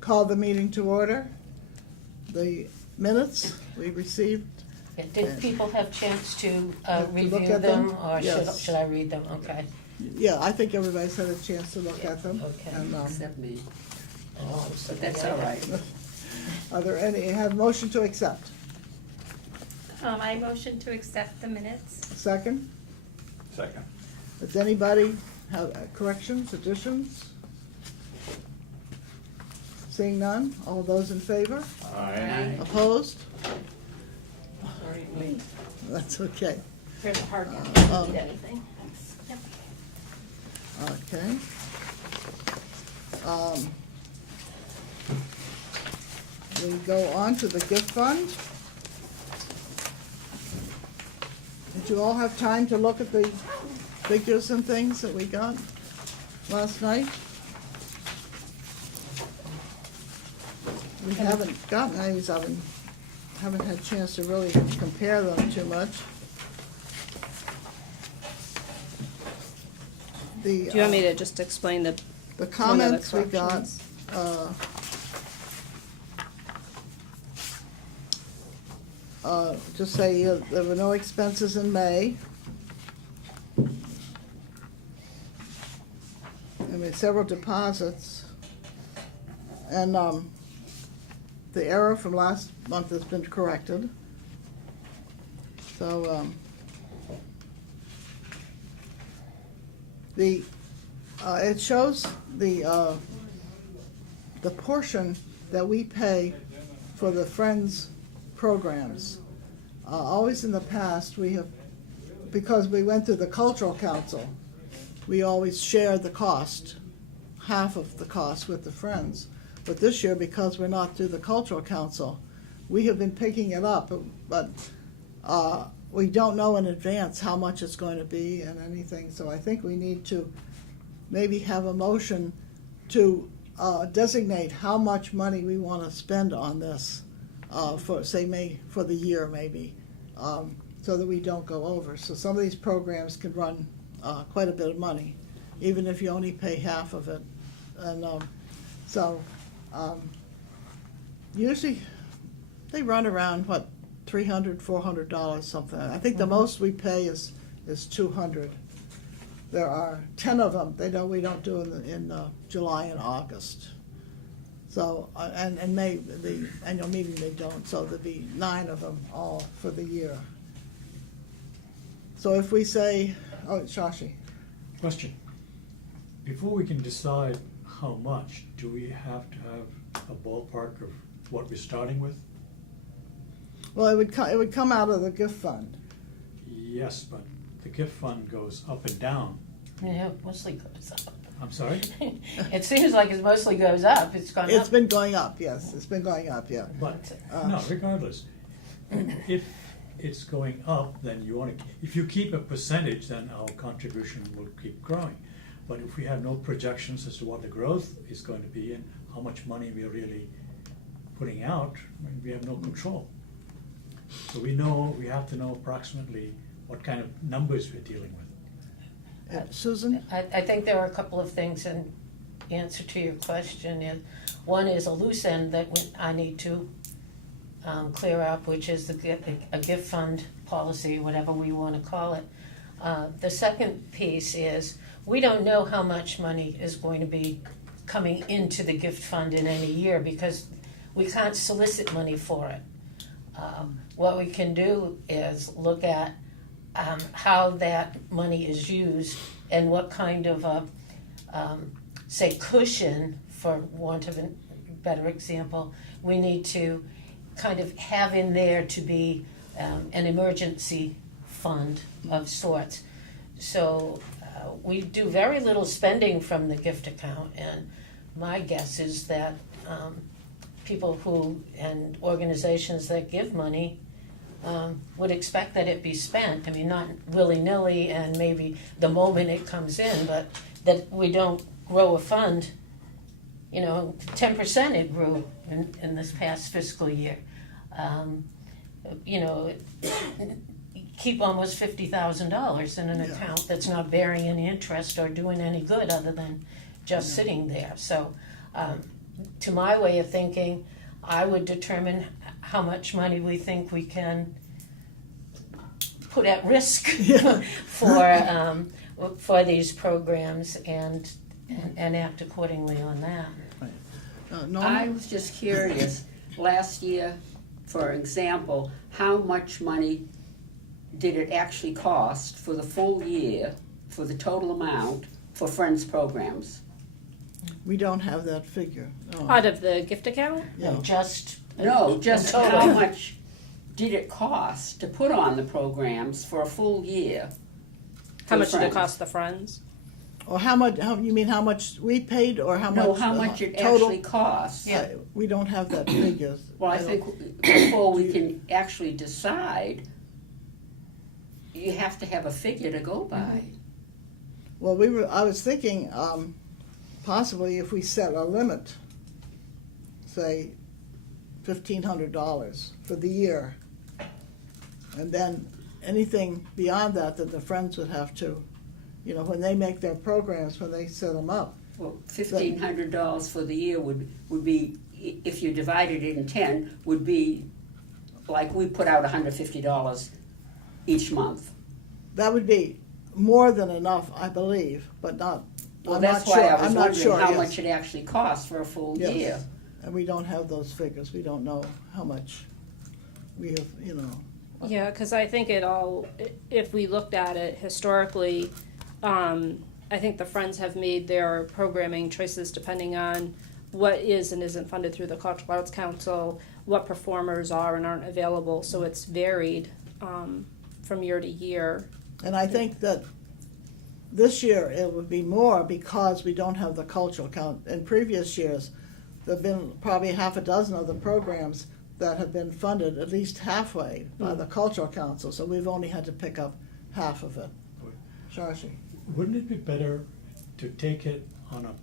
call the meeting to order. The minutes we received. Did people have chance to look review at them, them? or Yes. should I read them? Okay. Yeah, I think everybody's had a chance to look at them. Okay. And, Except me. Oh, But that's all right. are there any, have motion to accept? I motion to accept the minutes. Second? Second. Does anybody have corrections, additions? Seeing none, all those in favor? Aye. Opposed? Sorry, wait. That's okay. Here's a hard one. Um, Need anything? Yep. Okay. We go on to the gift fund. Did you all have time to look at the figures and things that we got last night? We haven't gotten any, haven't had a chance to really compare them too much. Do you want me to just explain the The one of the comments we got, corrections? just say there were no expenses in May. I mean, several deposits. And, the error from last month has been corrected. So, it shows the portion that we pay for the Friends programs. Always in the past, we have, because we went through the Cultural Council, we always shared the cost, half of the cost with the Friends. But this year, because we're not through the Cultural Council, we have been picking it up, but we don't know in advance how much it's going to be and anything. So I think we need to maybe have a motion to designate how much money we want to spend on this for, say, for the year maybe, so that we don't go over. So some of these programs can run quite a bit of money, even if you only pay half of it. And usually they run around, what, $300, $400, something. I think the most we pay is $200. There are 10 of them. We don't do in July and August. So and May, the annual meeting, they don't. So there'd be 9 of them all for the year. So if we say, oh, Shashi. Question. Before we can decide how much, do we have to have a ballpark of what we're starting with? Well, it would come out of the gift fund. Yes, but the gift fund goes up and down. Yeah, mostly goes up. I'm sorry? It seems like it mostly goes up. It's gone up. It's been going up, yes. It's been going up, yeah. But, no, regardless, if it's going up, then if you keep a percentage, then our contribution will keep growing. But if we have no projections as to what the growth is going to be and how much money we're really putting out, we have no control. So we have to know approximately what kind of numbers we're dealing with. Susan? I think there are a couple of things in answer to your question. One is a loose end that I need to clear up, which is a gift fund policy, whatever we want to call it. The second piece is we don't know how much money is going to be coming into the gift fund in any year because we can't solicit money for it. What we can do is look at how that money is used and what kind of say cushion, for want of a better example, we need to kind of have in there to be an emergency fund of sorts. So we do very little spending from the gift account, and my guess is that people and organizations that give money would expect that it be spent. I mean, not willy-nilly and maybe the moment it comes in, but that we don't grow a fund. 10% it grew in this past fiscal year. Keep almost $50,000 in an account that's not bearing any interest or doing any good other than just sitting there. So to my way of thinking, I would determine how much money we think we can put at risk for these programs and act accordingly on that. I Norma? was just curious, last year, for example, how much money did it actually cost for the full year, for the total amount, for Friends programs? We don't have that figure. Oh, Out of the gift account? yeah. Just No, just total. how much did it cost to put on the programs for a full year? How for much did it Friends? cost the Friends? Or how much, you mean how much we paid or how much? No, how much it total? actually costs. Yeah. We don't have that figure. Well, I think before we can actually decide, you have to have a figure to go by. Well, I was thinking, possibly if we set a limit, say $1,500 for the year. And then anything beyond that the Friends would have to, when they make their programs, when they set them up. Well, $1,500 for the year would be, if you divided it in 10, would be like we put out $150 each month. That would be more than enough, I believe, but not, Well, I'm that's not sure. why I was I'm not wondering sure, how yes. much it actually costs for a full Yes. year. And we don't have those figures. We don't know how much we have, Yeah, because I think if we looked at it historically, I think the Friends have made their programming choices depending on what is and isn't funded through the Cultural Arts Council, what performers are and aren't available, so it's varied from year to year. And I think that this year it would be more because we don't have the cultural count. In previous years, there've been probably half a dozen of the programs that have been funded at least halfway by the Cultural Council, so we've only had to pick up half of it. Shashi? Wouldn't it be better to take it on a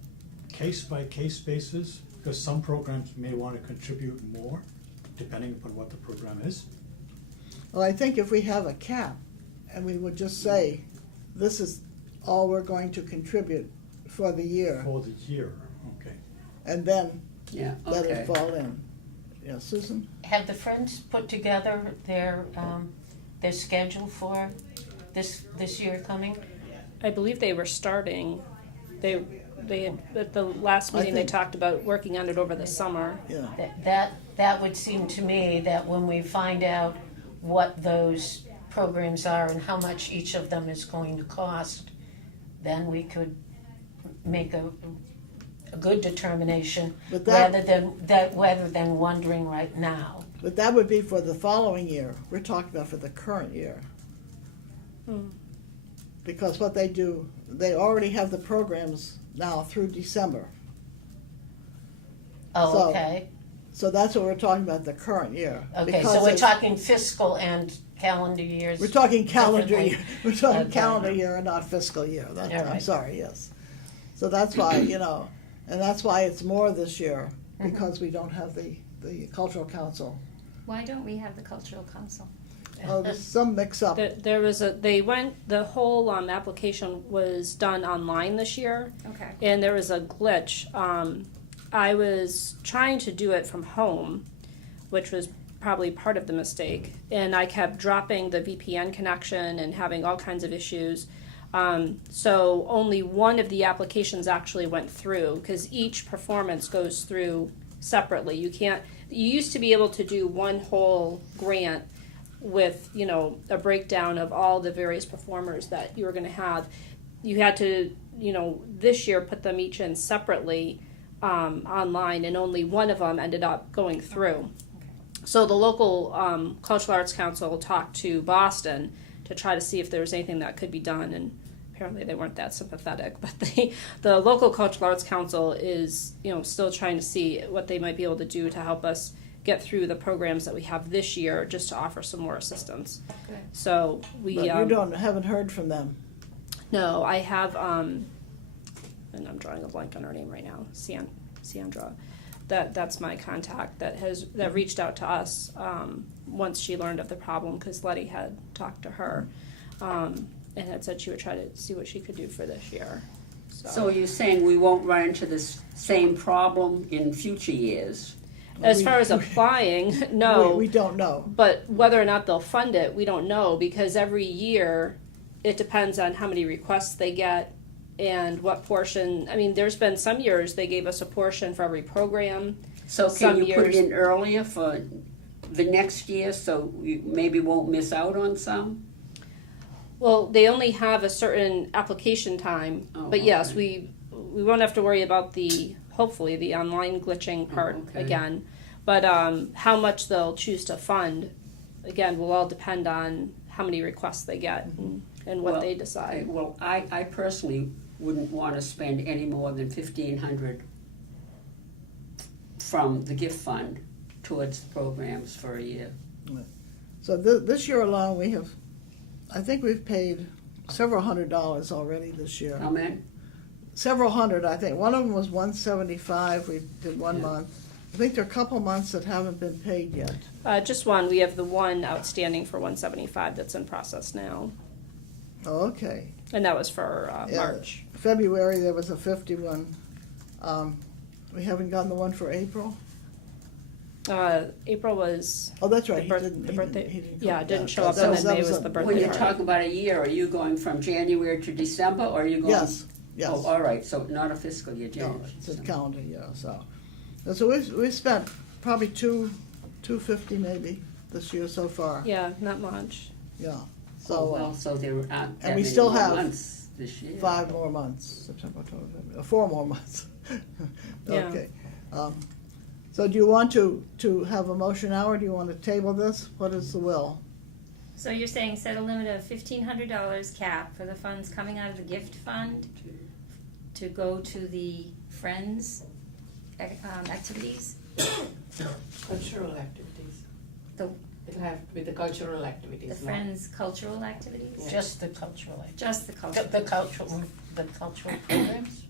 case-by-case basis? Because some programs may want to contribute more, depending upon what the program is. Well, I think if we have a cap and we would just say, this is all we're going to contribute for the year, For the year, okay. and then Yeah, let okay. it fall in. Yeah, Susan? Have the Friends put together their schedule for this year coming? I believe they were starting, they had, at the last meeting, they think- talked about working on it over the summer. Yeah. That would seem to me that when we find out what those programs are and how much each of them is going to cost, then we could make a good determination But that- rather than wondering right now. But that would be for the following year. We're talking about for the current year. Because what they do, they already have the programs now through December. Oh, So- okay. So that's what we're talking about, the current year. Okay, Because so we're it's- talking fiscal and calendar years. We're talking calendar differently. year. We're talking Okay. calendar year and not fiscal year. All I'm right. sorry, yes. So that's why, and that's why it's more this year, Mm-hmm. because we don't have the cultural council. Why don't we have the cultural council? Oh, there's some mix-up. There was the whole application was done online this year, Okay. and there was a glitch. I was trying to do it from home, which was probably part of the mistake, and I kept dropping the VPN connection and having all kinds of issues. So only one of the applications actually went through, because each performance goes through separately. You used to be able to do one whole grant with, a breakdown of all the various performers that you were going to have. You had to, this year put them each in separately online, and only one of them ended up going through. So the local Cultural Arts Council talked to Boston to try to see if there was anything that could be done, and apparently they weren't that sympathetic. But the local Cultural Arts Council is, still trying to see what they might be able to do to help us get through the programs that we have this year, just to offer some more assistance. Good. So we But you haven't heard from them. no, I have, and I'm drawing a blank on her name right now, Sandra. That's my contact that reached out to us once she learned of the problem, because Letty had talked to her and had said she would try to see what she could do for this year. So you're saying we won't run into this same problem in future years? As far as applying, no. We don't know. But whether or not they'll fund it, we don't know, because every year it depends on how many requests they get and what portion. I mean, there's been some years they gave us a portion for every program. So can Some you put it years- in earlier for the next year so you maybe won't miss out on some? Well, they only have a certain application time, Oh, but yes, okay. we won't have to worry about hopefully the online glitching part okay. again. But how much they'll choose to fund, again, will all depend on how many requests they get and what Well, they decide. Well, I personally wouldn't want to spend any more than $1,500 from the gift fund towards the programs for a year. So this year alone, I think we've paid several $100s already this year. How many? Several hundred, I think. One of them was $175. We did one Yeah. month. I think there are a couple months that haven't been paid yet. Just one. We have the one outstanding for 175 that's in process now, Oh, okay. and that was for Yeah. March. February, there was a 51. We haven't gotten the one for April? April was Oh, that's right. The He birth- didn't- the he birthday- didn't- he didn't yeah, come. it didn't show that- up, that and was- then that May was was a- the birthday When you card. talk about a year, are you going from January to December, or are you going? Yes, yes. Oh, all right, so not a fiscal year, No, January. it's a calendar year, so. So we've spent probably $250 maybe this year so far, Yeah, not much. yeah. Oh, So well, so there aren't that and we many still more have months this year. 5 more months, September, October, November, 4 more months. Yeah. Okay. So do you want to have a motion now, or do you want to table this? What is the will? So you're saying set a limit of $1,500 cap for the funds coming out of the gift fund to go to the Friends activities? Cultural activities. The- It'll have to be the cultural activities. The not- Friends cultural activities? Yeah. Just the cultural, Just the cultural. the cultural programs?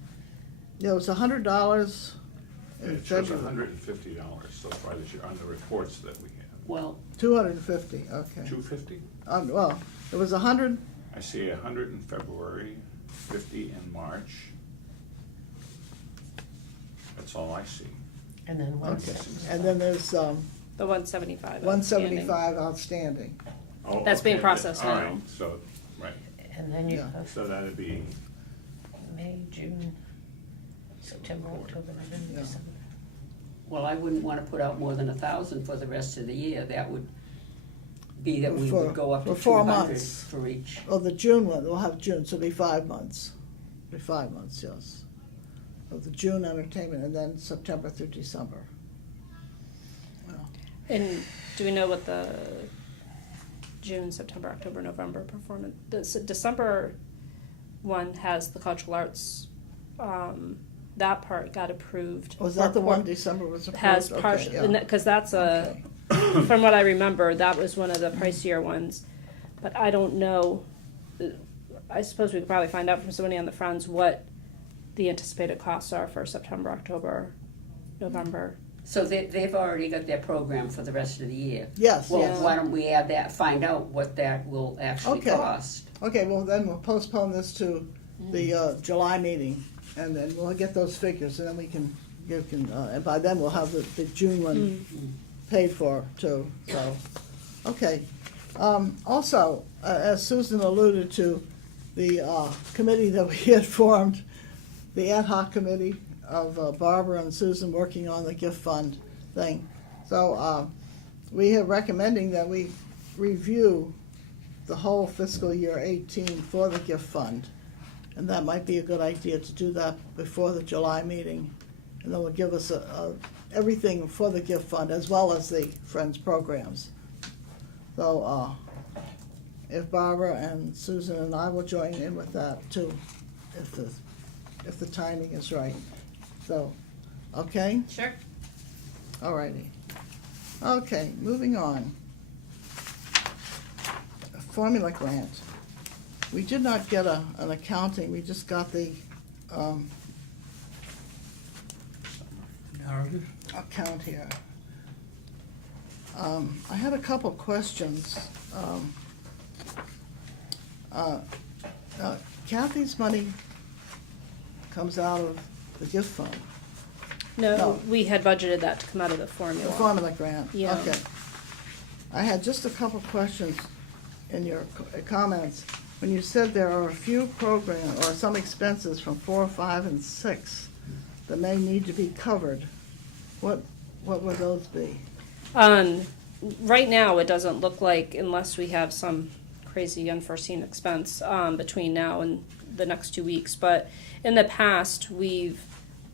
Yeah, it was $100 in It shows February. $150 so far this year on the reports that we have. Well, 250, okay. $250? Well, it was 100, I see 100 in February, 50 in March. That's all I see. And then one okay. six. And then there's The 175. outstanding. 175 outstanding. Oh, That's being okay, processed all now. right, so, right, And then you Yeah. have so that'd be, May, June, September, October, November, Yeah. December. well, I wouldn't want to put out more than 1,000 for the rest of the year. That would be that we For- would go up to for 4 200 months. for each. Oh, the June one, we'll have June, so it'll be 5 months. It'll be 5 months, yes. Of the June entertainment, and then September through December. And do we know what the June, September, October, November performance? The December one has the cultural arts. That part got approved. Was that the Or- one December was approved? Has Okay, partial, yeah. because that's Okay. from what I remember, that was one of the pricier ones. But I don't know. I suppose we could probably find out from somebody on the Friends what the anticipated costs are for September, October, November. So they've already got their program for the rest of the year. Yes, Well, yes. why don't we add that, find out what that will actually Okay. cost? Okay, well, then we'll postpone this to the July meeting, and then we'll get those figures, and then we can, and by then we'll have the June one paid for too, so, okay. Also, as Susan alluded to, the committee that we had formed, the ad hoc committee of Barbara and Susan working on the gift fund thing. So we are recommending that we review the whole fiscal year 18 for the gift fund. And that might be a good idea to do that before the July meeting. And then will give us everything for the gift fund as well as the Friends programs. So if Barbara and Susan and I will join in with that too, if the timing is right. So, okay? Sure. All righty. Okay, moving on. A formula grant. We did not get an accounting, we just got the Narrative? account here. I had a couple questions. Kathy's money, comes out of the gift fund? No, No. we had budgeted that to come out of the The formula. formula grant? Yeah. Okay. I had just a couple questions in your comments. When you said there are a few programs or some expenses from 4, 5, and 6 that may need to be covered, what would those be? Right now, it doesn't look like, unless we have some crazy unforeseen expense between now and the next 2 weeks. But in the past, we've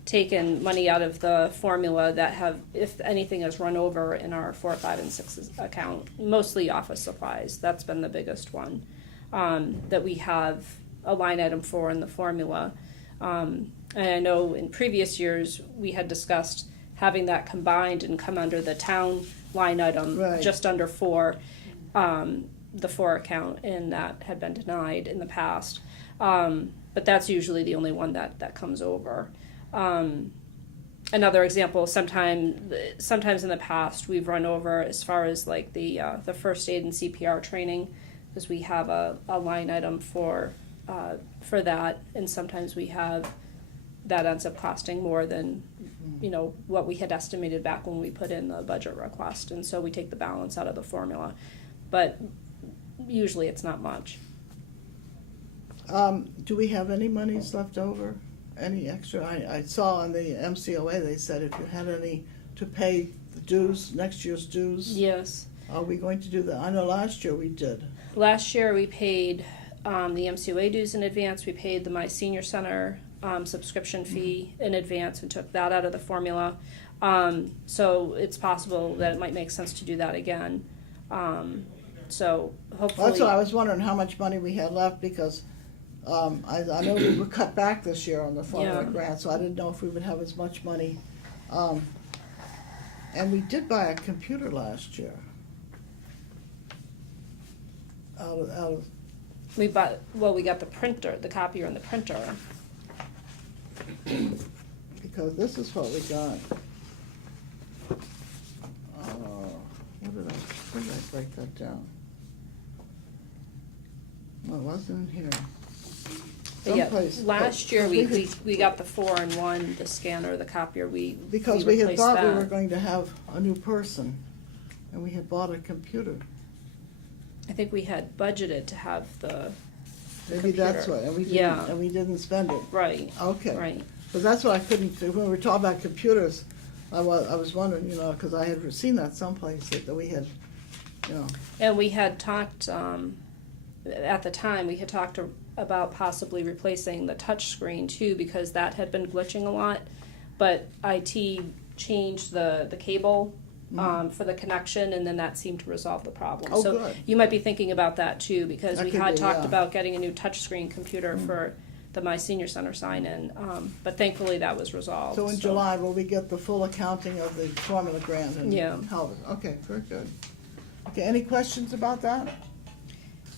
taken money out of the formula that have, if anything has run over in our 4, 5, and 6 account, mostly office supplies. That's been the biggest one that we have a line item for in the formula. And I know in previous years, we had discussed having that combined and come under the town line item, Right. just under 4, the 4 account, and that had been denied in the past. But that's usually the only one that comes over. Another example, sometimes in the past, we've run over as far as like the first aid and CPR training, because we have a line item for that, and sometimes we have, that ends up costing more than, what we had estimated back when we put in the budget request, and so we take the balance out of the formula. But usually it's not much. Do we have any monies left over? Any extra? I saw on the MCOA, they said if you had any to pay the dues, next year's dues. Yes. Are we going to do that? I know last year we did. Last year, we paid the MCOA dues in advance. We paid the My Senior Center subscription fee in advance and took that out of the formula. So it's possible that it might make sense to do that again. So hopefully. That's why I was wondering how much money we had left, because I know we were cut back this year on the formula Yeah. grant, so I didn't know if we would have as much money. And we did buy a computer last year. Out of we got the printer, the copier and the printer. because this is what we got. Where did I break that down? Well, it wasn't in here. Yeah, Someplace, last year we we got the 4-in-1, the scanner, the copier. because we had replaced thought we that. were going to have a new person, and we had bought a computer. I think we had budgeted to have the Maybe that's computer. what, and we didn't, Yeah. and we didn't spend it. Right. Okay. Right. But that's what I couldn't, when we were talking about computers, I was wondering, because I had seen that someplace that we had, And we had talked, at the time, we had talked about possibly replacing the touch screen too, because that had been glitching a lot. But IT changed the cable for the connection, and then that seemed to resolve the problem. Oh, So good. you might be thinking about that too, because That we could had be, talked yeah. about getting a new touchscreen computer for the My Senior Center sign-in, but thankfully that was resolved. So in July, will we get the full accounting of the formula grant and Yeah. how, okay, very good. Okay, any questions about that?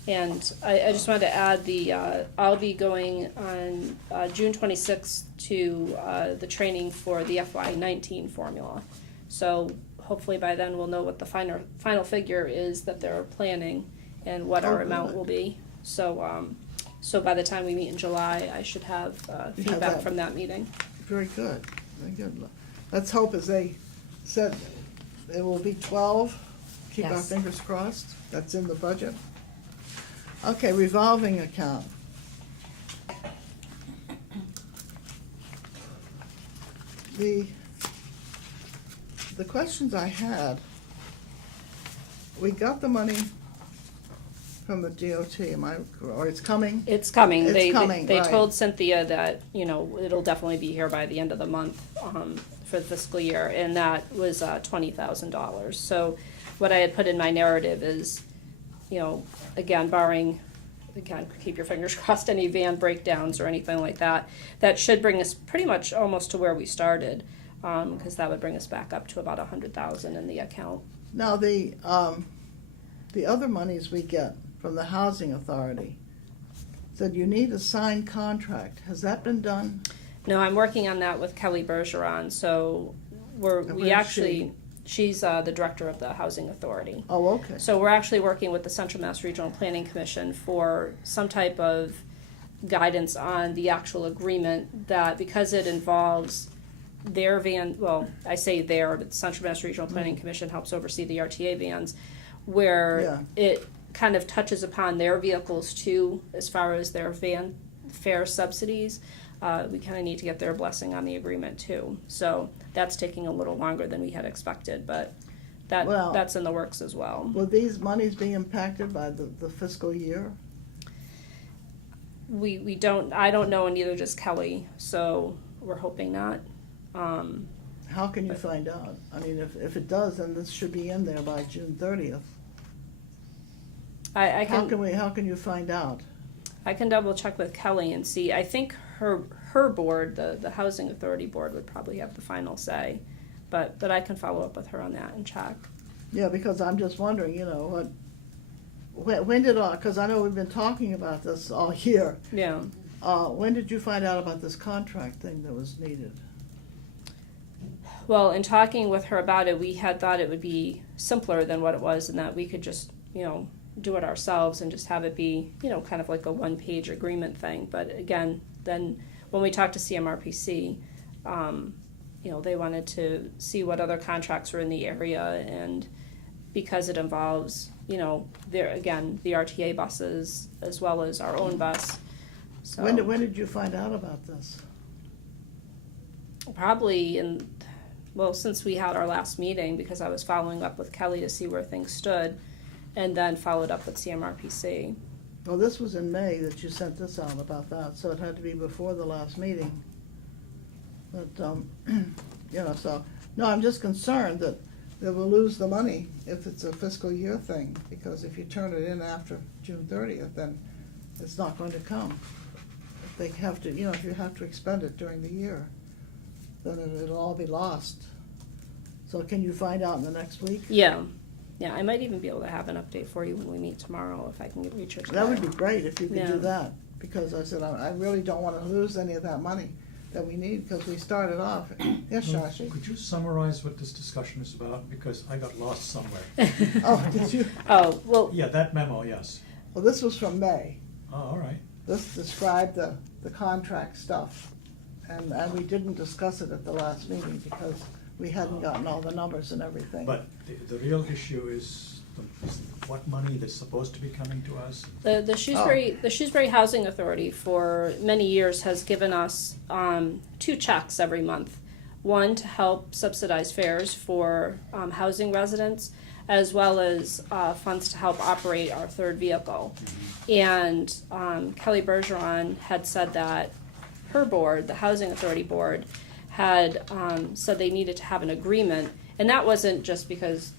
And I just wanted to add I'll be going on June 26th to the training for the FY19 formula. So hopefully by then we'll know what the final figure is that they're planning and what our Oh, amount good. will be. So by the time we meet in July, I should have You have feedback that. from that meeting. Very good, very good. Let's hope, as they said, it will be 12. Keep our Yes. fingers crossed. That's in the budget. Okay, revolving account. The questions I had, we got the money from the DOT, or it's coming? It's coming. It's They coming, right. told Cynthia that, it'll definitely be here by the end of the month, for the fiscal year, and that was, $20,000. So what I had put in my narrative is, again, barring, keep your fingers crossed, any van breakdowns or anything like that, that should bring us pretty much almost to where we started, because that would bring us back up to about 100,000 in the account. Now, the other monies we get from the housing authority, said you need a signed contract. Has that been done? No, I'm working on that with Kelly Bergeron, so And where's she? she's the director of the Housing Authority. Oh, okay. So we're actually working with the Central Mass Regional Planning Commission for some type of guidance on the actual agreement, that because it involves their van, well, I say their, but the Central Mass Regional Planning Commission helps oversee the RTA vans, where it kind of touches upon their vehicles too, as far as their van fare subsidies. We kind of need to get their blessing on the agreement too. So that's taking a little longer than we had expected, but that's in the works as well. Will these monies be impacted by the fiscal year? We don't, I don't know, and neither does Kelly, so we're hoping not. How can you find out? I mean, if it does, then this should be in there by June 30th. I How can can you find out? I can double check with Kelly and see. I think her board, the Housing Authority board, would probably have the final say, but I can follow up with her on that and check. Yeah, because I'm just wondering, you know, when did, because I know we've been talking about this all year. Yeah. When did you find out about this contract thing that was needed? Well, in talking with her about it, we had thought it would be simpler than what it was, and that we could just, do it ourselves and just have it be, kind of like a one-page agreement thing. But again, then when we talked to CMRPC, they wanted to see what other contracts were in the area, and because it involves, the RTA buses as well as our own bus. So When did you find out about this? probably since we had our last meeting, because I was following up with Kelly to see where things stood, and then followed up with CMRPC. Well, this was in May that you sent this out about that, so it had to be before the last meeting. But, so, no, I'm just concerned that we'll lose the money if it's a fiscal year thing, because if you turn it in after June 30th, then it's not going to come. If they have to, if you have to expend it during the year, then it'll all be lost. So can you find out in the next week? Yeah, I might even be able to have an update for you when we meet tomorrow, if I can get reach her today. That would be great if you could Yeah. do that, because I said, I really don't want to lose any of that money that we need, because we started off. Yes, No, Shashi? Could you summarize what this discussion is about, because I got lost somewhere. Oh, did you? Oh, well, Yeah, that memo, yes. Well, this was from May. Oh, all right. This described the contract stuff, and we didn't discuss it at the last meeting because we hadn't gotten all the numbers and everything. But the real issue is what money that's supposed to be coming to us. the Shrewsbury Housing Authority for many years has given us 2 checks every month. One to help subsidize fares for housing residents, as well as funds to help operate our third vehicle. And Kelly Bergeron had said that her board, the Housing Authority board, had said they needed to have an agreement, and that wasn't just because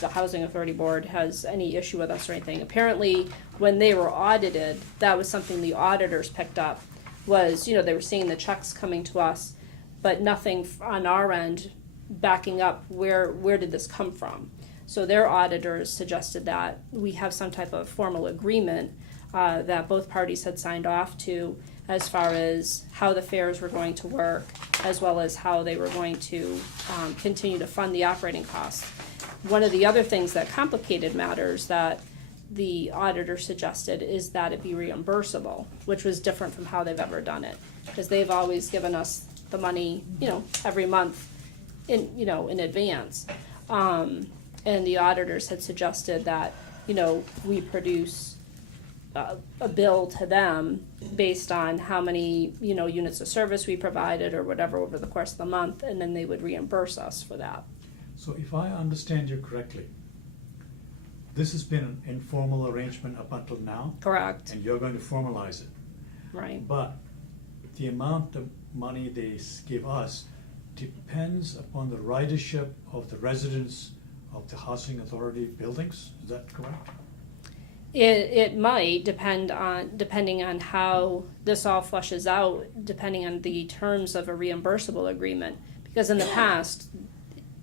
the Housing Authority board has any issue with us or anything. Apparently, when they were audited, that was something the auditors picked up, was, they were seeing the checks coming to us, but nothing on our end backing up where did this come from. So their auditors suggested that we have some type of formal agreement that both parties had signed off to, as far as how the fares were going to work, as well as how they were going to continue to fund the operating costs. One of the other things that complicated matters that the auditor suggested is that it be reimbursable, which was different from how they've ever done it, because they've always given us the money, every month in advance. And the auditors had suggested that, we produce a bill to them based on how many, units of service we provided or whatever over the course of the month, and then they would reimburse us for that. So if I understand you correctly, this has been an informal arrangement up until now, Correct, and you're going to formalize it. right. But the amount of money they give us depends upon the ridership of the residents of the Housing Authority buildings. Is that correct? It might depending on how this all flushes out, depending on the terms of a reimbursable agreement. Because in the past,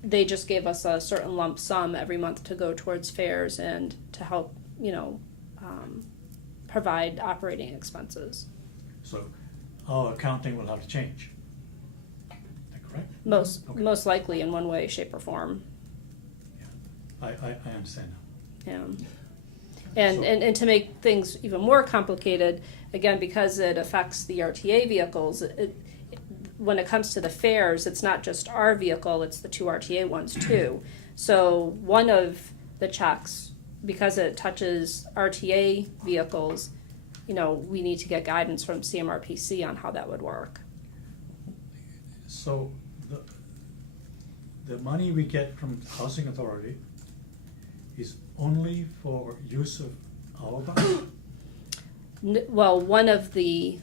they just gave us a certain lump sum every month to go towards fares and to help, provide operating expenses. So our accounting will have to change. Is that correct? Okay. Most likely in one way, shape, or form. I understand now. Yeah. So- to make things even more complicated, again, because it affects the RTA vehicles, when it comes to the fares, it's not just our vehicle, it's the two RTA ones too. So one of the checks, because it touches RTA vehicles, we need to get guidance from CMRPC on how that would work. So the money we get from Housing Authority is only for use of our bus? Well, one of the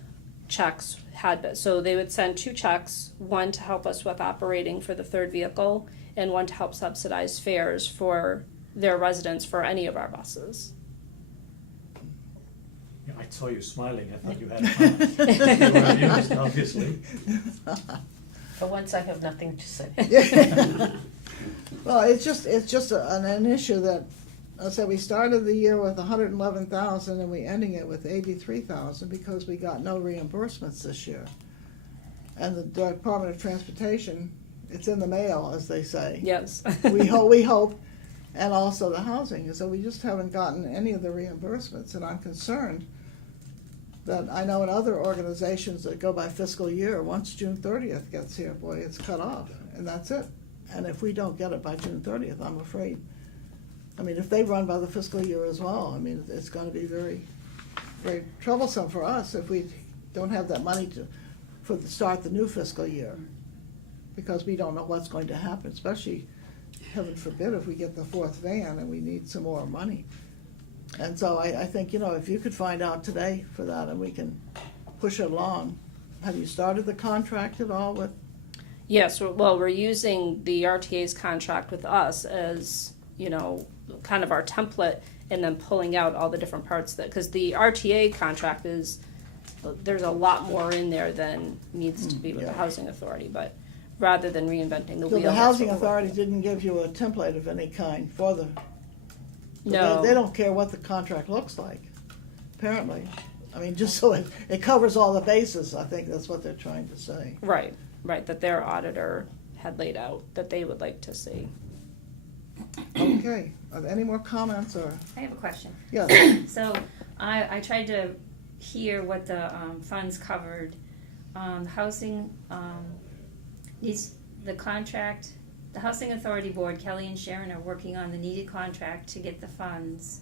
checks had been, so they would send two checks, one to help us with operating for the third vehicle, and one to help subsidize fares for their residents for any of our buses. Yeah, I saw you smiling, I thought you had fun. You were amused, obviously. For once, I have nothing to say. Well, it's just an issue that, I said, we started the year with 111,000 and we ending it with 83,000 because we got no reimbursements this year. And the Department of Transportation, it's in the mail, as they say. Yes. We hope, and also the housing, and so we just haven't gotten any of the reimbursements, and I'm concerned that I know in other organizations that go by fiscal year, once June 30th gets here, boy, it's cut off, and that's it. And if we don't get it by June 30th, I'm afraid, I mean, if they run by the fiscal year as well, I mean, it's gonna be very, very troublesome for us if we don't have that money to start the new fiscal year, because we don't know what's going to happen, especially, heaven forbid, if we get the fourth van and we need some more money. And so I think, if you could find out today for that and we can push it along. Have you started the contract at all with? Yes, well, we're using the RTA's contract with us as, kind of our template, and then pulling out all the different parts because the RTA contract there's a lot more in there than needs to be with the Yeah. Housing Authority, but rather than reinventing the So wheel. the that's Housing what we're Authority working didn't give you a template of any kind for the, with. so No. they don't care what the contract looks like, apparently. I mean, just so it covers all the bases, I think that's what they're trying to say. Right, that their auditor had laid out that they would like to see. Okay, are there any more comments or, I have a question. yes, So I tried to hear what the funds covered. Housing needs the contract. The Housing Authority Board, Kelly and Sharon are working on the needed contract to get the funds.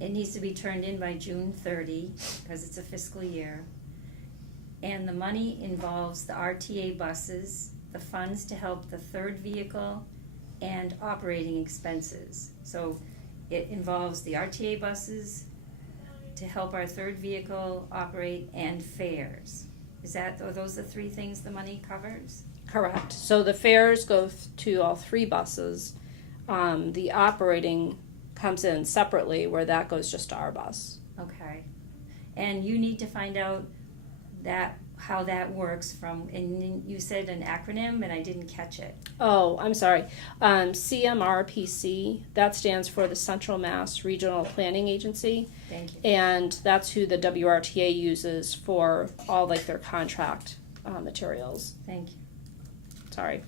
It needs to be turned in by June 30 because it's a fiscal year. And the money involves the RTA buses, the funds to help the third vehicle, and operating expenses. So it involves the RTA buses to help our third vehicle operate and fares. Are those the three things the money covers? Correct. So the fares go to all three buses. The operating comes in separately, where that goes just to our bus. Okay. And you need to find out how that works and you said an acronym and I didn't catch it. Oh, I'm sorry. CMRPC, that stands for the Central Mass Regional Planning Agency. Thank you. And that's who the WRTA uses for all their contract materials. Thank you. Sorry.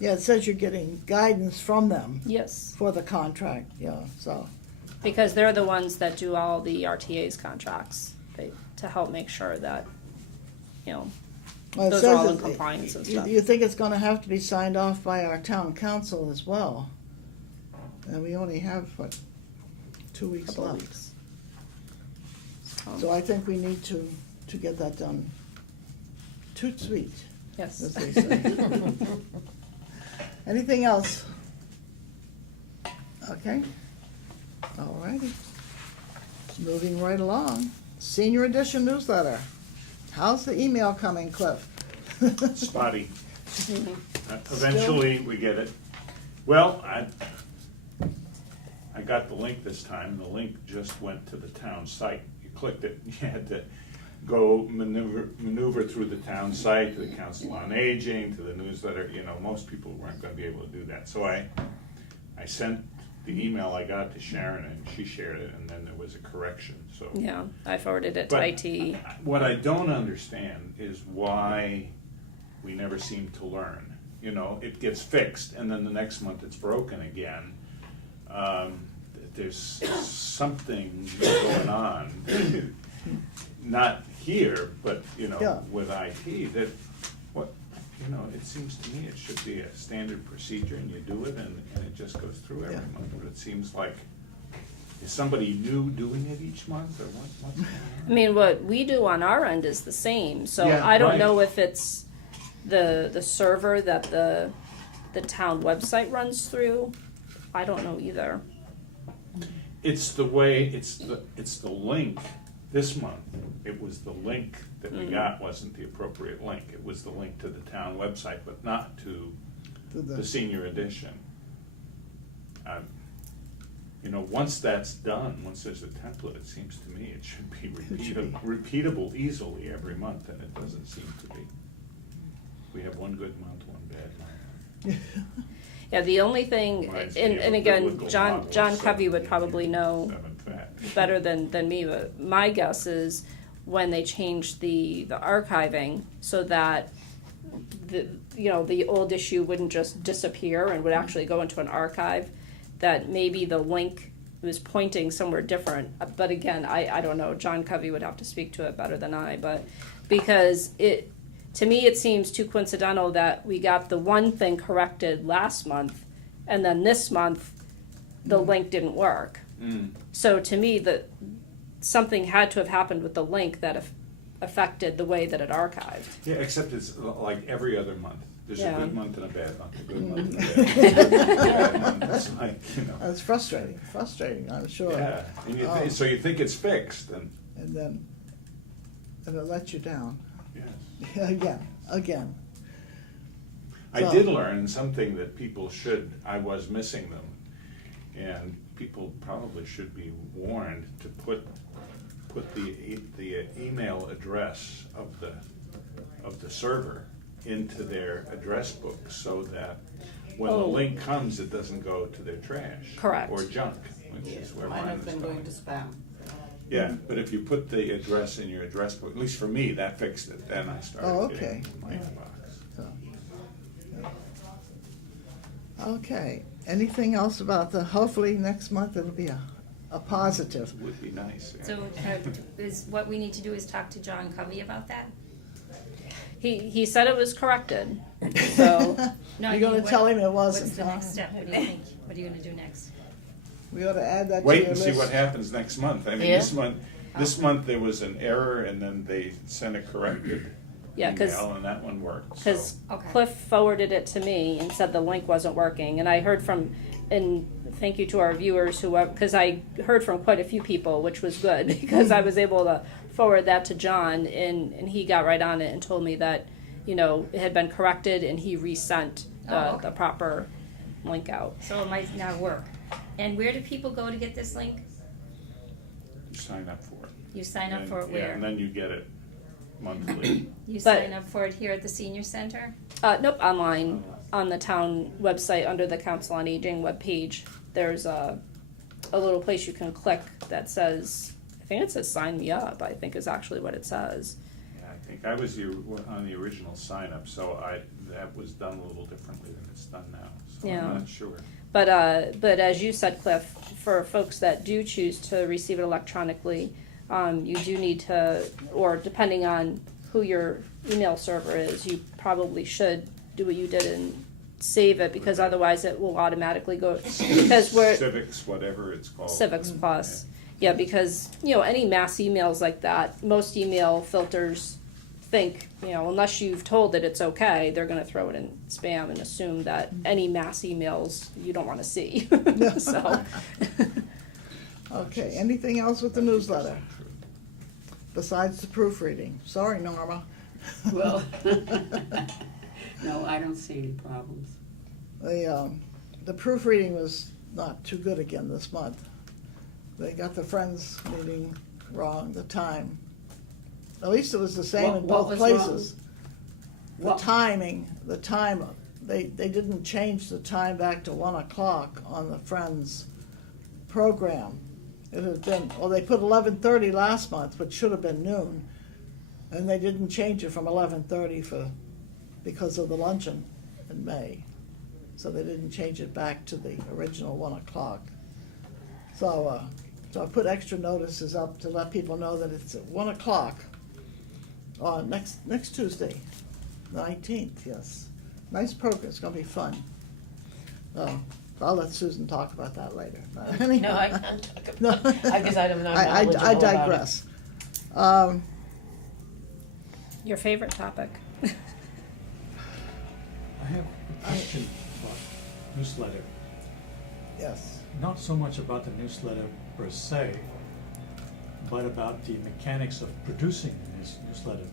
yeah, it says you're getting guidance from them Yes. for the contract, yeah, so. Because they're the ones that do all the RTA's contracts to help make sure that, Well, it those says are all in that compliance and you- stuff. You think it's gonna have to be signed off by our town council as well? And we only have, 2 weeks Couple left. weeks. So I think we need to get that done. Toot sweet, Yes. as they say. Anything else? Okay, all righty. Moving right along. Senior Edition newsletter. How's the email coming, Cliff? Spotty. Eventually, we get it. Well, I got the link this time, and the link just went to the town site. You clicked it, you had to go maneuver through the town site, to the Council on Aging, to the newsletter. Most people weren't gonna be able to do that. So I sent the email I got to Sharon, and she shared it, and then there was a correction, so. Yeah, I forwarded it to But IT. what I don't understand is why we never seem to learn. It gets fixed, and then the next month it's broken again. there's something going on, not here, but, you know, Yeah. with IT, that, what, you know, it seems to me it should be a standard procedure, and you do it, and it just goes through every Yeah. month, but it seems like, is somebody new doing it each month, or what's going I on? mean, what we do on our end is the same, so Yeah, I don't right. know if it's the server that the town website runs through. I don't know either. It's the way, it's the link, this month, it was the link that we got wasn't the appropriate link. It was the link to the town website, but not to To the senior edition. You know, once that's done, once there's a template, it seems to me it should be repeatable easily every month, and it doesn't seem to be. We have one good month, one bad month. Yeah, the only thing, Reminds me and of a again, biblical John model, Covey would seven probably know fat. better than me, but my guess is when they changed the archiving so that the old issue wouldn't just disappear and would actually go into an archive, that maybe the link was pointing somewhere different. But again, I don't know. John Covey would have to speak to it better than I, but because to me it seems too coincidental that we got the one thing corrected last month, and then this month the link didn't work. So to me, that something had to have happened with the link that affected the way that it archived. Yeah, except it's like every other month. There's a Yeah. good month and a bad month, a good month and a bad month. It's like, you know. It's frustrating, I'm sure. Yeah, and Oh. so you think it's fixed, and And then it lets you down. yes. Again. I So- did learn something that people should, I was missing them, and people probably should be warned to put the email address of the server into their address book, so that when the Oh. link comes, it doesn't go to their trash. Correct. Or junk, which is where Mine mine have is been going to going. spam. Yeah, but if you put the address in your address book, at least for me, that fixed it, then I started Oh, getting okay. my Yeah. inbox. So, yeah. Okay, anything else about hopefully next month it'll be a positive. It would be nice. yeah. So is what we need to do is talk to John Covey about that? He said it was corrected, so No, I You're gonna mean, tell him it What's wasn't, the huh? next step? What do you think? What are you gonna do next? We ought to add that to Wait your and list. see what happens next month. I mean, Yeah. this month there was an error, and then they sent a corrected Yeah, 'cause- email, and that one worked. because Okay. Cliff forwarded it to me and said the link wasn't working, and I heard from, and thank you to our viewers because I heard from quite a few people, which was good because I was able to forward that to John, and he got right on it and told me that it had been corrected, and he resent Oh, the proper link out. So it might not work. And where do people go to get this link? You sign up for it. You sign up And- for it Yeah, where? and then you get it monthly. You But- sign up for it here at the senior center? Nope, online on the town website under the Council on Aging webpage. There's a little place you can click that says, I think it says sign me up, I think is actually what it says. Yeah, I think I was on the original sign up, so that was done a little differently than it's done now. So Yeah. I'm not sure. But as you said, Cliff, for folks that do choose to receive it electronically, you do need to, or depending on who your email server is, you probably should do what you did and save it, because otherwise it will automatically go, because we're, Civics, whatever it's called. Civics Plus. Yeah, because, any mass emails like that, most email filters think, unless you've told it it's okay, they're gonna throw it in spam and assume that any mass emails you don't wanna see, so. Okay, anything else with the newsletter besides the proofreading? Sorry, Norma. Well, no, I don't see any problems. The proofreading was not too good again this month. They got the Friends meeting wrong, the time. At least it was the same in What both was places. The What- timing, they didn't change the time back to 1:00 on the Friends program. It had been, they put 11:30 last month, which should have been noon. And they didn't change it from 11:30 because of the luncheon in May. So they didn't change it back to the original 1:00. So I put extra notices up to let people know that it's at 1 o'clock on next Tuesday, 19th, yes. Nice program, it's gonna be fun. I'll let Susan talk about that later. But anyhow. No, I can't talk about No. it, because I'm not I knowledgeable about it. digress. Your favorite topic? I have a question about newsletter. Yes, Not so much about the newsletter per se, but about the mechanics of producing this newsletter.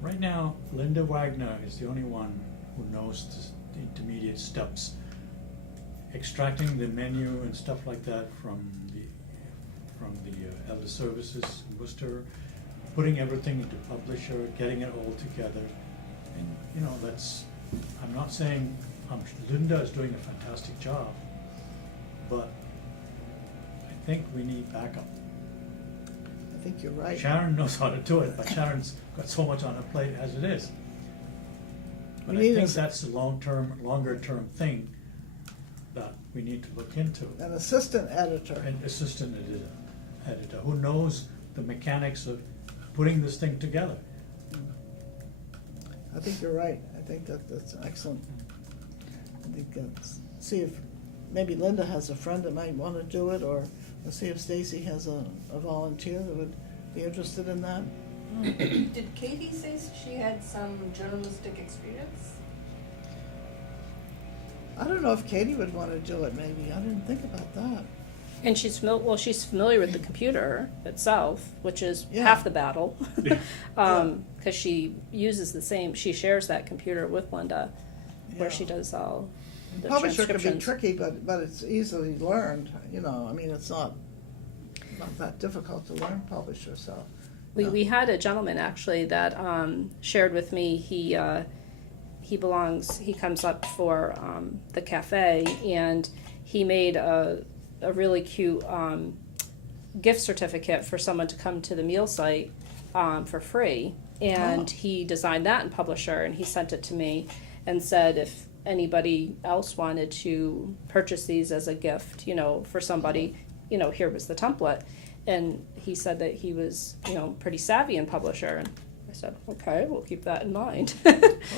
Right now, Linda Wagner is the only one who knows the intermediate steps. Extracting the menu and stuff like that from the Elder Services in Worcester, putting everything into Publisher, getting it all together. And, you know, I'm not saying, Linda is doing a fantastic job, but I think we need backup. I think you're right. Sharon knows how to do it, but Sharon's got so much on her plate as it is. But We I need think a- that's a longer-term thing that we need to look into. An assistant editor. An assistant editor who knows the mechanics of putting this thing together. I think you're right. I think that's excellent. I think see if maybe Linda has a friend that might want to do it, or let's see if Stacy has a volunteer that would be interested in that. Did Katie say she had some journalistic experience? I don't know if Katie would want to do it, maybe. I didn't think about that. And she's familiar with the computer itself, which is Yeah. half the battle. Yeah. Because she uses she shares that computer with Linda, where Yeah. she does all the Publisher can be transcriptions. tricky, but it's easily learned, you know. I mean, it's not that difficult to learn Publisher, so. We had a gentleman actually that shared with me. He comes up for the cafe, and he made a really cute gift certificate for someone to come to the meal site for free. And Oh. he designed that in Publisher, and he sent it to me and said if anybody else wanted to purchase these as a gift, you know, for somebody, you know, here was the template. And he said that he was, you know, pretty savvy in Publisher. And I said, okay, we'll keep that in mind.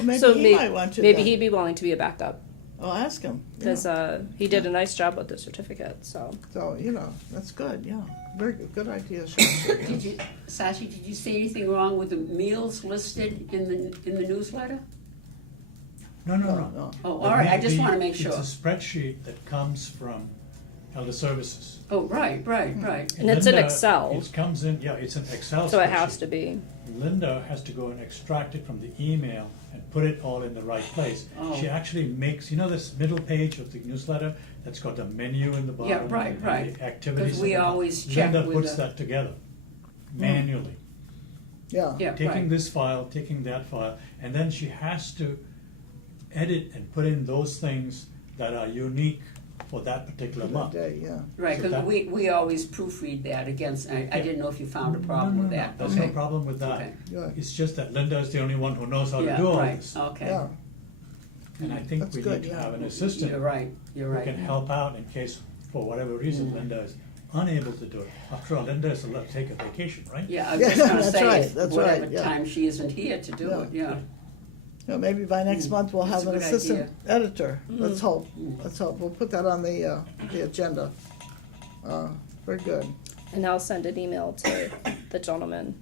maybe So he might want to maybe then. he'd be willing to be a backup. I'll ask him. Yeah. Because he did a nice job with the certificate, so. So, you know, that's good, yeah. Very good idea, Sharon. Did you, Sashi, did you see anything wrong with the meals listed in the newsletter? No. Oh, all right, I just wanna make sure. It's a spreadsheet that comes from Elder Services. Oh, right. And it's in Linda, Excel. It comes in, yeah, it's an Excel spreadsheet. So it has to be. Linda has to go and extract it from the email and put it all in the right place. Oh. She actually makes, you know, this middle page of the newsletter that's got the menu in the bottom? Yeah, right, and right. the activities. 'Cause we in the bottom. always check Linda with puts the- that together manually. Yeah, Yeah, Taking right. this file, taking that file, and then she has to edit and put in those things that are unique for that particular good month. day, yeah. Right, So because that- we always proofread that against, I didn't know if you found a problem No, with no, that. There's Okay. no problem with that. Okay. Good. It's just that Linda is the only one who knows how to Yeah, do all right, this. okay. Yeah, And I think That's we good, need to yeah. have an assistant You're right, who can help out in case, for whatever reason, Linda is unable to do it. After all, Linda is allowed to take a vacation, right? Yeah, I was Yeah, just gonna that's say, right, if that's whatever right, yeah. time she isn't here to do Yeah. it, yeah. You know, maybe by next month we'll That's have a an good assistant idea. editor. Let's hope, let's hope. We'll put that on the agenda. Very good. And I'll send an email to the gentleman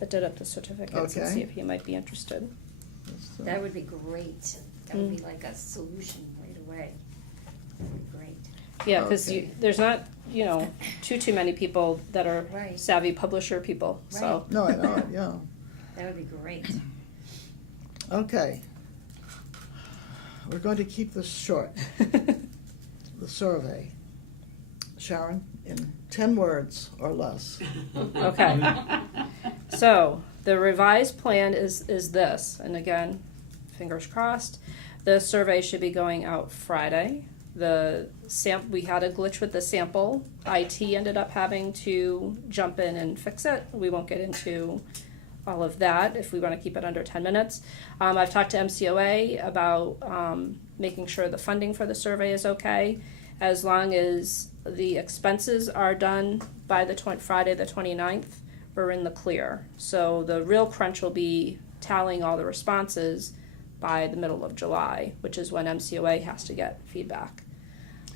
that did up the certificates and Okay. see if he might be interested. Let's, That would be great. That would be like a solution right away. That would be great. Yeah, because Okay. there's not, you know, too many people that are Right. savvy publisher people, so. No, I know it, yeah. That would be great. Okay. We're going to keep this short, the survey. Sharon, in 10 words or less. Okay. So, the revised plan is this, and again, fingers crossed. The survey should be going out Friday. We had a glitch with the sample. IT ended up having to jump in and fix it. We won't get into all of that if we want to keep it under 10 minutes. I've talked to MCOA about making sure the funding for the survey is okay. as long as the expenses are done by the Friday the 29th, we're in the clear. So the real crunch will be tallying all the responses by the middle of July, which is when MCOA has to get feedback.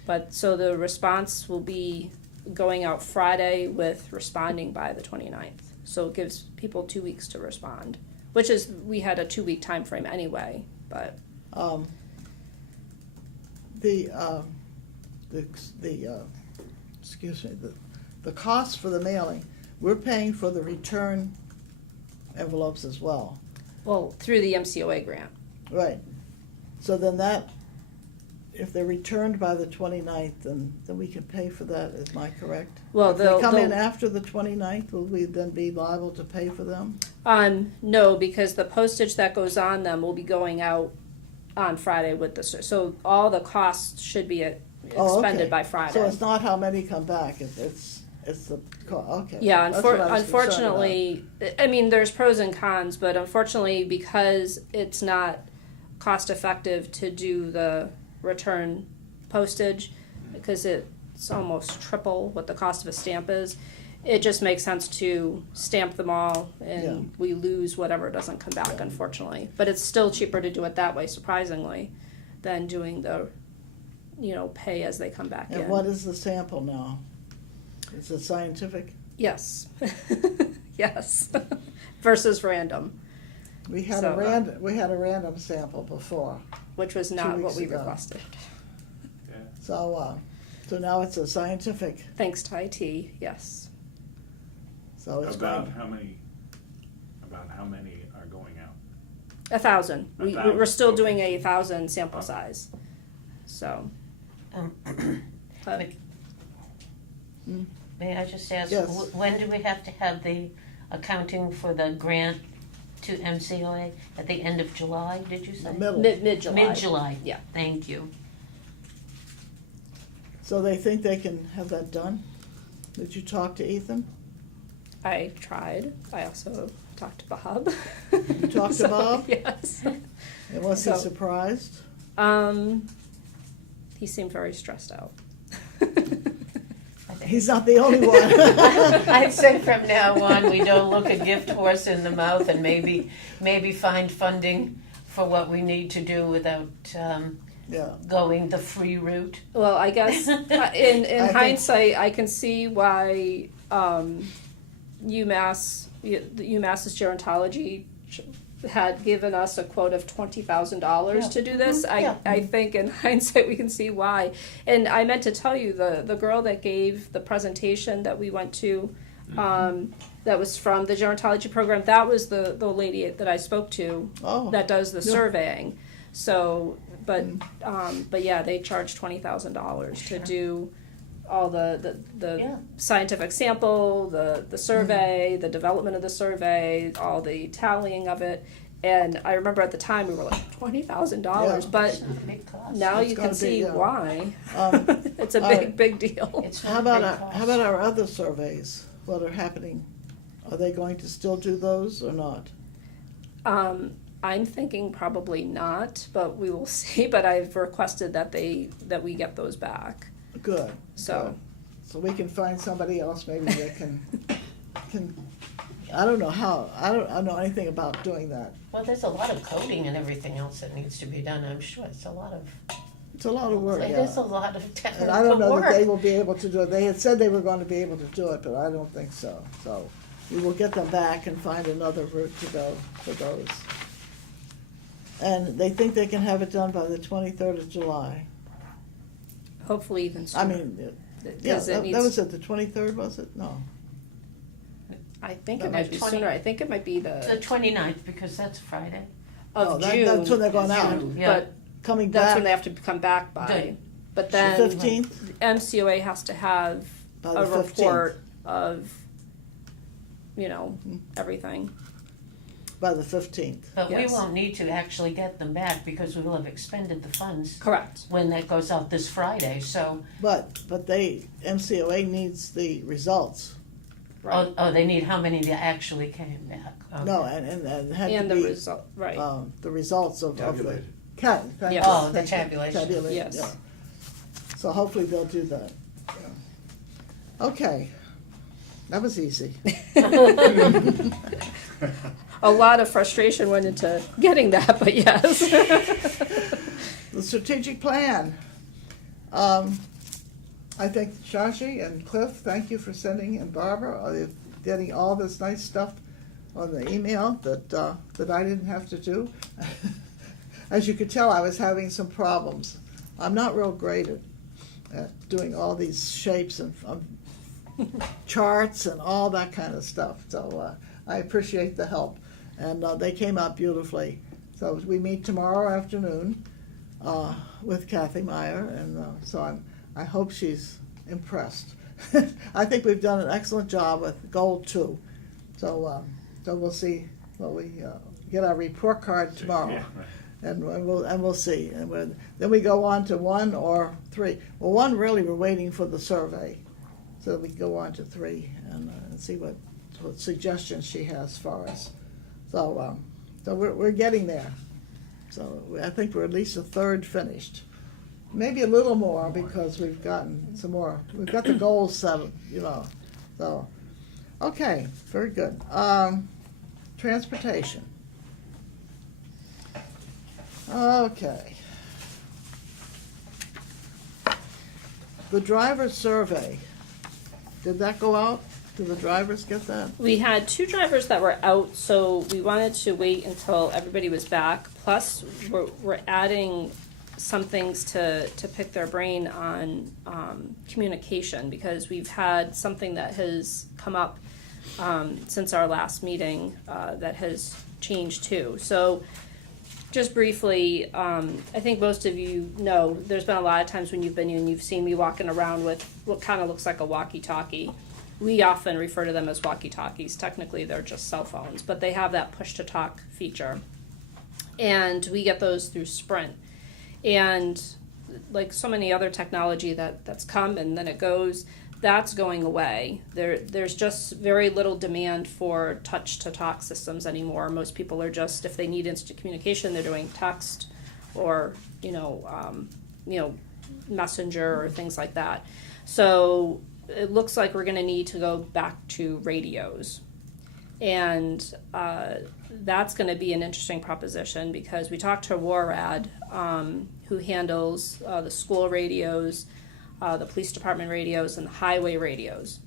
But so the response will be going out Friday with responding by the 29th. So it gives people 2 weeks to respond, which is, we had a 2-week time frame anyway, but. Excuse me, the cost for the mailing, we're paying for the return envelopes as well. Well, through the MCOA grant. Right. So then that, if they're returned by the 29th, then we can pay for that, is my correct? Well, If they come in after the 29th, will we then be liable to pay for them? No, because the postage that goes on them will be going out on Friday with the, so all the costs should be Oh, okay. expended by Friday. So it's not how many come back, it's the, okay. Yeah, That's what I was concerned unfortunately, I mean, there's pros and cons, but unfortunately, because it's not cost effective to do the return postage, because it's almost triple what the cost of a stamp is, it just makes sense to stamp them all, and Yeah. we lose whatever doesn't come back, Yeah. unfortunately. But it's still cheaper to do it that way, surprisingly, than doing the, pay as they come back in. And what is the sample now? Is it scientific? Yes. Yes. Versus random, We had So, a random sample before, which was not what weeks we ago. requested. Yeah. so now it's a scientific, Thanks to IT, yes. so it's About going. how many are going out? 1,000. A We're thousand, still okay. doing a 1,000 sample size. So, but May I just ask, Yes. when do we have to have the accounting for the grant to MCOA? At the end of July, did you say? Middle. mid-July. Mid-July? Yeah. Thank you. So they think they can have that done? Did you talk to Ethan? I tried. I also talked to Bob. You talked to Bob? Yes. And was he So- surprised? He seemed very stressed out. He's not the only one. I'd say from now on, we don't look a gift horse in the mouth and maybe find funding for what we need to do without Yeah. going the free route. Well, I guess in think- hindsight, I can see why UMass's gerontology had given us a quote of $20,000 to do this. Yeah. I think in hindsight we can see why. And I meant to tell you, the girl that gave the presentation that we went to, that was from the gerontology program, that was the lady that I spoke to Oh. that does the Yeah. surveying. So, but yeah, they charge $20,000 to do all the Yeah. scientific sample, the survey, the development of the survey, all the tallying of it. And I remember at the time we were like $20,000, Yeah. but It's not a big cost. now It's you gotta can be, see yeah. why. It's a all right. big deal. It's How not a about big cost. how about our other surveys? What are happening? Are they going to still do those or not? I'm thinking probably not, but we will see. But I've requested that we get those back. Good. So. Good. So we can find somebody else maybe that can. I don't know how. I don't know anything about doing that. Well, there's a lot of coding and everything else that needs to be done. I'm sure it's a lot of. It's a lot of work. It Yeah. is a lot of technical And I don't know work. that they will be able to do it. They had said they were going to be able to do it, but I don't think so. So we will get them back and find another route to go for those. And they think they can have it done by the 23rd of July. Hopefully even sooner. I mean, yeah, because it that needs, was it, the 23rd, was it? No. I think No, it might be 20 sooner. I think it might be The the 29th, because that's Friday. Oh, of that- June. that's when they're going out. June, yeah. But Coming that's back when they have to come back by. Good. But the then 15th? MCOA has to have By a the 15th. report of, everything. By the 15th. But Yes. we won't need to actually get them back because we will have expended the funds Correct. when that goes out this Friday, so. But MCOA needs the results. Right. Oh, they need how many that actually came back? Okay. No, and had And to the be result, right. the results of the Tabulated. Yes. Oh, the tabulation. tabulation, Yes. yeah. So hopefully they'll do that. Yeah. Okay, that was easy. A lot of frustration went into getting that, but yes. The strategic plan. I think Shashi and Cliff, thank you for sending, and Barbara, getting all this nice stuff on the email that I didn't have to do. As you could tell, I was having some problems. I'm not real great at doing all these shapes and charts and all that kind of stuff. So I appreciate the help. And they came out beautifully. So we meet tomorrow afternoon with Kathy Meyer, and so I hope she's impressed. I think we've done an excellent job with Goal 2. So we'll see. Well, we get our report card tomorrow. Yeah, right. And we'll see. And then we go on to 1 or 3. Well, 1 really we're waiting for the survey, so we can go on to 3 and see what suggestions she has for us. So we're getting there. So I think we're at least a third finished. Maybe a little more because we've gotten some more. We've got the goals set, So, okay, very good. Transportation. Okay. The driver's survey. Did that go out? Did the drivers get that? We had 2 drivers that were out, so we wanted to wait until everybody was back. Plus, we're adding some things to pick their brain on communication, because we've had something that has come up since our last meeting that has changed too. So just briefly, I think most of you know, there's been a lot of times when you've been in, you've seen me walking around with what kind of looks like a walkie-talkie. We often refer to them as walkie-talkies. Technically, they're just cell phones, but they have that push-to-talk feature. And we get those through Sprint. And like so many other technology that's come and then it goes, that's going away. There's just very little demand for touch-to-talk systems anymore. Most people are just, if they need instant communication, they're doing text or, Messenger or things like that. So it looks like we're going to need to go back to radios. And that's going to be an interesting proposition, because we talked to WARAD, who handles the school radios, the police department radios, and the highway radios.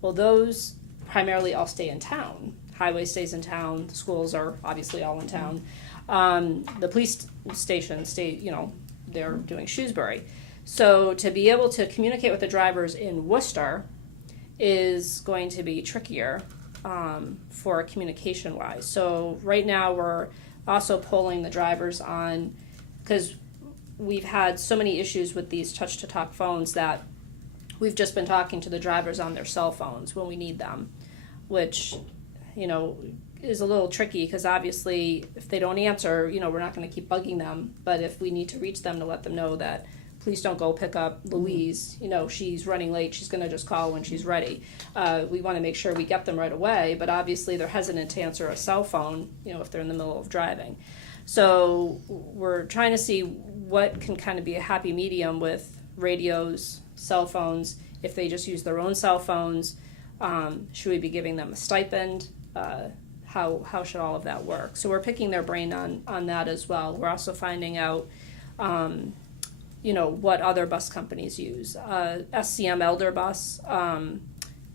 Well, those primarily all stay in town. Highway stays in town. The schools are obviously all in town. The police station they're doing Shrewsbury. So to be able to communicate with the drivers in Worcester is going to be trickier for communication-wise. So right now we're also polling the drivers on, because we've had so many issues with these touch-to-talk phones that we've just been talking to the drivers on their cell phones when we need them, which, is a little tricky, because obviously if they don't answer, we're not going to keep bugging them. But if we need to reach them to let them know that, please don't go pick up Louise, she's running late, she's going to just call when she's ready. We want to make sure we get them right away, but obviously they're hesitant to answer a cell phone, if they're in the middle of driving. So we're trying to see what can kind of be a happy medium with radios, cell phones. If they just use their own cell phones, should we be giving them a stipend? How should all of that work? So we're picking their brain on that as well. We're also finding out what other bus companies use. SCM Elder Bus,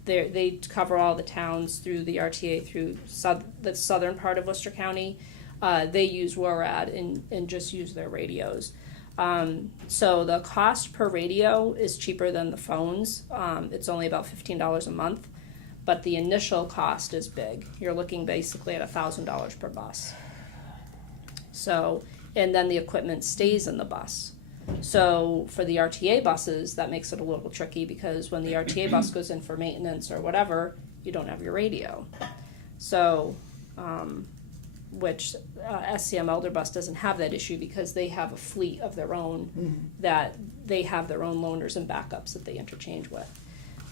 they cover all the towns through the RTA through the southern part of Worcester County. They use WARAD and just use their radios. So the cost per radio is cheaper than the phones. It's only about $15 a month, but the initial cost is big. You're looking basically at $1,000 per bus. So, and then the equipment stays in the bus. So for the RTA buses, that makes it a little tricky, because when the RTA bus goes in for maintenance or whatever, you don't have your radio. So, which SCM Elder Bus doesn't have that issue, because they have a fleet of their own that they have their own loaners and backups that they interchange with.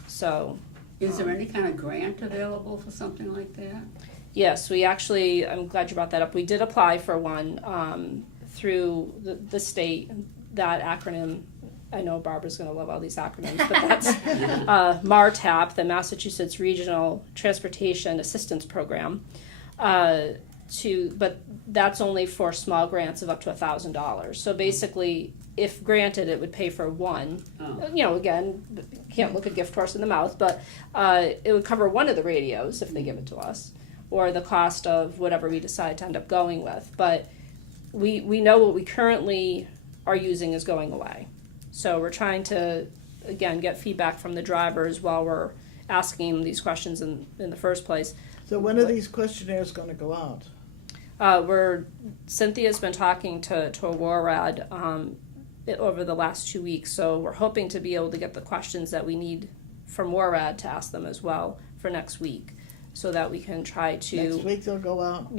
So, Is there any kind of grant available for something like that? yes, we actually, I'm glad you brought that up. We did apply for one through the state. That acronym I know Barbara's going to love all these acronyms, but that's MARTAP, the Massachusetts Regional Transportation Assistance Program. But that's only for small grants of up to $1,000. So basically, if granted, it would pay for one. Oh. Again, can't look a gift horse in the mouth, but it would cover one of the radios if they give it to us, or the cost of whatever we decide to end up going with. But we know what we currently are using is going away. So we're trying to, again, get feedback from the drivers while we're asking them these questions in the first place. So when are these questionnaires gonna go out? Cynthia's been talking to WARAD over the last 2 weeks, so we're hoping to be able to get the questions that we need from WARAD to ask them as well for next week, so that we can try to Next week they'll go out?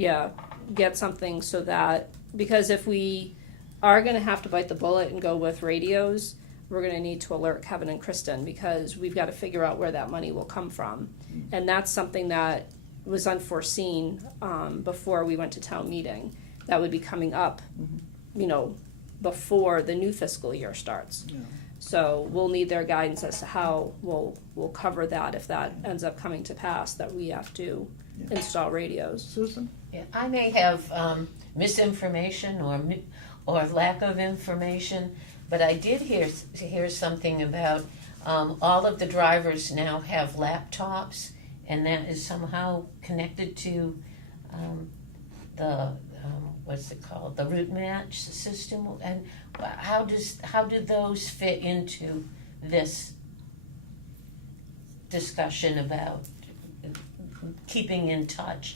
get something so that, because if we are going to have to bite the bullet and go with radios, we're going to need to alert Kevin and Kristen, because we've got to figure out where that money will come from. And that's something that was unforeseen before we went to town meeting. That would be coming up, before the new fiscal year starts. Yeah. So we'll need their guidance as to how we'll cover that if that ends up coming to pass, that we have to install radios. Susan? Yeah, I may have misinformation or lack of information, but I did hear something about all of the drivers now have laptops, and that is somehow connected to the what's it called, the route match system. And how do those fit into this discussion about keeping in touch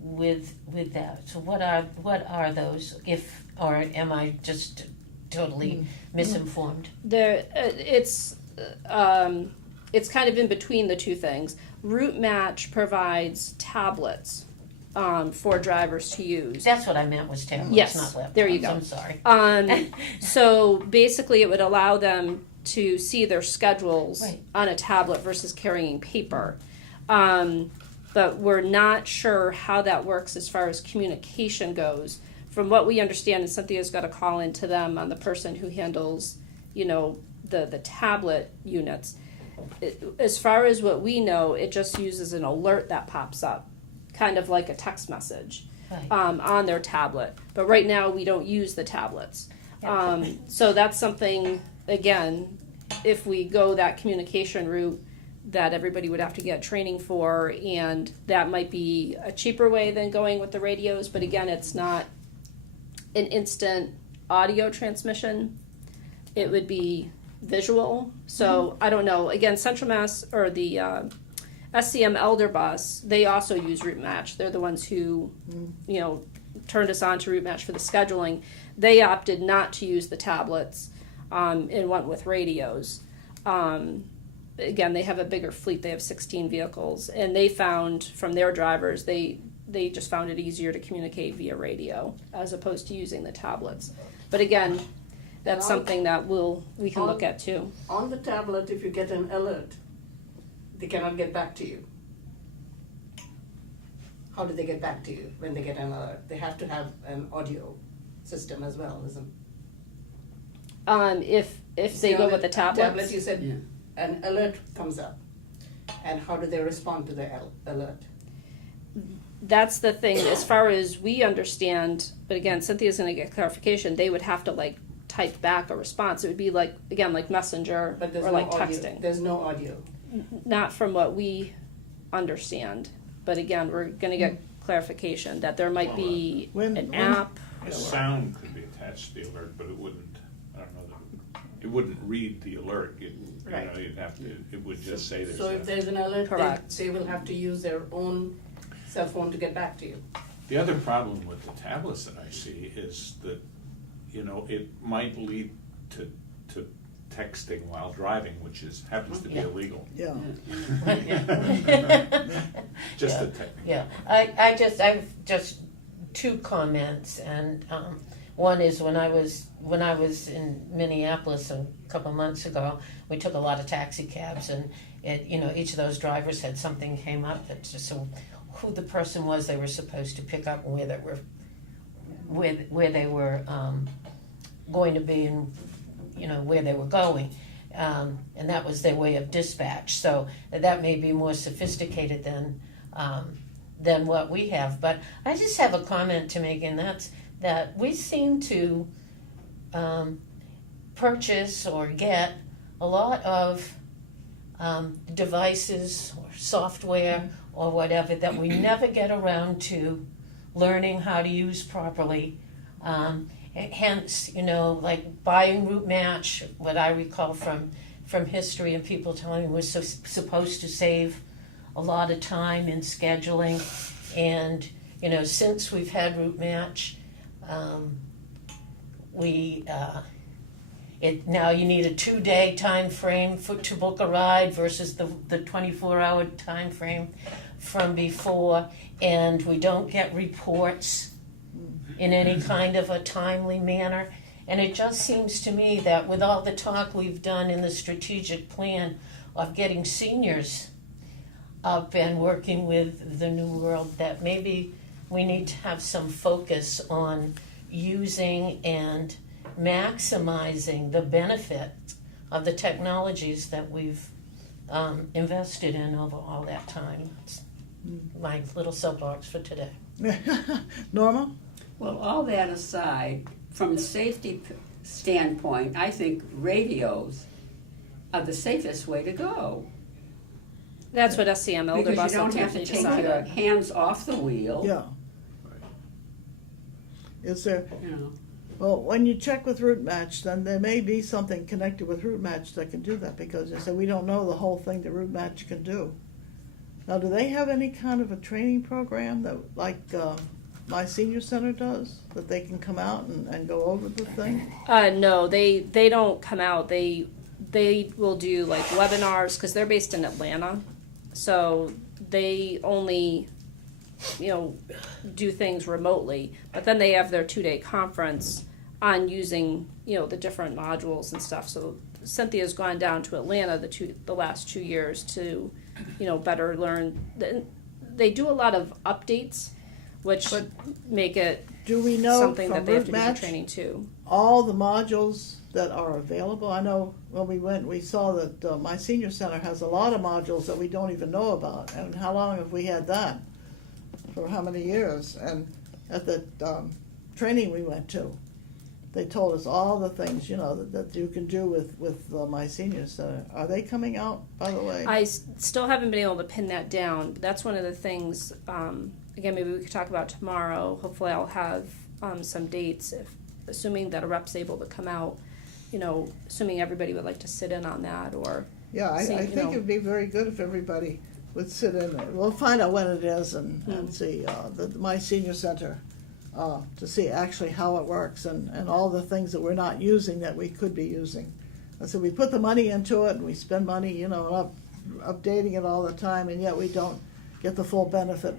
with that? So what are those? Or am I just totally misinformed? It's kind of in between the two things. Route Match provides tablets for drivers to use. That's what I meant was tablets, Yes, not laptops. there you go. I'm sorry. So basically, it would allow them to see their schedules Right. on a tablet versus carrying paper. But we're not sure how that works as far as communication goes. From what we understand, and Cynthia's got a call into them on the person who handles, the tablet units. As far as what we know, it just uses an alert that pops up, kind of like a text message, Right. on their tablet. But right now, we don't use the tablets. So that's something, again, if we go that communication route, that everybody would have to get training for, and that might be a cheaper way than going with the radios. But again, it's not an instant audio transmission. It would be visual. So I don't know. Again, Central Mass or the SCM Elder Bus, they also use Route Match. They're the ones who, turned us on to Route Match for the scheduling. They opted not to use the tablets and went with radios. Again, they have a bigger fleet. They have 16 vehicles, and they found from their drivers, they just found it easier to communicate via radio as opposed to using the tablets. But again, that's something that we can look at too. On the tablet, if you get an alert, they cannot get back to you. How do they get back to you when they get an alert? They have to have an audio system as well, isn't it? If they go with the tablets, Tablet, you said an alert comes up. And how do they respond to the alert? that's the thing. As far as we understand, but again, Cynthia's going to get clarification. They would have to type back a response. It would be like Messenger But there's or no texting. audio. There's no audio. Not from what we understand. But again, we're going to get clarification that there might be an app. A sound could be attached to the alert, but it wouldn't. I don't know. It wouldn't read the alert. Right. You'd have to. It would just say there's. So if there's an alert, Correct. they will have to use their own cell phone to get back to you. The other problem with the tablets that I see is that, it might lead to texting while driving, which happens to be illegal. Yeah. Just a technical. Yeah, I've just two comments, and one is when I was in Minneapolis a couple of months ago, we took a lot of taxi cabs, and each of those drivers had something came up that just who the person was they were supposed to pick up, and where they were going to be, and where they were going. And that was their way of dispatch. So that may be more sophisticated than what we have. But I just have a comment to make, and that's that we seem to purchase or get a lot of devices or software or whatever that we never get around to learning how to use properly. Hence, like buying Route Match, what I recall from history and people telling me was supposed to save a lot of time in scheduling. And, since we've had Route Match, now you need a 2-day time frame to book a ride versus the 24-hour time frame from before, and we don't get reports in any kind of a timely manner. And it just seems to me that with all the talk we've done in the strategic plan of getting seniors up and working with the New World, that maybe we need to have some focus on using and maximizing the benefit of the technologies that we've invested in over all that time. It's my little soapbox for today. Norma? Well, all that aside, from a safety standpoint, I think radios are the safest way to go. That's what SCM Elder Because Bus you don't have to ultimately take your decided. hands off the wheel. Yeah. Is there, You know. well, when you check with Route Match, then there may be something connected with Route Match that can do that, because they said we don't know the whole thing that Route Match can do. Now, do they have any kind of a training program that, like, my senior center does, that they can come out and go over the thing? No, they don't come out. They will do like webinars because they're based in Atlanta, so they only do things remotely. But then they have their 2-day conference on using the different modules and stuff. So Cynthia's gone down to Atlanta the last 2 years to better learn. They do a lot of updates, which But make it do we know something from that they have Route to do Match training too. all the modules that are available? I know when we went, we saw that my senior center has a lot of modules that we don't even know about. And how long have we had that? For how many years? And at the training we went to, they told us all the things that you can do with my senior center. Are they coming out, by the way? I still haven't been able to pin that down. But that's one of the things. Again, maybe we could talk about tomorrow. Hopefully, I'll have some dates, assuming that a rep's able to come out. Assuming everybody would like to sit in on that, or Yeah, I think it'd be very good if everybody would sit in there. We'll find out when it is and see my senior center, to see actually how it works and all the things that we're not using that we could be using. And so we put the money into it and we spend money, updating it all the time, and yet we don't get the full benefit.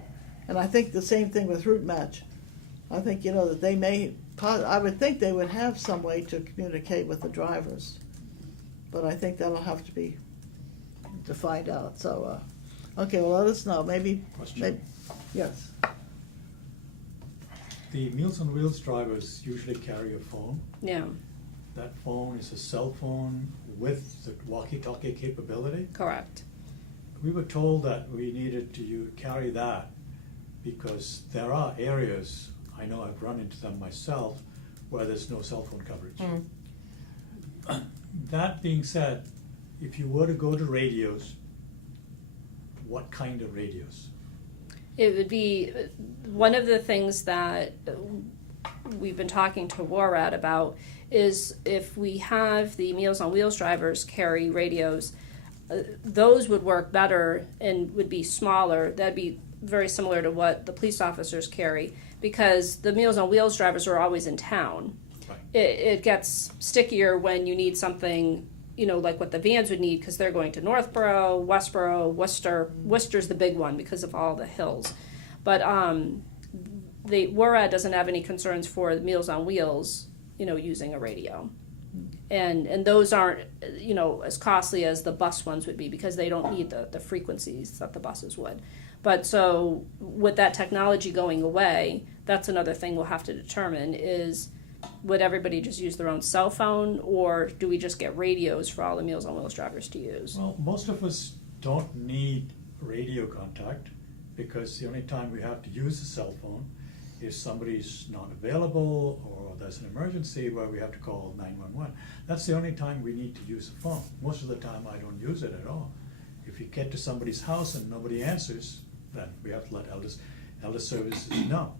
And I think the same thing with Route Match. I think, that they may, I would think they would have some way to communicate with the drivers. But I think that'll have to be to find out. So, okay, well, let us know. Maybe, yes. The Meals on Wheels drivers usually carry a phone. Yeah, That phone is a cell phone with the walkie-talkie capability. correct. We were told that we needed to carry that because there are areas, I know I've run into them myself, where there's no cell phone coverage. That being said, if you were to go to radios, what kind of radios? It would be one of the things that we've been talking to WARAD about is if we have the Meals on Wheels drivers carry radios, those would work better and would be smaller. That'd be very similar to what the police officers carry, because the Meals on Wheels drivers are always in town. Right. It gets stickier when you need something, like what the vans would need, because they're going to Northborough, Westborough, Worcester. Worcester's the big one because of all the hills. But the WARAD doesn't have any concerns for the Meals on Wheels, using a radio. And those aren't, as costly as the bus ones would be, because they don't need the frequencies that the buses would. But so with that technology going away, that's another thing we'll have to determine is, would everybody just use their own cell phone, or do we just get radios for all the Meals on Wheels drivers to use? Well, most of us don't need radio contact, because the only time we have to use a cell phone is somebody's not available or there's an emergency where we have to call 911. That's the only time we need to use a phone. Most of the time I don't use it at all. If you get to somebody's house and nobody answers, then we have to let elder services know.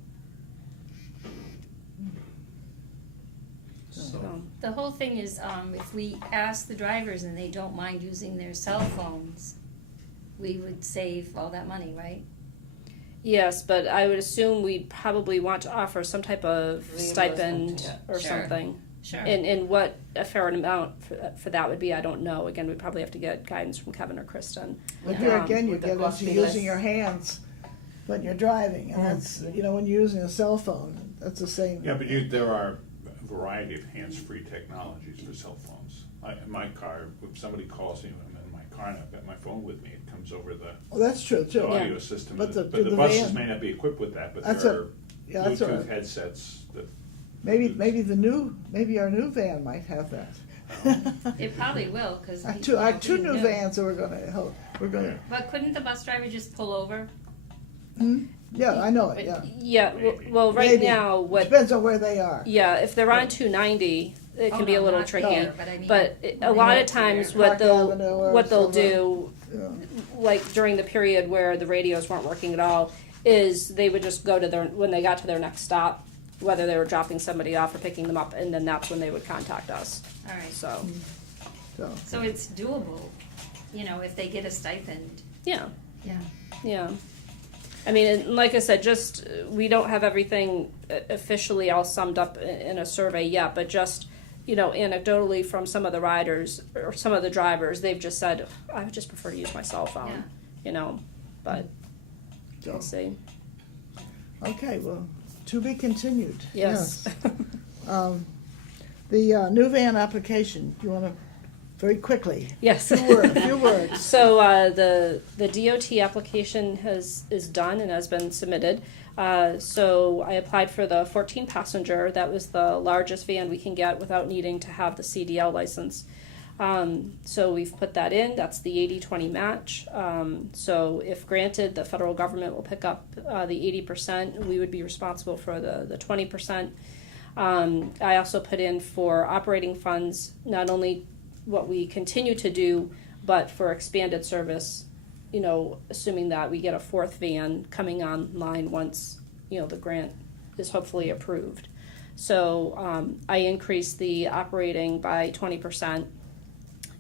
So, The whole thing is, if we ask the drivers and they don't mind using their cell phones, we would save all that money, right? Yes, but I would assume we'd probably want to offer some type of stipend Reimbursement, or Sure. something. Sure. And what a fair amount for that would be, I don't know. Again, we'd probably have to get guidance from Kevin or Kristen. But here Yeah. again, you Would the get cost into be less? using your hands when you're driving, and that's, you know, when you're using a cell phone, that's the same. Yeah, but there are a variety of hands-free technologies for cell phones. In my car, if somebody calls me when I'm in my car and I've got my phone with me, it comes over the Well, that's true too. audio system. But But the the buses van- may not be equipped with that, but That's there a- are yeah, that's a- Bluetooth headsets that. Maybe our new van might have that. It probably will, because. Our two new vans that we're gonna, But couldn't the bus driver just pull over? yeah, I know it, yeah. Yeah, Maybe. well, right Maybe. now, what, Depends on where they are. yeah, if they're on 290, it Oh, can be a no, little not tricky. there, but I mean, But when a they lot get of to times there. what Park they'll Avenue or what they'll somewhere. do, Yeah. like during the period where the radios weren't working at all, is they would just go to when they got to their next stop, whether they were dropping somebody off or picking them up, and then that's when they would contact us. All right, So, so it's doable, you know, if they get a stipend. yeah, Yeah. yeah. I mean, and like I said, just we don't have everything officially all summed up in a survey yet, but just, you know, anecdotally from some of the riders or some of the drivers, they've just said, I would just prefer to use my cell phone, Yeah. you know, but So, we'll see. okay, well, to be continued. Yes. The new van application, do you wanna, very quickly, Yes. few words. So the DOT application is done and has been submitted. So I applied for the 14 passenger. That was the largest van we can get without needing to have the CDL license. So we've put that in. That's the 80-20 match. So if granted, the federal government will pick up the 80%. We would be responsible for the 20%. I also put in for operating funds, not only what we continue to do, but for expanded service, you know, assuming that we get a fourth van coming online once, you know, the grant is hopefully approved. So I increased the operating by 20%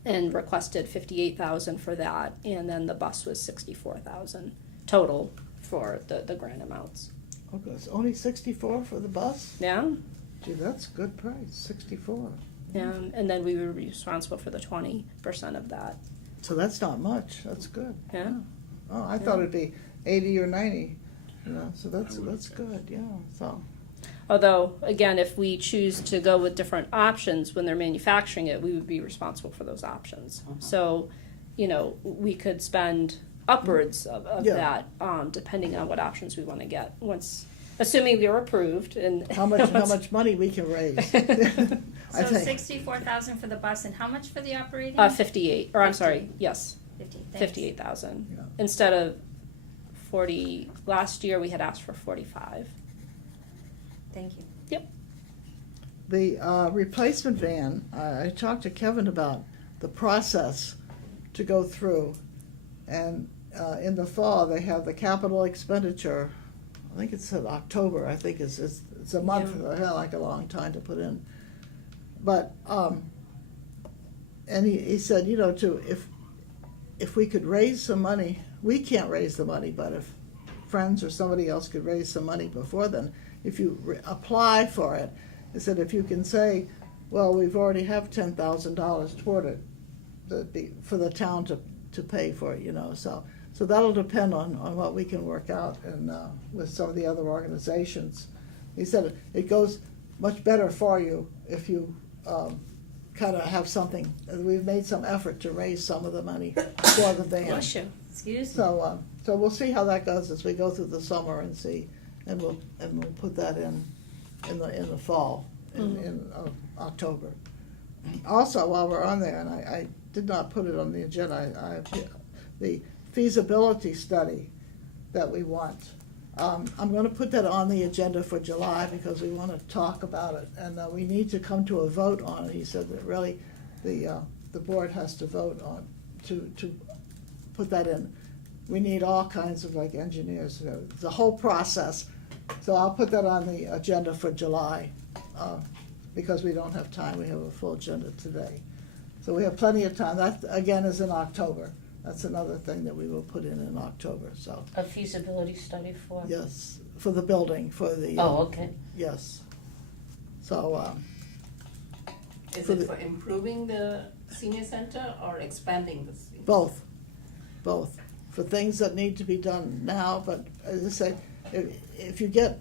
and requested $58,000 for that, and then the bus was $64,000 total for the grant amounts. Okay, it's only 64 for the bus? Yeah, Gee, that's a good price, 64. and then we would be responsible for the 20% of that. So that's not much, that's good. Yeah. Oh, I thought it'd be 80 or 90, you know, so that's say. good, yeah, so. Although, again, if we choose to go with different options when they're manufacturing it, we would be responsible for those options. So, you know, we could spend upwards of Yeah. that, depending on what options we want to get. Once, assuming we are approved, and How much money we can raise. I So think. 64,000 for the bus, and how much for the operating? 58, or I'm sorry, yes, 50. Thanks. 58,000 Yeah. instead of 40. Last year we had asked for 45. Thank you. The replacement van, I talked to Kevin about the process to go through. And in the fall, they have the capital expenditure, I think it's in October, I think it's a month, like a long time to put in. But, and he said, you know, if we could raise some money, we can't raise the money, but if friends or somebody else could raise some money before then, if you apply for it, he said if you can say, well, we've already have $10,000 toward it, for the town to pay for it, you know, so that'll depend on what we can work out and with some of the other organizations. He said it goes much better for you if you kind of have something. We've made some effort to raise some of the money for the van. Bless you. Excuse me. So we'll see how that goes as we go through the summer and see, and we'll put that in the fall in October. Also, while we're on there, and I did not put it on the agenda, the feasibility study that we want. I'm gonna put that on the agenda for July because we wanna talk about it, and we need to come to a vote on it. He said that really, the board has to vote on, to put that in. We need all kinds of like engineers, the whole process. So I'll put that on the agenda for July, because we don't have time, we have a full agenda today. So we have plenty of time, that again is in October. That's another thing that we will put in October, so, A feasibility study for? yes, for the building, for the. Oh, okay. Yes. So, Is For it the- for improving the senior center or expanding the senior? both, for things that need to be done now, but as I say, if you get,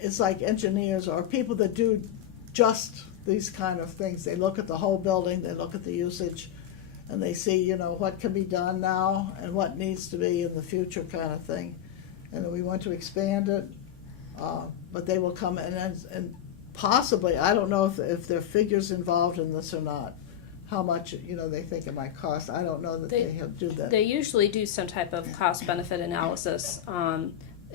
it's like engineers or people that do just these kind of things, they look at the whole building, they look at the usage, and they see, what can be done now and what needs to be in the future kind of thing. And we want to expand it, but they will come and possibly, I don't know if there are figures involved in this or not, how much, they think it might cost. I don't know that they have do that. They usually do some type of cost-benefit analysis.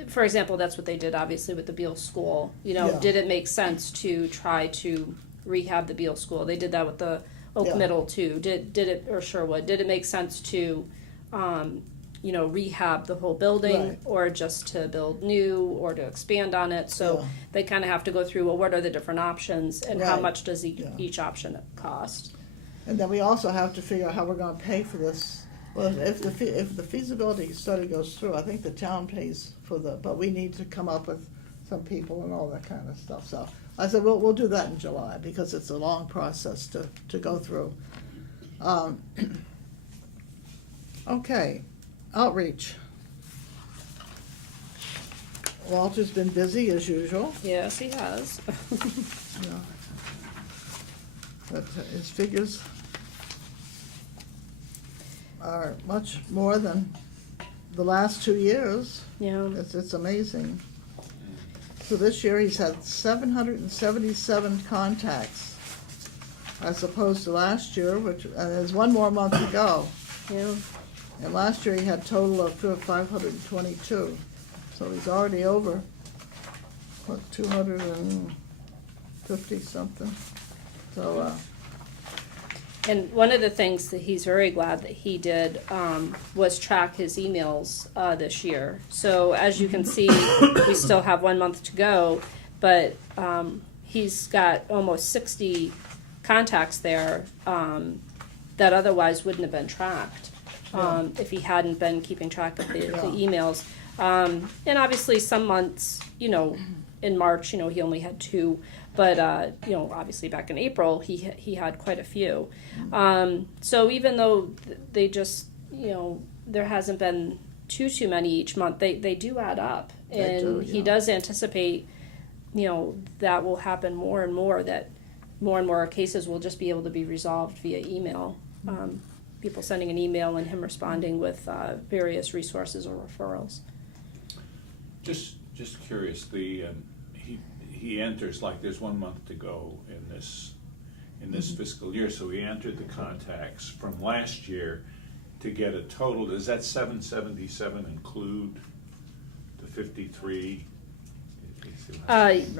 For example, that's what they did, obviously, with the Beale School. Yeah. Did it make sense to try to rehab the Beale School? They did that with the Oak Yeah. Middle, too. Did it, or Sherwood, did it make sense to, rehab the whole building? Right. Or just to build new, or to expand on it? So Yeah. they kind of have to go through, well, what are the different options, and how Right. much does Yeah. each option cost? And then we also have to figure out how we're gonna pay for this. Well, if the feasibility study goes through, I think the town pays for but we need to come up with some people and all that kind of stuff. So I said, we'll do that in July, because it's a long process to go through. Okay, outreach. Walter's been busy as usual, Yes, he has. but his figures are much more than the last 2 years. Yeah. It's amazing. So this year he's had 777 contacts as opposed to last year, and there's one more month to go. Yeah. And last year he had a total of 522. So he's already over, 250 something. So, And one of the things that he's very glad that he did was track his emails this year. So as you can see, we still have 1 month to go, but he's got almost 60 contacts there that otherwise wouldn't have been tracked if he hadn't been keeping track of the emails. And obviously some months, in March, he only had 2. But, obviously back in April, he had quite a few. So even though they just, there hasn't been too many each month, they do add up. And he does anticipate, that will happen more and more, that more and more cases will just be able to be resolved via email. People sending an email and him responding with various resources or referrals. Just curious, he enters, like, there's 1 month to go in this fiscal year, so he entered the contacts from last year to get a total. Does that 777 include the 53?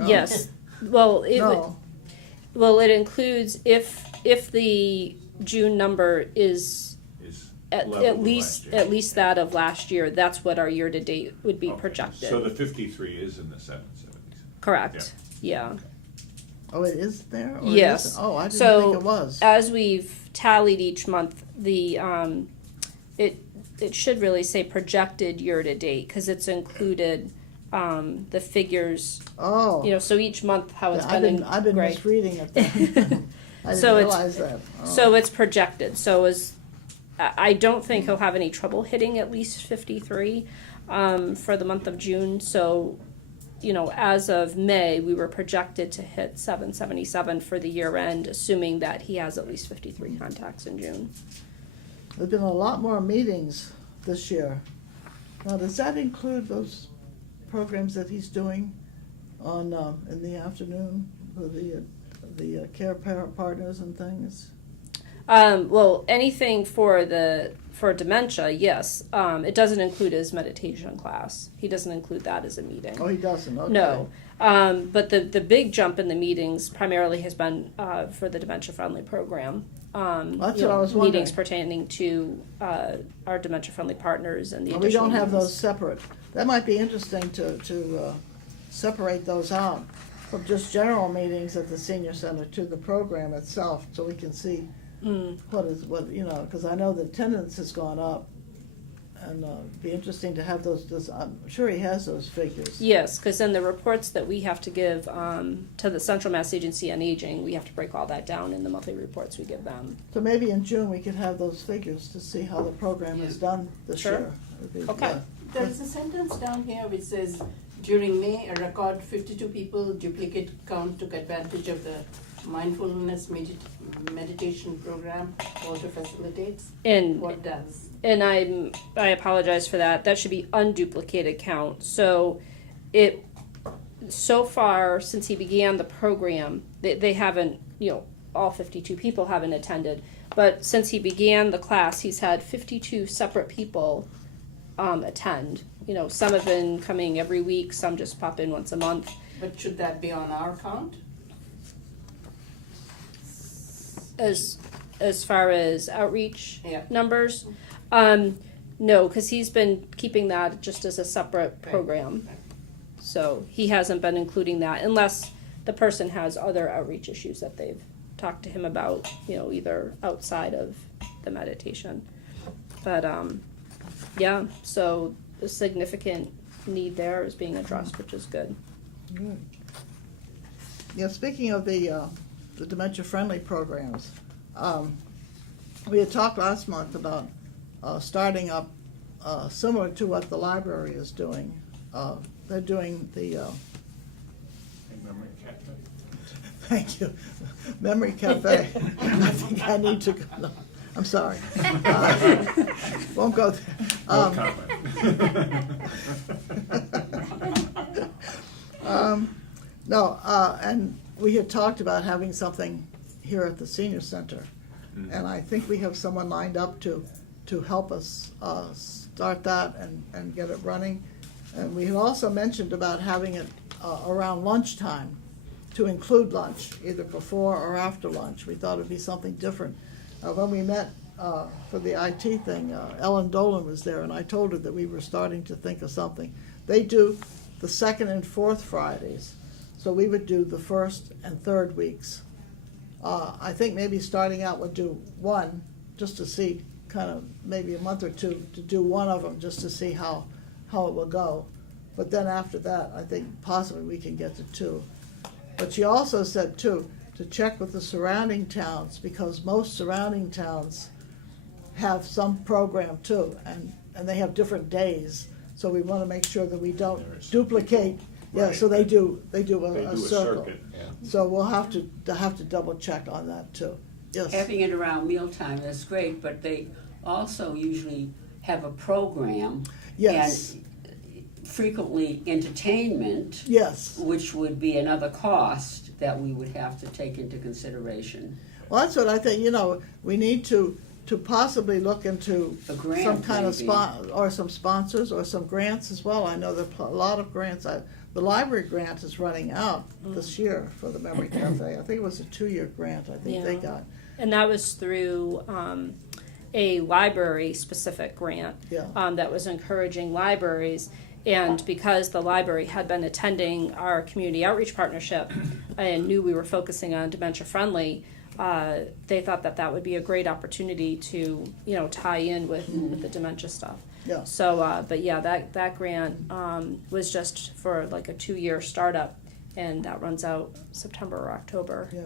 Yes. Well, no, it includes if the June number is Level at with least last year. that of last year. That's what our year to date would be Okay. projected. So the 53 is in the 777. Correct. Yeah. oh, it is there? Or it Yes. isn't? Oh, I didn't So, think it was. As we've tallied each month, the it should really say projected year to date because it's included the figures. Oh. So each month how it's I've been been, I've been gray. misreading it then. I didn't So realize that. Oh. So it's projected. So I don't think he'll have any trouble hitting at least 53 for the month of June. So, as of May, we were projected to hit 777 for the year end, assuming that he has at least 53 contacts in June. There've been a lot more meetings this year. Now, does that include those programs that he's doing on, in the afternoon, for the the care partners and things? Well, anything for dementia, yes. It doesn't include his meditation class. He doesn't include that as a meeting. Oh, he doesn't, okay. No. But the big jump in the meetings primarily has been for the dementia-friendly program. That's what I was wondering. Meetings pertaining to our dementia-friendly partners and the We additional don't have meetings. those separate. That might be interesting to separate those out from just general meetings at the senior center to the program itself, so we can see what, you know, because I know the attendance has gone up, and it'd be interesting to have those, I'm sure he has those figures. Yes, because in the reports that we have to give to the Central Mass Agency on Aging, we have to break all that down in the monthly reports we give them. So maybe in June, we could have those figures to see how the program is done this Sure. year. It'd be- Okay. yeah. There's a sentence down here which says, during May, a record 52 people duplicate count took advantage of the mindfulness meditation program Walter facilitates. And What does? and I apologize for that. That should be unduplicated count. So so far since he began the program, they haven't, all 52 people haven't attended. But since he began the class, he's had 52 separate people attend. Some have been coming every week, some just pop in once a month. But should that be on our count? As far as outreach Yeah. numbers, no, because he's been keeping that just as a separate program. So he hasn't been including that unless the person has other outreach issues that they've talked to him about, either outside of the meditation. But yeah, so a significant need there is being addressed, which is good. Good. Yeah, speaking of the dementia-friendly programs, we had talked last month about starting up similar to what the library is doing. They're doing the Memory cafe. thank you, Memory Cafe. I think I need to go. No, I'm sorry. Won't go there. No comment. No, and we had talked about having something here at the senior center. And I think we have someone lined up to help us start that and get it running. And we had also mentioned about having it around lunchtime, to include lunch, either before or after lunch. We thought it'd be something different. When we met for the IT thing, Ellen Dolan was there, and I told her that we were starting to think of something. They do the second and fourth Fridays, so we would do the first and third weeks. I think maybe starting out we'll do one, just to see, kind of maybe a month or two, to do one of them, just to see how it will go. But then after that, I think possibly we can get to two. But she also said, too, to check with the surrounding towns, because most surrounding towns have some program, too, and they have different days. So we want to make sure that we don't duplicate. Yeah, so they do a They do a circle. circuit, yeah. So we'll have to double check on that, too. Yes. Having it around mealtime is great, but they also usually have a program. Yes. And frequently entertainment, Yes. which would be another cost that we would have to take into consideration. Well, that's what I think, we need to possibly look into A grant, some kind of maybe. or some sponsors or some grants as well. I know there are a lot of grants. The library grant is running out this year for the Memory Cafe. I think it was a 2-year grant I think they Yeah. got. And that was through a library-specific grant Yeah. that was encouraging libraries. And because the library had been attending our community outreach partnership and knew we were focusing on dementia-friendly, they thought that would be a great opportunity to, tie in with the dementia stuff. Yeah. So, but yeah, that grant was just for like a 2-year startup, and that runs out September or October. Yeah.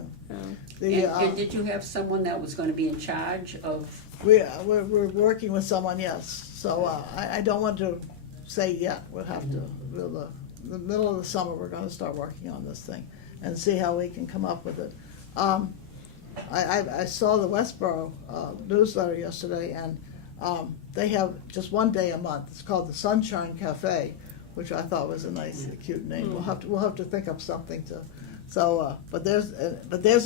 Yeah. And did you have someone that was going to be in charge of? We're working with someone, yes. So I don't want to say yet. We'll have to. The middle of the summer, we're going to start working on this thing and see how we can come up with it. I saw the Westboro newsletter yesterday, and they have just one day a month. It's called the Sunshine Cafe, which I thought was a nice, cute name. We'll have to think up something So, but theirs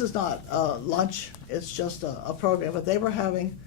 is not lunch, it's just a program, but they were having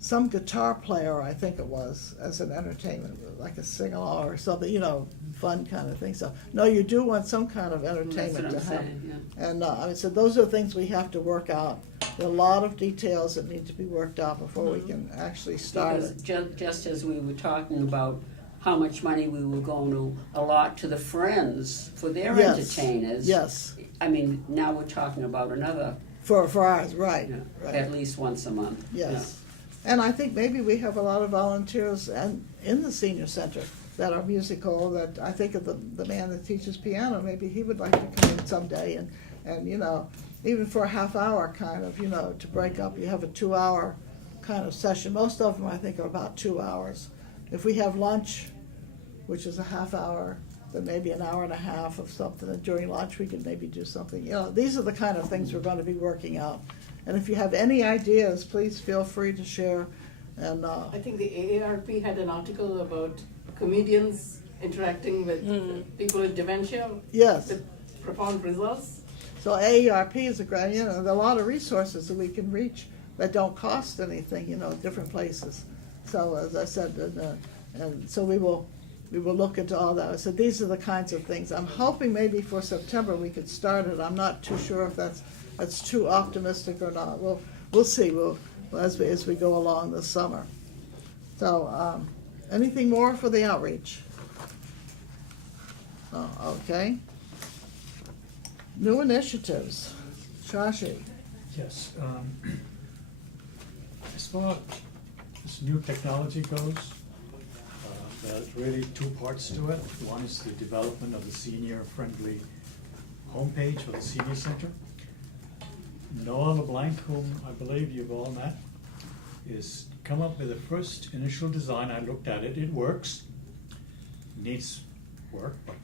some guitar player, I think it was, as an entertainment, like a sing-along or something, you know, fun kind of thing. So, no, you do want some kind of That's entertainment what I'm to have. saying, yeah. And I mean, so those are the things we have to work out. There are a lot of details that need to be worked out before we can actually start Because it. just as we were talking about how much money we were going to allot to the Friends for their Yes, entertainers. yes. I mean, now we're talking about another, For ours, right, you know, right. at least once a month. Yes. And I think maybe we have a lot of volunteers and in the senior center that are musical, that I think of the man that teaches piano, maybe he would like to come in someday and you know, even for a half hour kind of, you know, to break up, you have a 2 hour kind of session. Most of them, I think, are about 2 hours. If we have lunch, which is a half hour, then maybe an hour and a half of something, and during lunch we could maybe do something. You know, these are the kind of things we're going to be working out. And if you have any ideas, please feel free to share. And I think the AARP had an article about comedians interacting with people with dementia yes, with profound results. so AARP is a great, you know, there are a lot of resources that we can reach that don't cost anything, you know, in different places. So as I said, and so we will look into all that. So these are the kinds of things. I'm hoping maybe for September we could start it. I'm not too sure if that's too optimistic or not. We'll see. As we go along this summer. So anything more for the outreach? Oh, okay. New initiatives. Shashi. Yes, as far as new technology goes, there's really two parts to it. One is the development of the senior-friendly homepage for the senior center. Noah LeBlanc, whom I believe you've all met, is come up with the first initial design. I looked at it, it works, needs work, but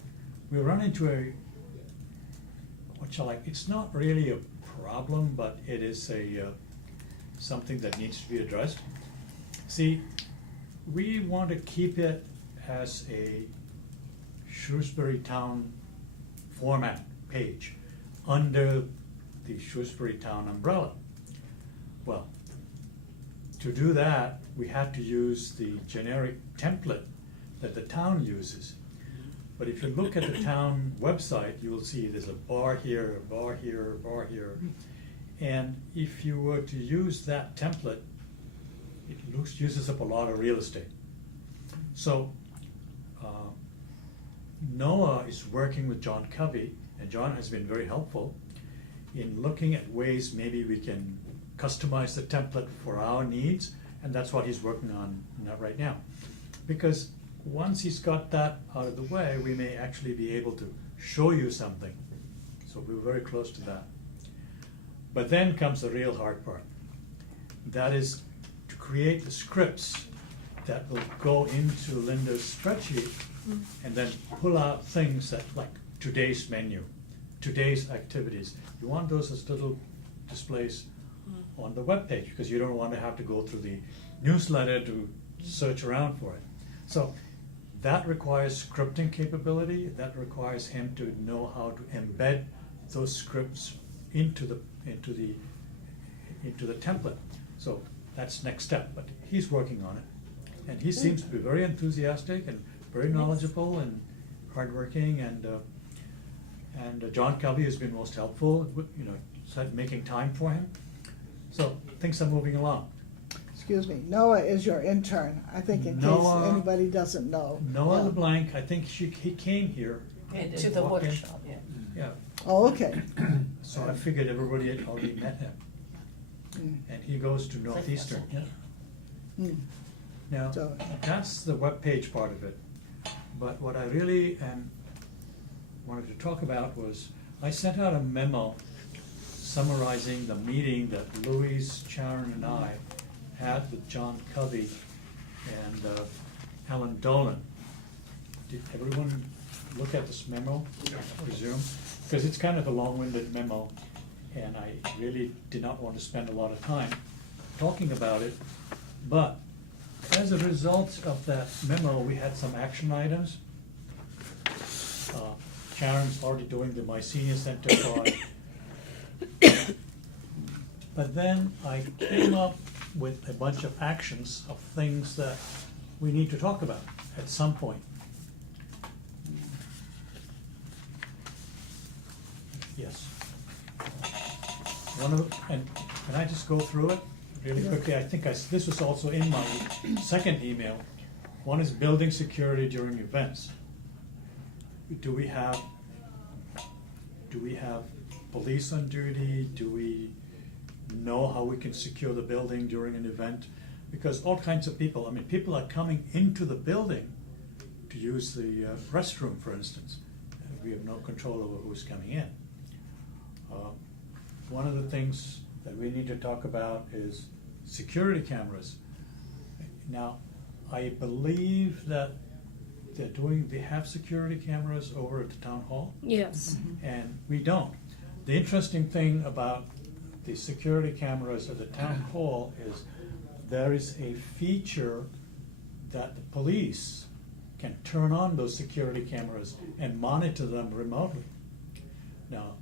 we run into it's not really a problem, but it is something that needs to be addressed. See, we want to keep it as a Shrewsbury Town format page under the Shrewsbury Town umbrella. Well, to do that, we had to use the generic template that the town uses. But if you look at the town website, you will see there's a bar here, a bar here, a bar here. And if you were to use that template, it uses up a lot of real estate. So Noah is working with John Covey, and John has been very helpful in looking at ways maybe we can customize the template for our needs, and that's what he's working on right now. Because once he's got that out of the way, we may actually be able to show you something. So we're very close to that. But then comes the real hard part. That is to create the scripts that will go into Linda's spreadsheet and then pull out things that, like today's menu, today's activities. You want those as little displays on the web page because you don't want to have to go through the newsletter to search around for it. So that requires scripting capability. That requires him to know how to embed those scripts into the template. So that's next step, but he's working on it. And he seems to be very enthusiastic and very knowledgeable and hardworking, and John Covey has been most helpful, you know, making time for him. So things are moving along. Excuse me, Noah is your intern, I think, in Noah- case anybody doesn't know. Noah Yeah. LeBlanc, I think he came here. To the Walk in. workshop, yeah. Yeah, Oh, okay. so I figured everybody had already met him. And he goes to Northeastern. Yeah. Hmm. Now, So- that's the webpage part of it. But what I really wanted to talk about was, I sent out a memo summarizing the meeting that Louise, Sharon, and I had with John Covey and Alan Dolan. Did everyone look at this memo, I presume? Because it's kind of a long-winded memo, and I really did not want to spend a lot of time talking about it. But as a result of that memo, we had some action items. Sharon's already doing the My Senior Center part. But then I came up with a bunch of actions of things that we need to talk about at some point. Yes. And can I just go through it really quickly? I think this was also in my second email. One is building security during events. Do we have police on duty? Do we know how we can secure the building during an event? Because all kinds of people, people are coming into the building to use the restroom, for instance. And we have no control over who's coming in. One of the things that we need to talk about is security cameras. Now, I believe that they have security cameras over at the town hall, Yes. and we don't. The interesting thing about the security cameras at the town hall is there is a feature that the police can turn on those security cameras and monitor them remotely. Now,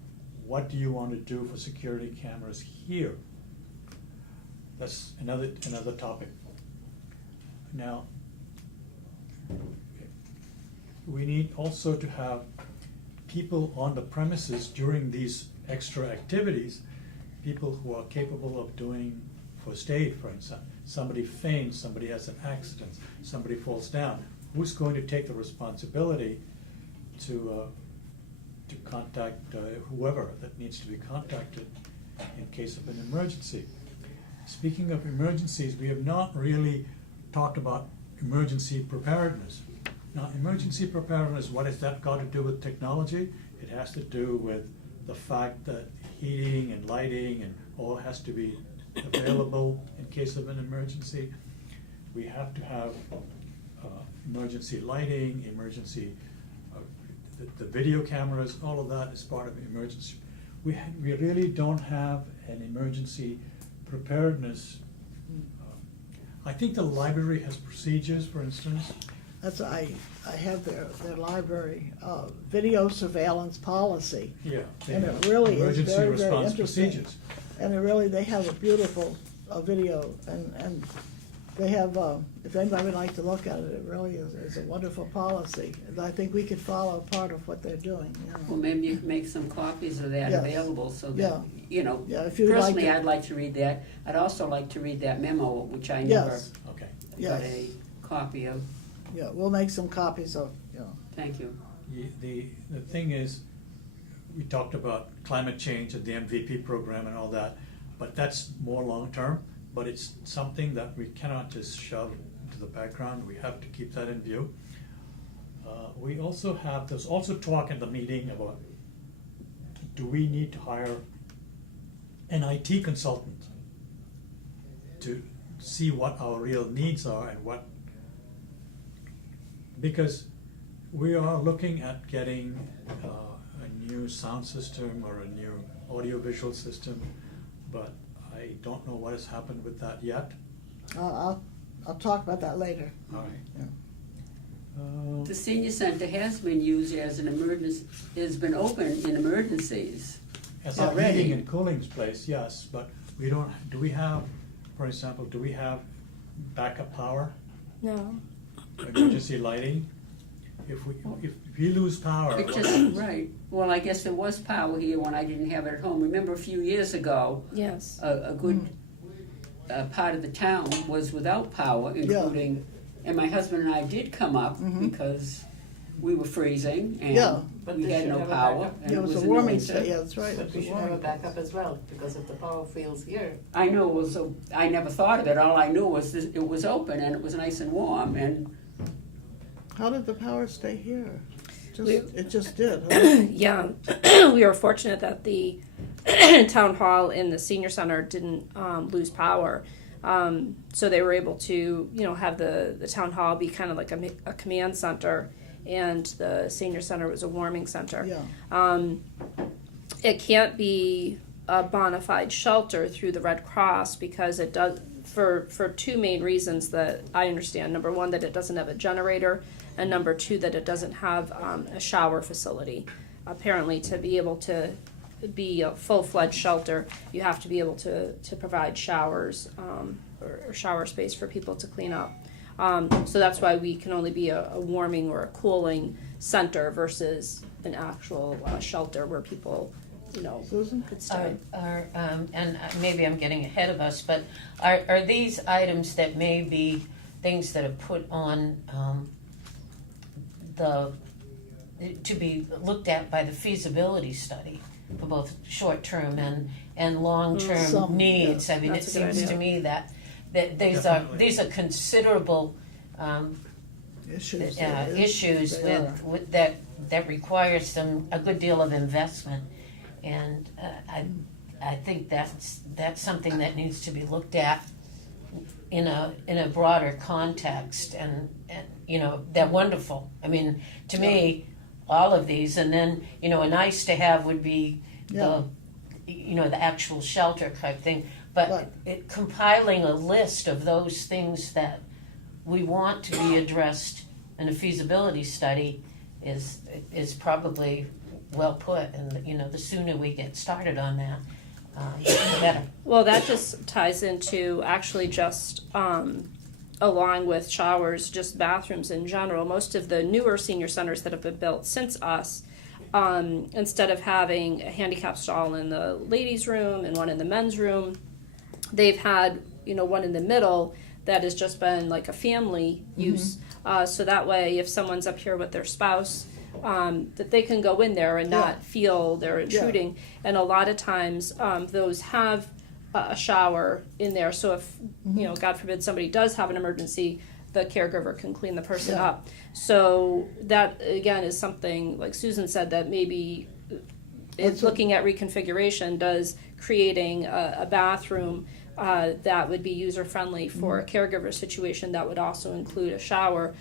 what do you want to do for security cameras here? That's another topic. Now, we need also to have people on the premises during these extra activities, people who are capable of doing first aid, for instance. Somebody faints, somebody has an accident, somebody falls down. Who's going to take the responsibility to contact whoever that needs to be contacted in case of an emergency? Speaking of emergencies, we have not really talked about emergency preparedness. Now, emergency preparedness, what has that got to do with technology? It has to do with the fact that heating and lighting and all has to be available in case of an emergency. We have to have emergency lighting, the video cameras, all of that is part of emergency. We really don't have an emergency preparedness. I think the library has procedures, for instance. That's, I have their library video surveillance policy. Yeah. They And have it really is emergency very, very response interesting. procedures. And they have a beautiful video, and they have, if anybody would like to look at it, it really is a wonderful policy. And I think we could follow part of what they're doing, you know. Well, maybe you can make some copies of that Yes. available so Yeah. that, you know, Yeah, if you'd like personally, to- I'd like to read that. I'd also like to read that memo, which I never Yes, Okay. got yes, a copy of. yeah, we'll make some copies of, you know. Thank you. The thing is, we talked about climate change and the MVP program and all that, but that's more long-term, but it's something that we cannot just shove to the background. We have to keep that in view. There's also talk in the meeting about, do we need to hire an IT consultant to see what our real needs are and because we are looking at getting a new sound system or a new audiovisual system, but I don't know what has happened with that yet. I'll talk about that later. All right. Yeah. The senior center has been used as an emergency, has been open in emergencies. As a Already. heating and cooling place, yes, but we don't, do we have, for example, do we have backup power, No. emergency lighting? If we lose power. It what just, happens? right, well, I guess there was power here when I didn't have it at home. Remember a few years ago, Yes. a good part of the town was without power, including, and my husband and I did come up because we were freezing Yeah. and But we they had should no have a power. backup. and Yeah, it was a in the warming winter. state, yeah, that's right. But it we was should a have a warming. backup as well, because if the power fails here, I know it was, I never thought of it. All I knew was this, it was open and it was nice and warm and How did the power stay here? We- It just did, huh? Yeah, we were fortunate that the town hall and the senior center didn't lose power. So they were able to, have the town hall be kind of like a command center, and the senior center was a warming center. Yeah, It can't be a bona fide shelter through the Red Cross because it does, for two main reasons that I understand. Number one, that it doesn't have a generator, and number two, that it doesn't have a shower facility. apparently to be able to be a full-fledged shelter, you have to be able to provide showers, or shower space for people to clean up. So that's why we can only be a warming or a cooling center versus an actual shelter where people, Susan? could stay. And maybe I'm getting ahead of us, but are these items that may be things that are put on to be looked at by the feasibility study for both short-term and long-term Some, needs? yeah. I mean, That's it a good seems to idea. me that Definitely. these are considerable Issues. issues They are. with that require a good deal of investment, and I think that's something that needs to be looked at in a broader context, and they're wonderful. I mean, to me, all of these, and then a nice to have would be Yeah. the actual shelter type thing, but compiling a list of those things that we want to be addressed in a feasibility study is probably well put, and the sooner we get started on that, the better. Well, that just ties into actually just along with showers, just bathrooms in general. Most of the newer senior centers that have been built since us, instead of having a handicap stall in the ladies' room and one in the men's room, they've had one in the middle that has just been like a family use. So that way, if someone's up here with their spouse, that they can go in there and not feel they're intruding. And a lot of times, those have a shower in there. So if, God forbid, somebody does have an emergency, the caregiver can clean the person up. So that, again, is something, like Susan said, that maybe it's looking at reconfiguration, does creating a bathroom that would be user-friendly for a caregiver situation that would also include a shower,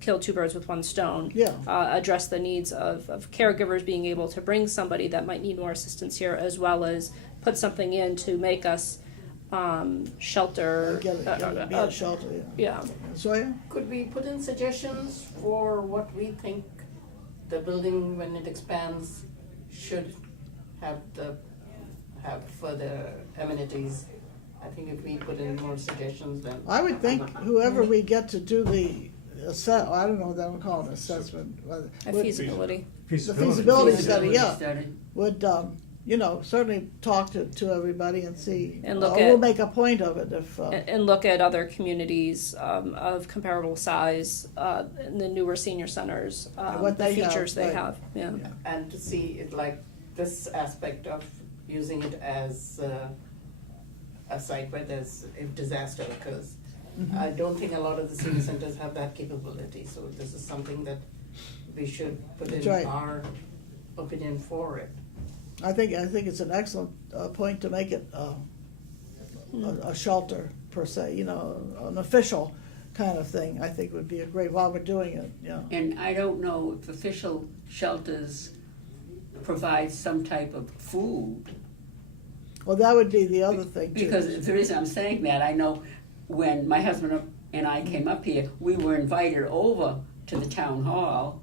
kill two birds with one stone. Address the needs of caregivers being able to bring somebody that might need more assistance here, as well as put something in to make us shelter. Be a shelter, Yeah. Sawyer? Could we put in suggestions for what we think the building, when it expands, should have further amenities? I think if we put in more suggestions, then. I would think whoever we get to do the I don't know what that would call an assessment. A would- feasibility. The feasibility study, Study. would, certainly talk to everybody and see. And look We'll at- make a point of it if, And look at other communities of comparable size in the newer senior centers, what the they have, features they right. have. Yeah. And to see it like this aspect of using it as a site where if disaster occurs. I don't think a lot of the senior centers have that capability, so this is something that we should put That's in right. our opinion for it. I think it's an excellent point to make it a shelter per se, an official kind of thing. I think would be a great, while we're doing it, And I don't know if official shelters provide some type of food. Well, that would be the other thing too. Because the reason I'm saying that, I know when my husband and I came up here, we were invited over to the town hall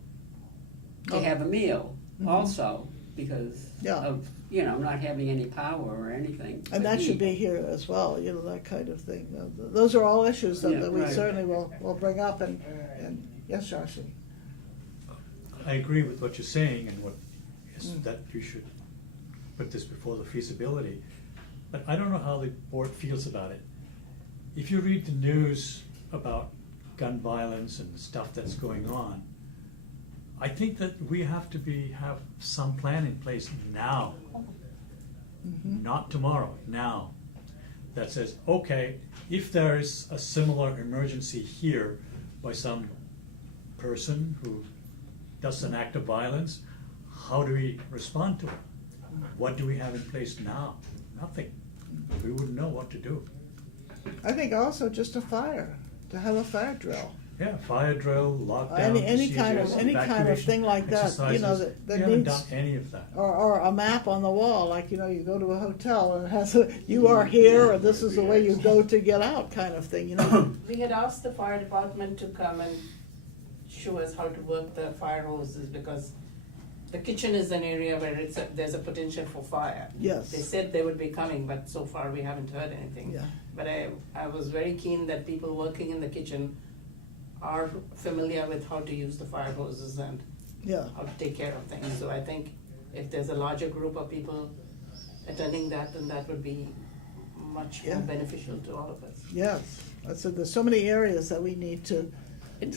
to have a meal also, because of, not having any power or anything. And to that should eat. be here as well, that kind of thing. Those are all issues that we right. certainly will bring up and yes, Shashi. I agree with what you're saying and that you should put this before the feasibility. But I don't know how the board feels about it. If you read the news about gun violence and the stuff that's going on, I think that we have to have some plan in place now, not tomorrow, now, that says, okay, if there is a similar emergency here by some person who does an act of violence, how do we respond to it? What do we have in place now? Nothing. We wouldn't know what to do. I think also just to have a fire drill. Yeah, fire drill, lockdown Any kind of evacuation thing like that, exercises. that We haven't needs, done any of that. or a map on the wall, like, you go to a hotel and it has, you are here, or this is the way you go to get out, kind of thing, We had asked the fire department to come and show us how to work the fire hoses, because The kitchen is an area where there's a potential for fire. Yes. They said they would be coming, but so far we haven't heard anything. Yeah. But I was very keen that people working in the kitchen are familiar with how to use the fire hoses and Yeah, how to take care of things. So I think if there's a larger group of people attending that, then that would be much more Yeah. beneficial to all of us. yes. I said, there's so many areas that we need to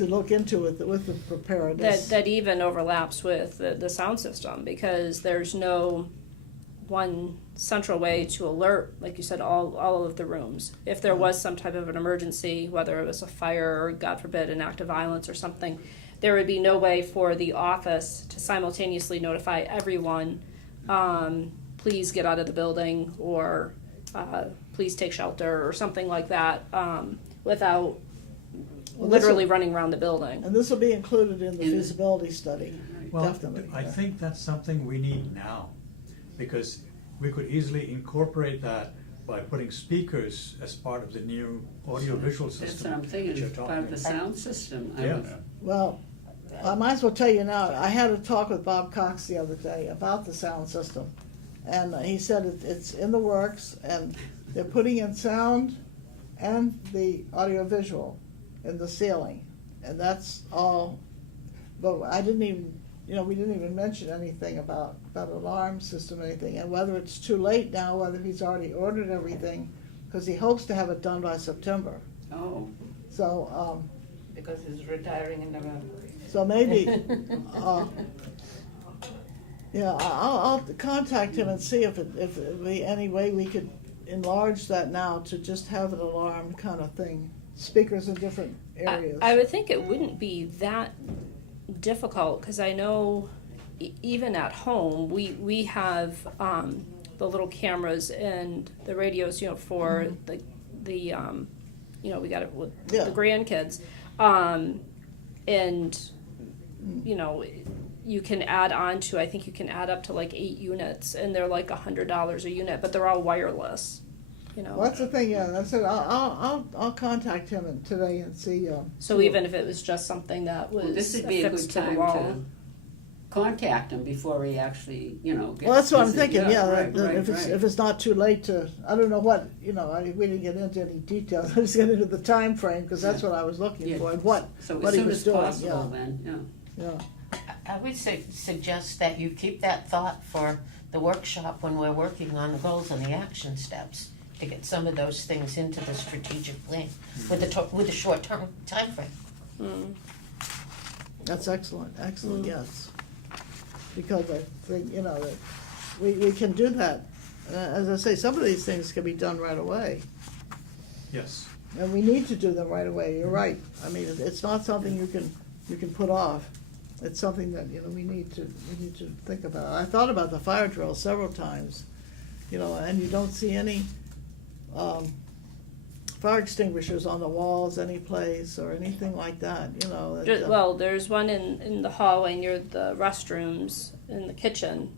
look into with the preparedness. That even overlaps with the sound system, because there's no one central way to alert, like you said, all of the rooms. If there was some type of an emergency, whether it was a fire or, God forbid, an act of violence or something, there would be no way for the office to simultaneously notify everyone, please get out of the building, or please take shelter, or something like that, without Well, this literally will- running around the building. And this will be included in the In the- feasibility study, Well, definitely. I think that's something we need now, because we could easily incorporate that by putting speakers as part of the new audiovisual That's what system I'm that thinking, you're part talking of the about. sound system. I Yeah. would- Well, I might as well tell you now, I had a talk with Bob Cox the other day about the sound system. And he said it's in the works, and they're putting in sound and the audiovisual in the ceiling. And that's all, but I didn't even, we didn't even mention anything about alarm system or anything, and whether it's too late now, whether he's already ordered everything, because he hopes to have it done by September. Oh, So, Because he's retiring in November. so maybe, yeah, I'll contact him and see if we, any way we could enlarge that now to just have an alarm kind of thing, speakers in different areas. I would think it wouldn't be that difficult, because I know even at home, we have the little cameras and the radios, for the we got it with Yeah. the grandkids, and you can add on to, I think you can add up to like 8 units, and they're like $100 a unit, but they're all wireless. Well, that's the thing, yeah, that's it, I'll contact him today and see. So even if it was just something that was well, this would be a affixed good to the time wall. to contact him before he actually, gets. Well, that's what I'm busy. thinking, yeah, right, that right, if right. it's not too late to, I don't know what, we didn't get into any details, I just got into the time frame, because that's what I was looking Yeah. for, and what So what as he soon was as doing, possible then, yeah. I would suggest that you keep that thought for the workshop when we're working on the goals and the action steps, to get some of those things into the strategic plan with the short-term timeframe. Mm. That's excellent, yes. Because I think, that we can do that. As I say, some of these things can be done right away, Yes. and we need to do them right away, you're right. I mean, it's not something you can put off. It's something that, we need to think about. I thought about the fire drill several times, and you don't see any fire extinguishers on the walls any place or anything like that, Well, there's one in the hallway near the restrooms in the kitchen.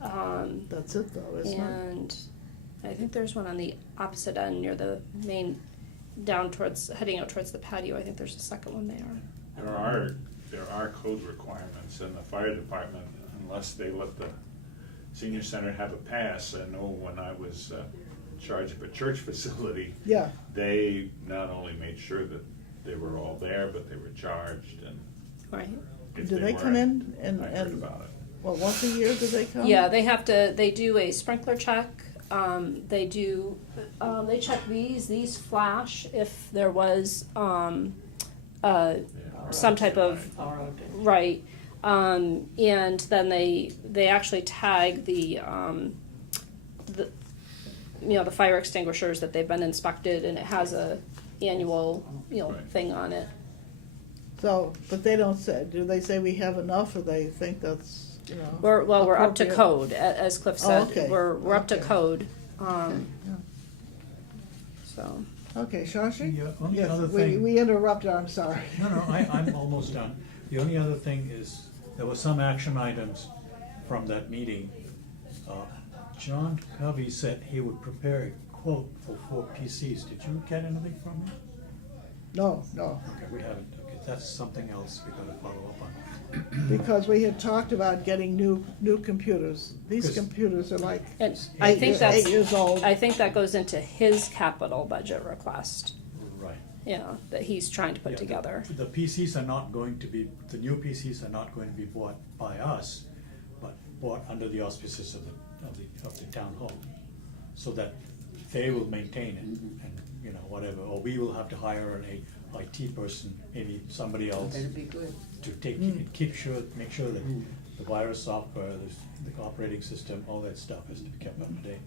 That's it though, isn't it? And I think there's one on the opposite end near the main, heading out towards the patio. I think there's a second one there. There are code requirements in the fire department, unless they let the senior center have a pass. I know when I was in charge of a church facility, Yeah, they not only made sure that they were all there, but they were charged, and Right. if do they come weren't, in I heard and, about it. well, once a year do they come? Yeah, they do a sprinkler check. They check these flash if there was, some type of, Power outage. right. And then they actually tag the fire extinguishers that they've been inspected, and it has a annual, Right. thing on it. So, but they don't say, do they say we have enough, or they think that's, We're up to appropriate? code, as Cliff Oh, said. okay. We're up to Okay. code. Yeah. So. Okay, Shashi? The only Yes, other we thing. interrupted, I'm sorry. No, I'm almost done. The only other thing is, there were some action items from that meeting. John Covey said he would prepare a quote for 4 PCs. Did you get anything from him? No, Okay, we haven't. Okay, that's something else we gotta follow up on. Because we had talked about getting new computers. These Because- computers are like And I think 8 that's, years old. I think that goes into his capital budget request, Right. that he's trying to put Yeah, together. The PCs are not going to be, the new PCs are not going to be bought by us, but bought under the auspices of the town hall, so that they will maintain it, and, whatever, or we will have to hire an IT person, maybe somebody else, That'd be good. to make sure that the virus software, the operating system, all that stuff is to be kept up to date.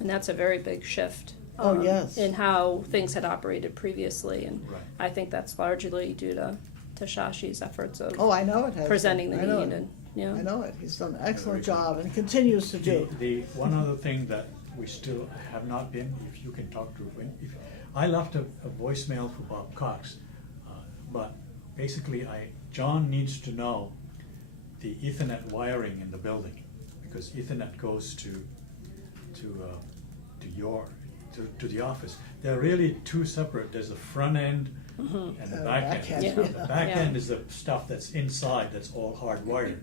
And that's a very big shift. Oh, yes. In how things had operated previously, and Right. I think that's largely due to Shashi's efforts of Oh, I know it has. presenting the I know need, it. and, yeah. I know it. He's done an excellent job and continues to do. The one other thing that we still have not been, if you can talk to, I left a voicemail for Bob Cox, but basically John needs to know the Ethernet wiring in the building, because Ethernet goes to the office. They're really two separate. There's the front end and the back end. Yeah. The back Yeah. end is the stuff that's inside, that's all hardwired.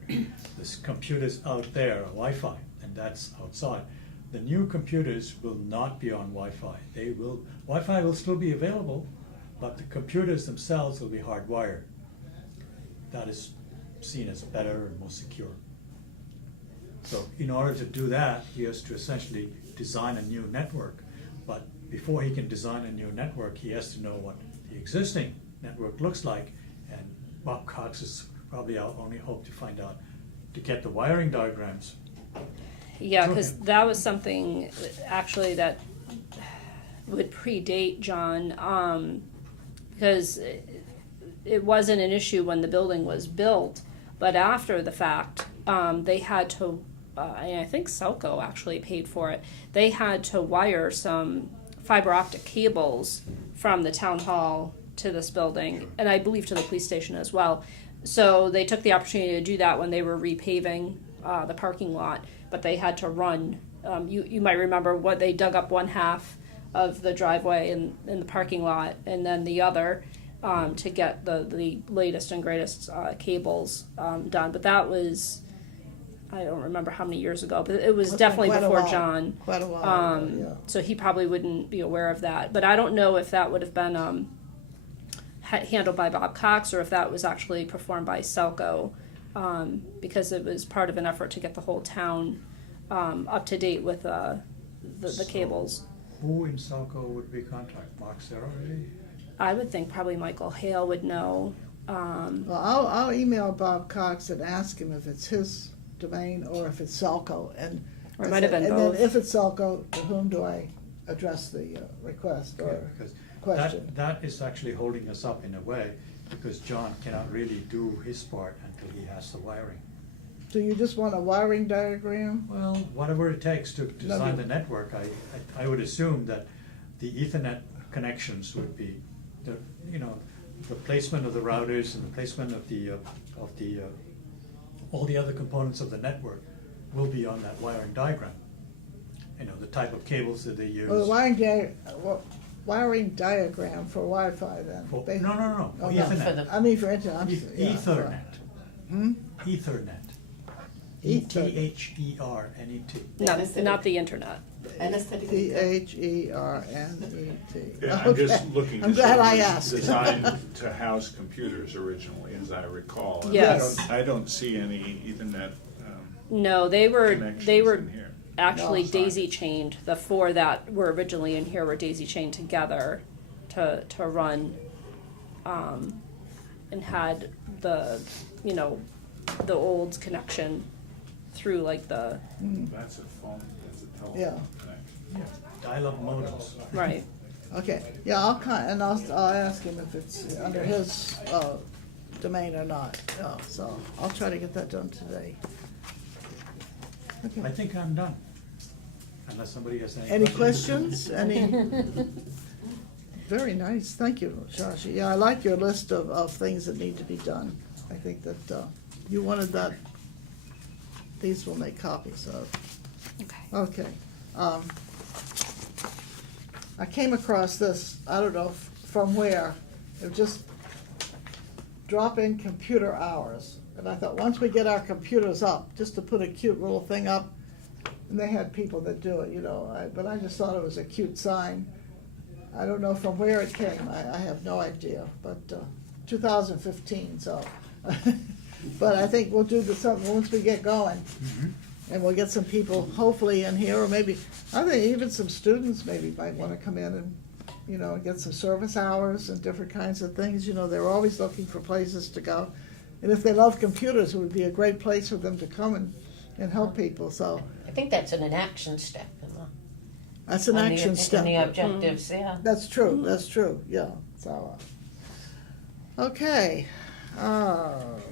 This computer's out there, Wi-Fi, and that's outside. The new computers will not be on Wi-Fi. Wi-Fi will still be available, but the computers themselves will be hardwired. That is seen as better and more secure. So in order to do that, he has to essentially design a new network. But before he can design a new network, he has to know what the existing network looks like. And Bob Cox is probably our only hope to find out, to get the wiring diagrams. Yeah, Go because ahead. that was something actually that would predate John, because it wasn't an issue when the building was built, but after the fact, they had to, and I think Selco actually paid for it, they had to wire some fiber optic cables from the town hall to this building, and I believe to the police station as well. So they took the opportunity to do that when they were repaving the parking lot, but they had to run. You might remember what they dug up one half of the driveway in the parking lot, and then the other to get the latest and greatest cables done. But that was, I don't remember how many years ago, but it was That's definitely quite a before while. John. Quite a while ago, yeah. So he probably wouldn't be aware of that. But I don't know if that would have been handled by Bob Cox or if that was actually performed by Selco, because it was part of an effort to get the whole town up to date with the cables. Who in Salco would we contact? Mark Serra, maybe? I would think probably Michael Hale would know. Well, I'll email Bob Cox and ask him if it's his domain or if it's Selco. And Or it might have been and both. then if it's Selco, to whom do I address the request or Because question? that is actually holding us up in a way, because John cannot really do his part until he has the wiring. Do you just want a wiring diagram? Well, whatever it takes to design the network, I would assume that the Ethernet connections would be, the placement of the routers and the placement of all the other components of the network will be on that wiring diagram. The type of cables that they use. Well, the wiring diagram for Wi-Fi then? No, for Oh, no. Ethernet. I mean for internet. I'm E- s- yeah, Ethernet. sorry. Hmm? Ethernet. Ethernet. Ethernet. Not the internet. Anesthetic. T-H-E-R-N-E-T. Yeah, I'm just Okay. looking I'm to glad sort I of asked. designed to house computers originally, as I recall. And Yes. I don't see any Ethernet No, they were connections in here. Actually No. daisy chained. The four that were originally in here were daisy chained together to run, and had the old connection through like the That's a phone, that's a telephone Yeah. connection. Dial-up modems. right. Okay, yeah, I'll ask him if it's under his domain or not. Yeah, so I'll try to get that done today. I Okay. think I'm done, unless somebody has Any questions? Any? Very nice, thank you, Shashi. Yeah, I like your list of things that need to be done. I think that you wanted that. These will make copies of. Okay. Okay. I came across this, I don't know from where, it just drop-in computer hours. And I thought, once we get our computers up, just to put a cute little thing up, and they had people that do it, but I just thought it was a cute sign. I don't know from where it came, I have no idea, but 2015, so. But I think we'll do something once we get going. And we'll get some people hopefully in here, or maybe, I think even some students maybe might wanna come in and, get some service hours and different kinds of things. They're always looking for places to go. And if they love computers, it would be a great place for them to come and help people, so. I think that's an action step That's an action step. in the objectives, yeah. That's true, yeah, so. Okay,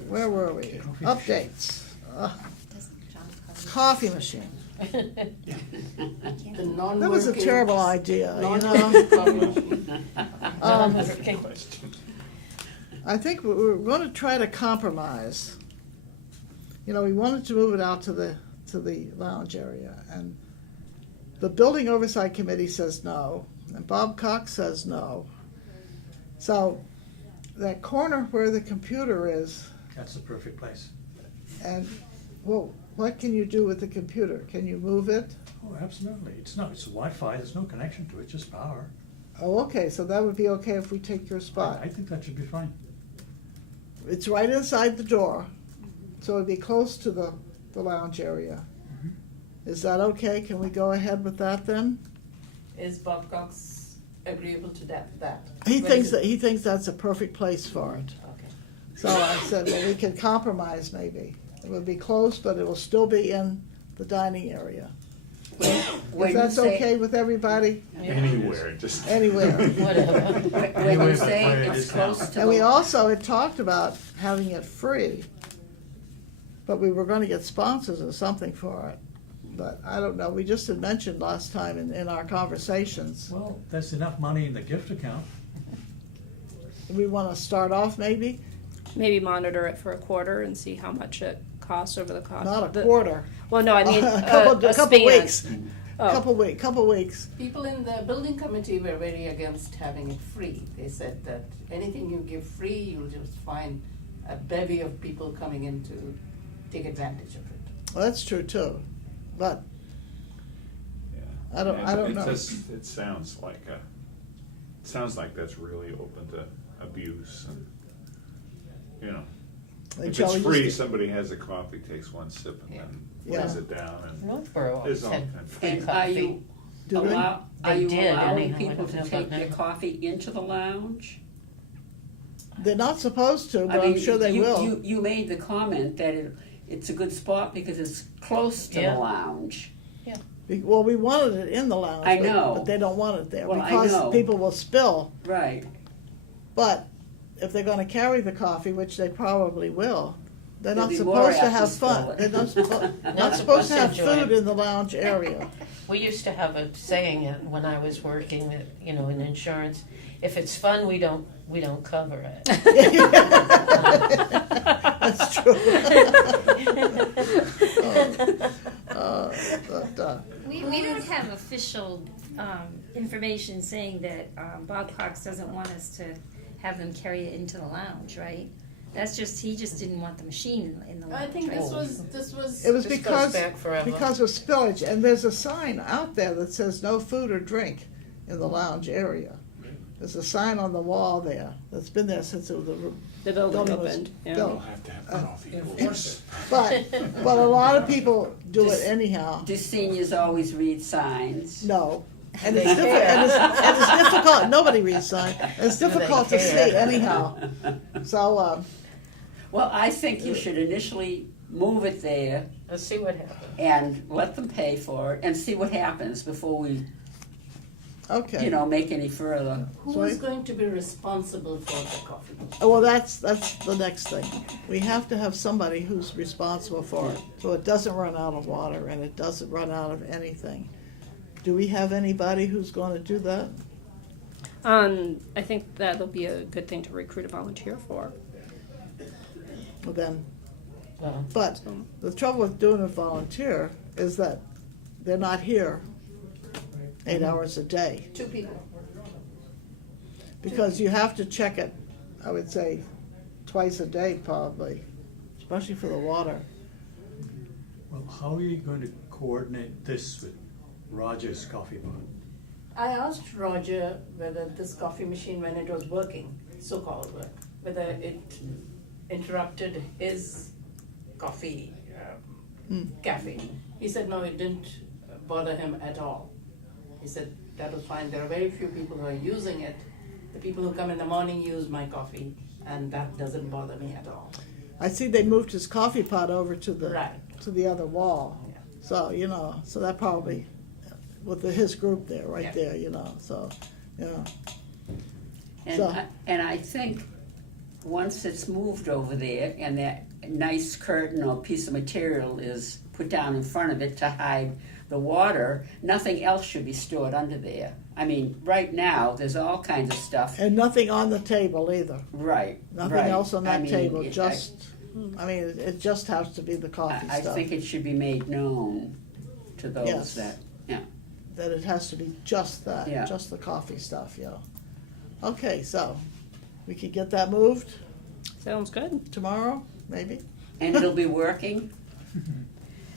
where were we? Updates. Coffee machine. The non-working. That was a terrible idea, non-working coffee machine. Question. I think we're going to try to compromise. We wanted to move it out to the lounge area, and the Building Oversight Committee says no, and Bob Cox says no. So that corner where the computer is, That's the perfect place. and, well, what can you do with the computer? Can you move it? Oh, absolutely. It's Wi-Fi, there's no connection to it, just power. Oh, okay, so that would be okay if we take your spot. I think that should be fine. It's right inside the door, so it'd be close to the lounge area. Is that okay? Can we go ahead with that then? Is Bob Cox agreeable to that? He Where thinks is it? he thinks that's a perfect place for it. Okay. So I said, well, we can compromise maybe. It will be close, but it will still be in the dining area. When If you that's say- okay with everybody, Anywhere, just. anywhere. Whatever. When you say Where it it's is now. close to And we the, also had talked about having it free, but we were gonna get sponsors or something for it. But I don't know, we just had mentioned last time in our conversations, Well, there's enough money in the gift account. we wanna start off maybe, Maybe monitor it for a quarter and see how much it costs over the cost. not a the- quarter. Well, no, I mean, A couple a couple span. weeks, Oh. couple weeks. People in the building committee were very against having it free. They said that anything you give free, you'll just find a bevy of people coming in to take advantage of it. Well, that's true too, but Yeah. I don't And know. It sounds like that's really open to abuse and, if shall it's we free, just- somebody has a coffee, takes one sip and then lays Yeah. it down and Northborough there's always all had kinds of. free and are coffee. you Do they? are They you did, allowing anyhow, I people don't to know take about their now. coffee into the lounge? They're not supposed to, I but I'm mean, sure they will. You made the comment that it's a good spot because it's close to Yeah. the lounge. Well, we wanted it in the lounge. I but- know. But they don't want it there Well, I because know. people will spill. Right. But if they're gonna carry the coffee, which they probably will, they're There'll not be more supposed to after have spill fun. it. They're not No, not supposed to have enjoy food it. in the lounge area. We used to have a saying when I was working, in insurance, if it's fun, we don't cover it. That's true. We don't have official information saying that Bob Cox doesn't want us to have them carry it into the lounge, right? That's just, he just didn't want the machine in the lounge. I think right? this was It was This goes because back forever. of spillage, and there's a sign out there that says no food or drink in the lounge area. There's a sign on the wall there that's been there since it was The building Building was opened, yeah. built. We'll have to have coffee, of course. But a lot of people do it anyhow. Do seniors always read signs? No. And They it's difficult, care. and it's difficult, nobody reads signs, it's Do they difficult to care? see anyhow. So, Well, I think you should initially move it there Let's see what happens. and let them pay for it and see what happens before we, okay. make any further. Who So is going to be responsible for the coffee? Oh, well, that's the next thing. We have to have somebody who's responsible for it, so it doesn't run out of water and it doesn't run out of anything. Do we have anybody who's gonna do that? I think that'll be a good thing to recruit a volunteer for. Well, then, Well, but the trouble with doing a volunteer is that they're not here 8 hours a day, 2 people. because you have to check it, I would say, twice a day probably, especially for the water. Well, how are you going to coordinate this with Roger's coffee pot? I asked Roger whether this coffee machine, when it was working, so-called work, whether it interrupted his coffee cafe. He said no, it didn't bother him at all. He said that was fine. There are very few people who are using it. The people who come in the morning use my coffee, and that doesn't bother me at all. I see they moved his coffee pot over to the Right. to the other wall. Yeah. So, you know, so that probably, with his group there, right Yeah. there, you know, so, you know. And So- I think once it's moved over there and that nice curtain or piece of material is put down in front of it to hide the water, nothing else should be stored under there. I mean, right now, there's all kinds of stuff. And nothing on the table either. Right, Nothing right. else on I that mean, table, it- just, I mean, it just has to be the coffee I stuff. think it should be made known to those Yes. that, That it has to be just that, Yeah. just the coffee stuff, yeah. Okay, so, we could get that moved Sounds good. tomorrow, maybe? and it'll be working.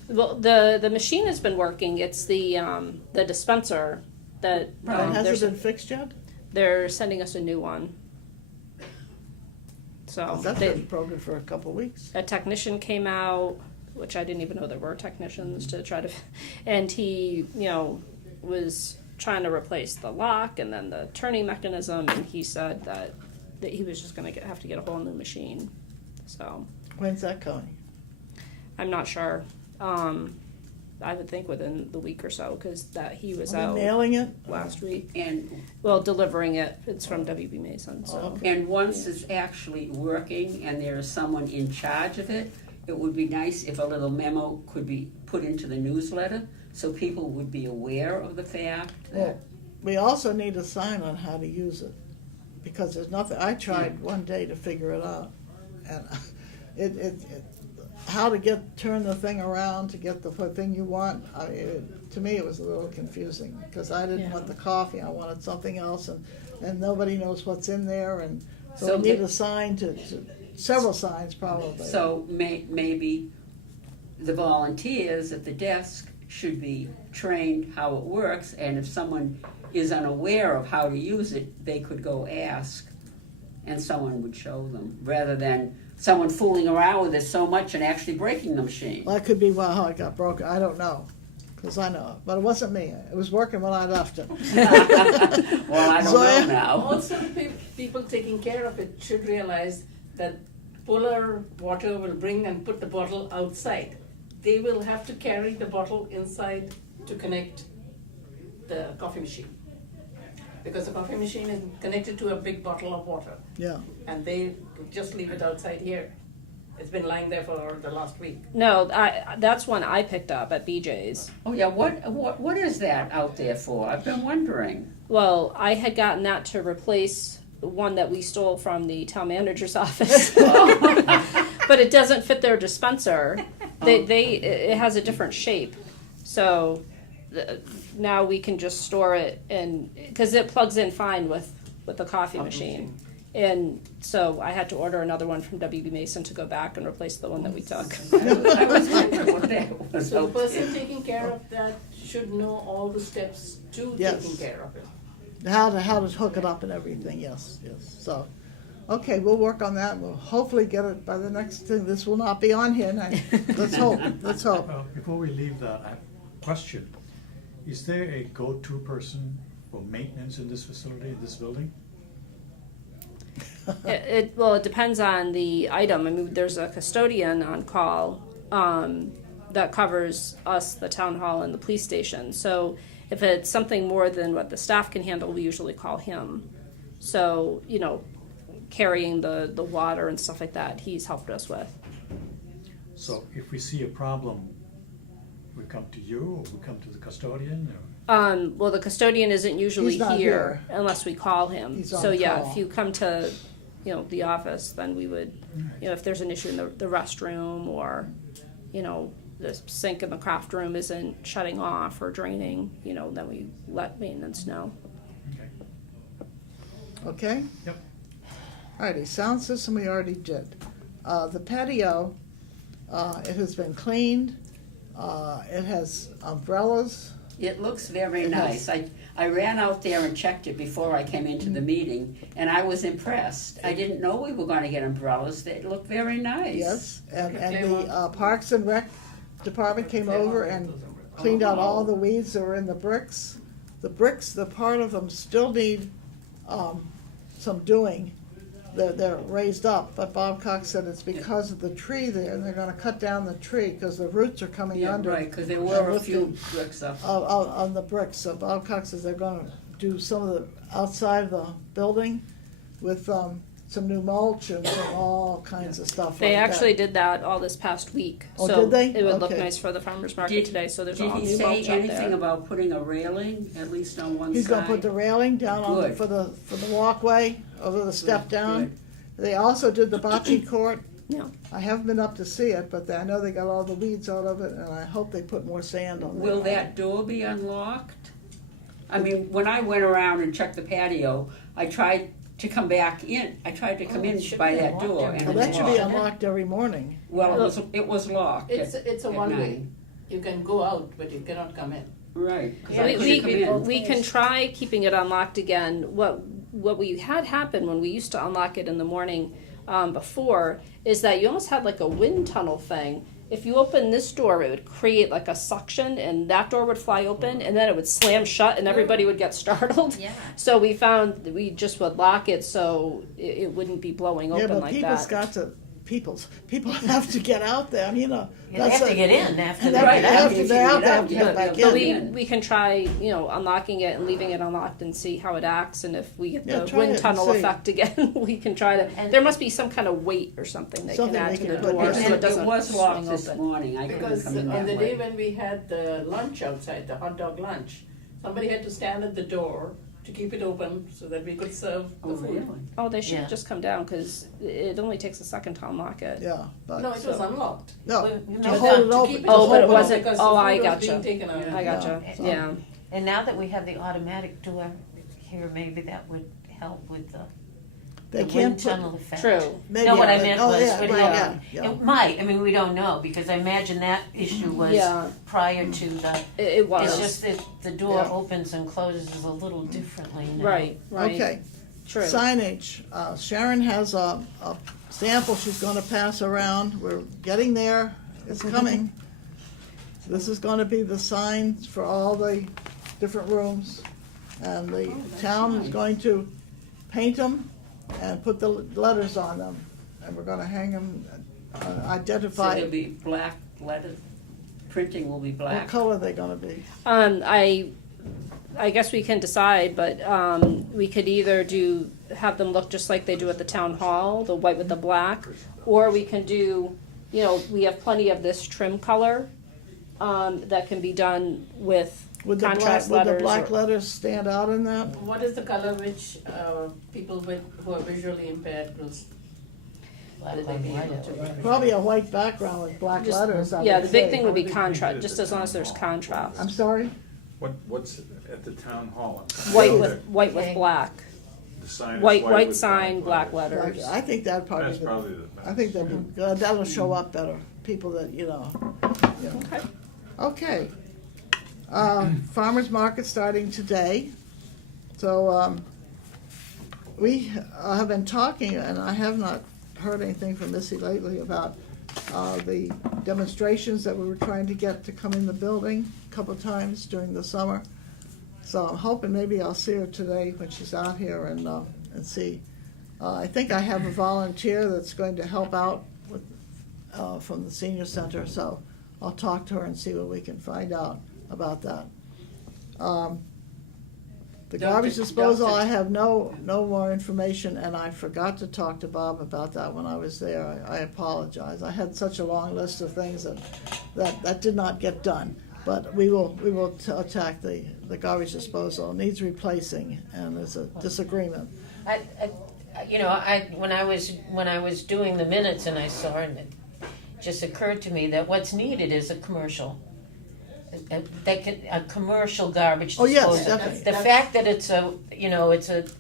Well, the machine has been working. It's the dispenser that Right. Has they're, it been fixed yet? they're sending us a new one. So That's been broken for a couple of weeks. a technician came out, which I didn't even know there were technicians to try to, and he, was trying to replace the lock and then the turning mechanism, and he said that he was just going to have to get a whole new machine. So When's that coming? I'm not sure. I would think within the week or so, because that he was Are out they nailing it? last week. And, Well, delivering it. It's from WB Mason. So Oh, okay. and once it's actually working and there is someone in charge of it, it would be nice if a little memo could be put into the newsletter so people would be aware of the fact Well, that, we also need a sign on how to use it, because there's nothing, I tried one day to figure it out, and how to turn the thing around to get the thing you want, to me it was a little confusing, because I didn't want the coffee, I wanted something else, and nobody knows what's in there, and so So we need the- a sign several signs probably. so maybe the volunteers at the desk should be trained how it works, and if someone is unaware of how to use it, they could go ask, and someone would show them, rather than someone fooling around with it so much and actually breaking the machine. Well, that could be how it got broken, I don't know, because I know, but it wasn't me, it was working when I left it. Well, I don't Zoya? know now. Also, people taking care of it should realize that Polar Water will bring and put the bottle outside. They will have to carry the bottle inside to connect the coffee machine. Because the coffee machine is connected to a big bottle of water, Yeah, and they just leave it outside here. It's been lying there for the last week. no, that's one I picked up at BJ's. Oh, yeah, what is that out there for? I've been wondering. Well, I had gotten that to replace the one that we stole from the town manager's office, but it doesn't fit their dispenser. It has a different shape, so now we can just store it and because it plugs in fine with the coffee machine. And so I had to order another one from WB Mason to go back and replace the one that we took. I was wondering what that was. So the out person there. taking care of that should know all the steps to Yes. taking care of it. how to hook it up and everything, yes, so. Okay, we'll work on that, we'll hopefully get it by the next thing, this will not be on here, let's hope, let's hope. Before we leave that, I have a question. Is there a go-to person for maintenance in this facility, in this building? Well, it depends on the item. I mean, there's a custodian on call that covers us, the town hall, and the police station. So if it's something more than what the staff can handle, we usually call him. So, carrying the water and stuff like that, he's helped us with. So if we see a problem, we come to you, or we come to the custodian, or? Well, the custodian isn't usually He's not here unless we call him. He's on So yeah, call. if you come to, the office, then we would, if there's an issue in the restroom or, the sink in the craft room isn't shutting off or draining, then we let maintenance know. Okay. Okay? Yep. Alrighty, sound system we already did. The patio, it has been cleaned, it has umbrellas. It looks very It nice. has- I ran out there and checked it before I came into the meeting, and I was impressed. I didn't know we were gonna get umbrellas. They look very nice. Yes, and the Parks and Rec Department came over and cleaned out all the weeds that were in the bricks. The bricks, the part of them still need some doing. They're raised up, but Bob Cox said it's because of the tree there, and they're gonna cut down the tree, because the roots are coming Yeah, under. right, because there and were a lifting few bricks up. on the bricks. So Bob Cox says they're gonna do some of the outside of the building with some new mulch and all kinds of stuff They like actually that. did that all this past week. Oh, so did they? it would look Okay. nice for the farmer's market Did- today, so there's Did all he new say mulch out anything there. about putting a railing, at least on one side? He's gonna put the railing down on Good. for the walkway over the step down. good. They also did the bocce court. Yeah. I haven't been up to see it, but I know they got all the weeds out of it, and I hope they put more sand on there. Will that door be unlocked? I mean, when I went around and checked the patio, I tried to come back in. I tried to come Oh, it in should by be that unlocked door, every and Well, it that was should be locked. unlocked every morning. Well, it was locked. It's at- a at one way. night. You can go out, but you cannot come in. Right. 'cause Yeah, I we, couldn't come in. we can try keeping it unlocked again. What we had happen when we used to unlock it in the morning before is that you almost had like a wind tunnel thing. If you open this door, it would create like a suction, and that door would fly open, and then it would slam shut, and everybody would get startled. Yeah. So we found that we just would lock it so it wouldn't be blowing Yeah, open but like people's that. got to, people have to get out there, and They have to get in after And they Right, get I out. mean, if they're you out, get they have out, to you get have back to in. But get we can try, unlocking it and leaving it unlocked and see how it acts, and if we get Yeah, the try it wind and tunnel see. effect again, we can try to. And- There must be some kind of weight or something they Something can add they to can the put door in. so And it doesn't it was locked swing this open. morning. I couldn't Because come in on that the day way. when we had the lunch outside, the hot dog lunch, somebody had to stand at the door to keep it open so that we could serve the Oh, food. really? Oh, they should Yeah. have just come down because it only takes a second to unlock it. Yeah, but, No, it was unlocked. no, Well, to you hold know, it to open. keep it to Oh, hold but it open. wasn't- because oh, the I food was gotcha. being taken out. I gotcha. Yeah. Yeah. And now that we have the automatic door here, maybe that would help with the They wind can't put, tunnel effect. True. maybe. No, what I meant oh, was, yeah, would right, help. yeah, yeah. It might, I mean, we don't know, because I imagine that issue was Yeah. prior to the, It was. it's just that the door Yeah. opens and closes a little differently now. Right. Right. Okay, True. signage, Sharon has a sample she's gonna pass around, we're getting there, it's coming. This is gonna be the signs for all the different rooms, and the town is nice. going to paint them and put the letters on them, and we're gonna hang them, So identify there'll be black letters, printing will be what black. color they're gonna be. I guess we can decide, but we could either have them look just like they do at the town hall, the white with the black, or we can do, we have plenty of this trim color that can be done with Would the black, contrast would the letters. black or- letters stand out in that? What is the color which people who are visually impaired will Black will they on be white. able to? Probably a white background with black Just- letters, I Yeah, would the big say. thing would be contrast, just as long as there's contrast. I'm sorry? What's at the town hall? White with Okay. black. The sign is White with sign, black letters. letters. I think that'd probably That's be, probably the best. I think that'd be good, that'll show up better, people that, Okay. Okay. Farmer's market starting today. So, we have been talking, and I have not heard anything from Missy lately about the demonstrations that we were trying to get to come in the building a couple of times during the summer. So I'm hoping maybe I'll see her today when she's out here and see. I think I have a volunteer that's going to help out with, from the senior center, so I'll talk to her and see what we can find out about that. The garbage disposal, I have no more information, and I forgot to talk to Bob about that when I was there. I apologize. I had such a long list of things that did not get done. But we will attack the garbage disposal. It needs replacing, and there's a disagreement. When I was doing the minutes and I saw it, it just occurred to me that what's needed is a commercial a commercial garbage Oh, yes, disposer. definitely. The fact that it's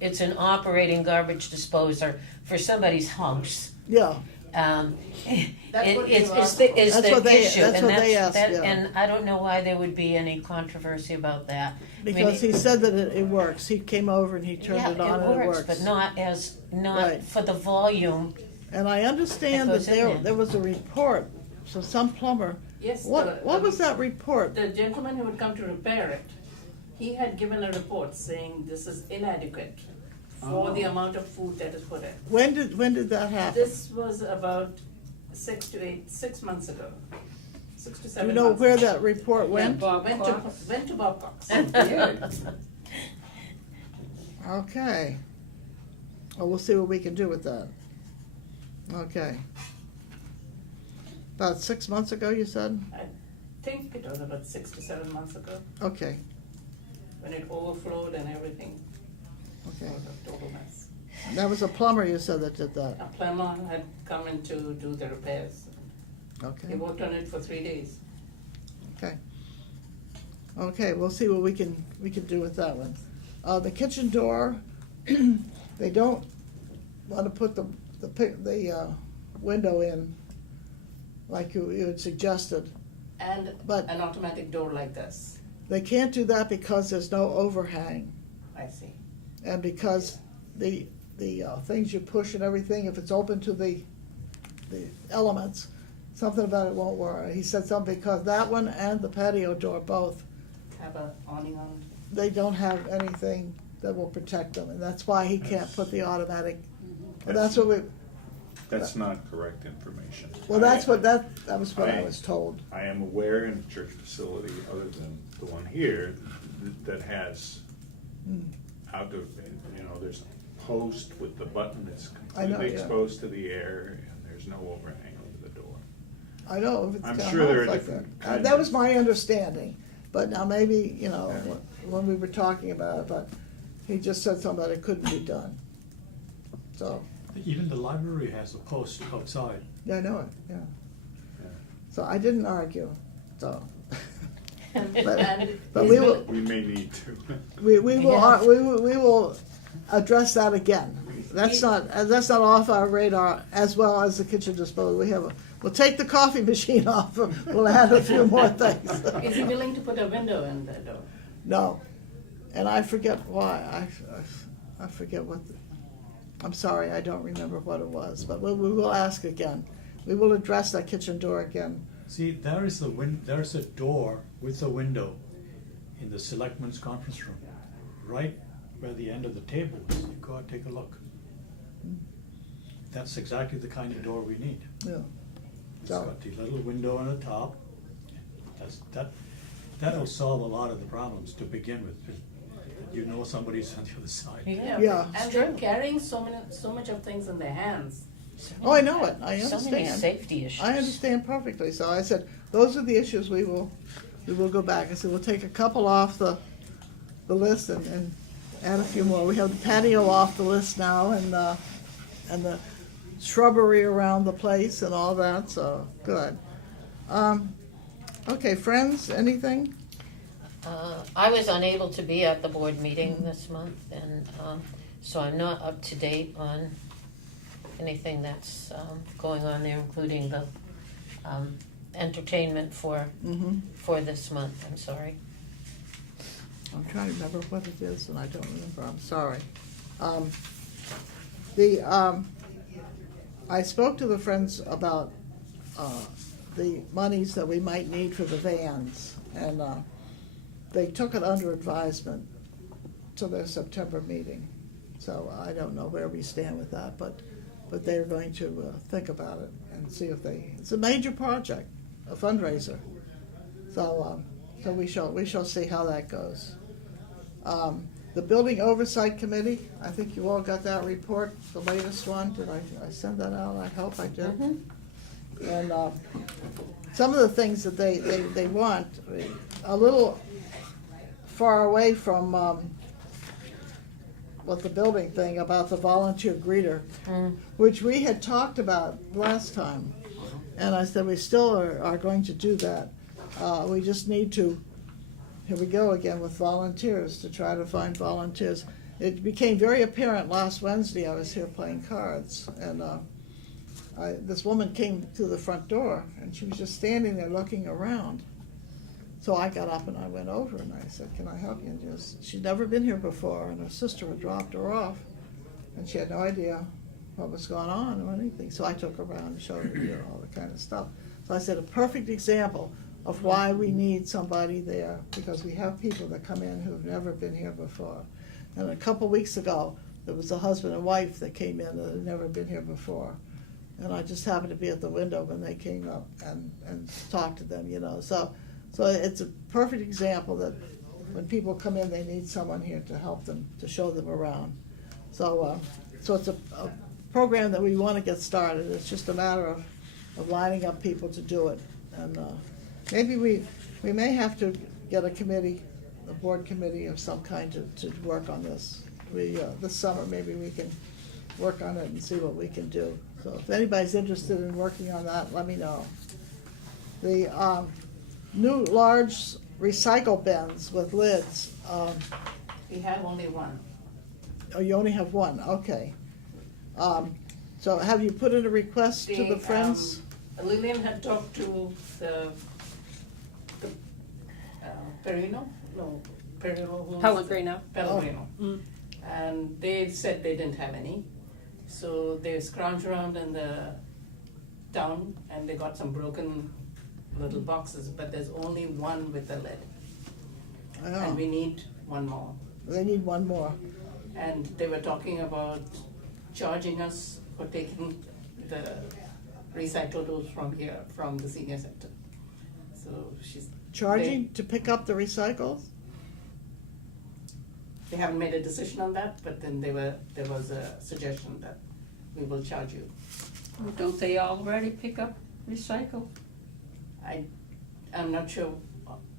it's an operating garbage disposer for somebody's house. Yeah, That's what It's you asked the for. is That's the what they- issue, that's and what they that's asked, that, yeah. and I don't know why there would be any controversy about that. because he said that it works. He came over and he turned Yeah, it on and it works. but not Right. for the volume. And I understand That that goes in there. there was a report, so some plumber, Yes, what was that report? The gentleman who would come to repair it, he had given a report saying this is inadequate for the amount of food that is put in. When did that happen? This was about 6 months ago, 6 to Do 7 you know months where ago. that report went? Bob Went Cox. to Bob Cox. Okay. Well, we'll see what we can do with that. Okay. About 6 months ago, you said? I think it was about 6 to 7 months ago, Okay, when it overflowed and everything. It okay. was a total mess. That was a plumber you said that did that. A plumber had come in to do the repairs. He Okay, worked on it for 3 days. okay. Okay, we'll see what we can do with that one. The kitchen door, they don't wanna put the window in like you had suggested. And But- an automatic door like this. They can't do that because there's no overhang. I see. And because the things you push and everything, if it's open to the elements, something about it won't work. He said something because that one and the patio door both, Have a awning on it. they don't have anything that will protect them, and that's why he can't put the automatic. And that's what we. That's not correct information. Well, that was what I was told. I am aware in a church facility, other than the one here, that has there's a post with the button that's I know, completely yeah. exposed to the air, and there's no overhang over the door. I know if it's I'm got sure there are like different that. kinds That of- was my understanding, but now maybe Yeah. when we were talking about it, but he just said something that it couldn't be done. So. Even the library has a post outside. Yeah, I know it, yeah. Yeah. So I didn't argue, so. And But he's we will, will- We may need to. we will, Yeah. we will address that again. That's not off our radar, as well as the kitchen disposal. We'll take the coffee machine off, we'll add a few more things. Is he willing to put a window in the door? No, and I forget why, I forget I'm sorry, I don't remember what it was, but we will ask again. We will address that kitchen door again. See, there's a door with a window in the selectmen's conference room, right where the end of the table is. You go out, take a look. That's exactly the kind of door we need. Yeah. It's So- got the little window on the top. That'll solve a lot of the problems to begin with. You know somebody's on the other side. Yeah. And they're carrying so much of things in their hands. Oh, I know it, I So many understand. safety issues. I understand perfectly, so I said, those are the issues we will go back. I said, we'll take a couple off the list and add a few more. We have the patio off the list now and the shrubbery around the place and all that, so, good. Okay, friends, anything? I was unable to be at the board meeting this month, and so I'm not up to date on anything that's going on there, including the entertainment for this month. I'm sorry. I'm trying to remember what it is, and I don't remember, I'm sorry. I spoke to the Friends about the monies that we might need for the vans, and they took it under advisement to their September meeting. So I don't know where we stand with that, but they're going to think about it and see if it's a major project, a fundraiser. So we shall see how that goes. The Building Oversight Committee, I think you all got that report, the latest one. Did I send that out? I hope I did. And some of the things that they want, a little far away from what the building thing about the volunteer greeter, which we had talked about last time. And I said we still are going to do that. We just need to, here we go again with volunteers, to try to find volunteers. It became very apparent last Wednesday, I was here playing cards, and this woman came to the front door, and she was just standing there looking around. So I got up and I went over and I said, "Can I help you?" And she'd never been here before, and her sister had dropped her off, and she had no idea what was going on or anything. So I took her around and showed her, you know, all the kind of stuff. So I said, a perfect example of why we need somebody there, because we have people that come in who've never been here before. And a couple weeks ago, there was a husband and wife that came in that had never been here before. And I just happened to be at the window when they came up and talked to them, you know. So it's a perfect example that when people come in, they need someone here to help them, to show them around. So it's a program that we want to get started. It's just a matter of lining up people to do it. And maybe we may have to get a committee, a board committee of some kind to work on this. This summer, maybe we can work on it and see what we can do. So if anybody's interested in working on that, let me know. The new large recycle bins with lids, We have only one. oh, you only have one, okay. So have you put in a request to the Friends? Lillian had talked to the Perino? No, Perino. who's- Pellegrino. Pellegrino. Mm. And they said they didn't have any. So they scrounged around in the town and they got some broken little boxes, but there's only one with a lid. And we need one more. They need one more. And they were talking about charging us for taking the recyclables from here, from the senior center. So she's. Charging to pick up the recycles? They haven't made a decision on that, but then there was a suggestion that we will charge you. Don't they already pick up recycle? I'm not sure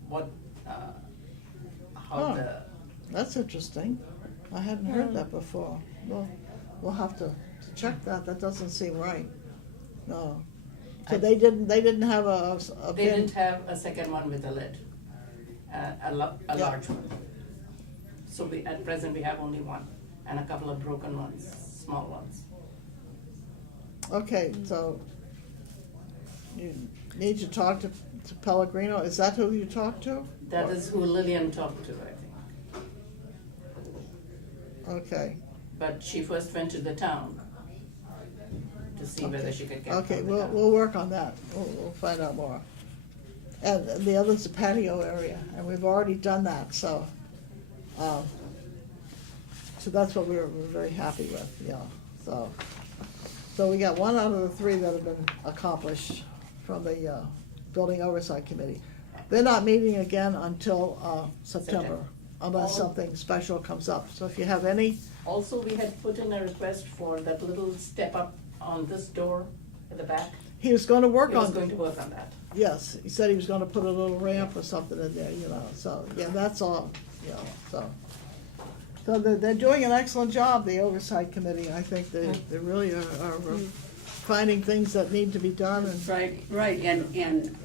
what, how Oh. the, That's interesting. I hadn't heard that before. We'll have to check that. That doesn't seem right. No. So they didn't have a they bin? didn't have a second one with a lid, a large one. So at present, we have only one, and a couple of broken ones, small ones. Okay, so you need to talk to Pellegrino. Is that who you talked to? That is who Lillian talked to, I think. Okay. But she first went to the town to see whether she could get. Okay, from the town. we'll work on that. We'll find out more. And the other's the patio area, and we've already done that, so that's what we're very happy with, yeah. So we got one out of the three that have been accomplished from the Building Oversight Committee. They're not meeting again until September, unless something special comes up. So if you have any, Also, we had put in a request for that little step up on this door at the back. he was gonna work He was on, going to work on that. yes, he said he was gonna put a little ramp or something in there, you know, so, yeah, that's all, you know, so. So they're doing an excellent job, the Oversight Committee. I think they really are finding things that need to be done and. Right, and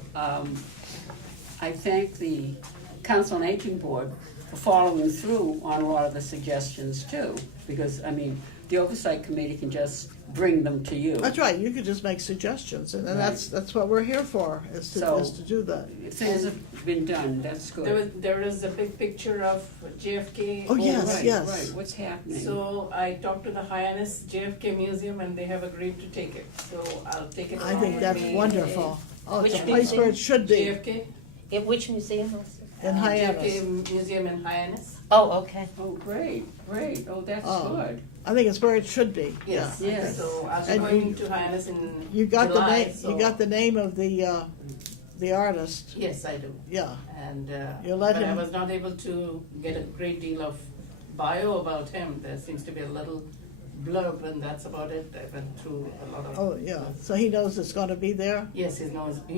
I thank the Council on Aging Board for following through on a lot of the suggestions too, because, I mean, the Oversight Committee can just bring them to you. That's right, you could just make suggestions, and that's what we're here for, is to do that. Things have been done, that's good. There is a big picture of JFK. Oh, yes, Right, yes. Right, what's happening? So I talked to the Hyannis JFK Museum and they have agreed to take it, so I'll take it I along think with that's me. wonderful. Oh, it's a Which place where it should be, JFK. In which museum was it? in Hyannis. JFK Museum in Hyannis. Oh, okay. Oh, great, oh, that's Oh. good. I think it's where it should be, yeah. Yes, Yes. so I'll be And going to Hyannis in You got the July, name, so. you got the name of the artist, Yes, I do. yeah. And, You let but I him- was not able to get a great deal of bio about him. There seems to be a little blurb and that's about it. I went through a lot of. Oh, yeah, so he knows it's gonna be there? Yes, he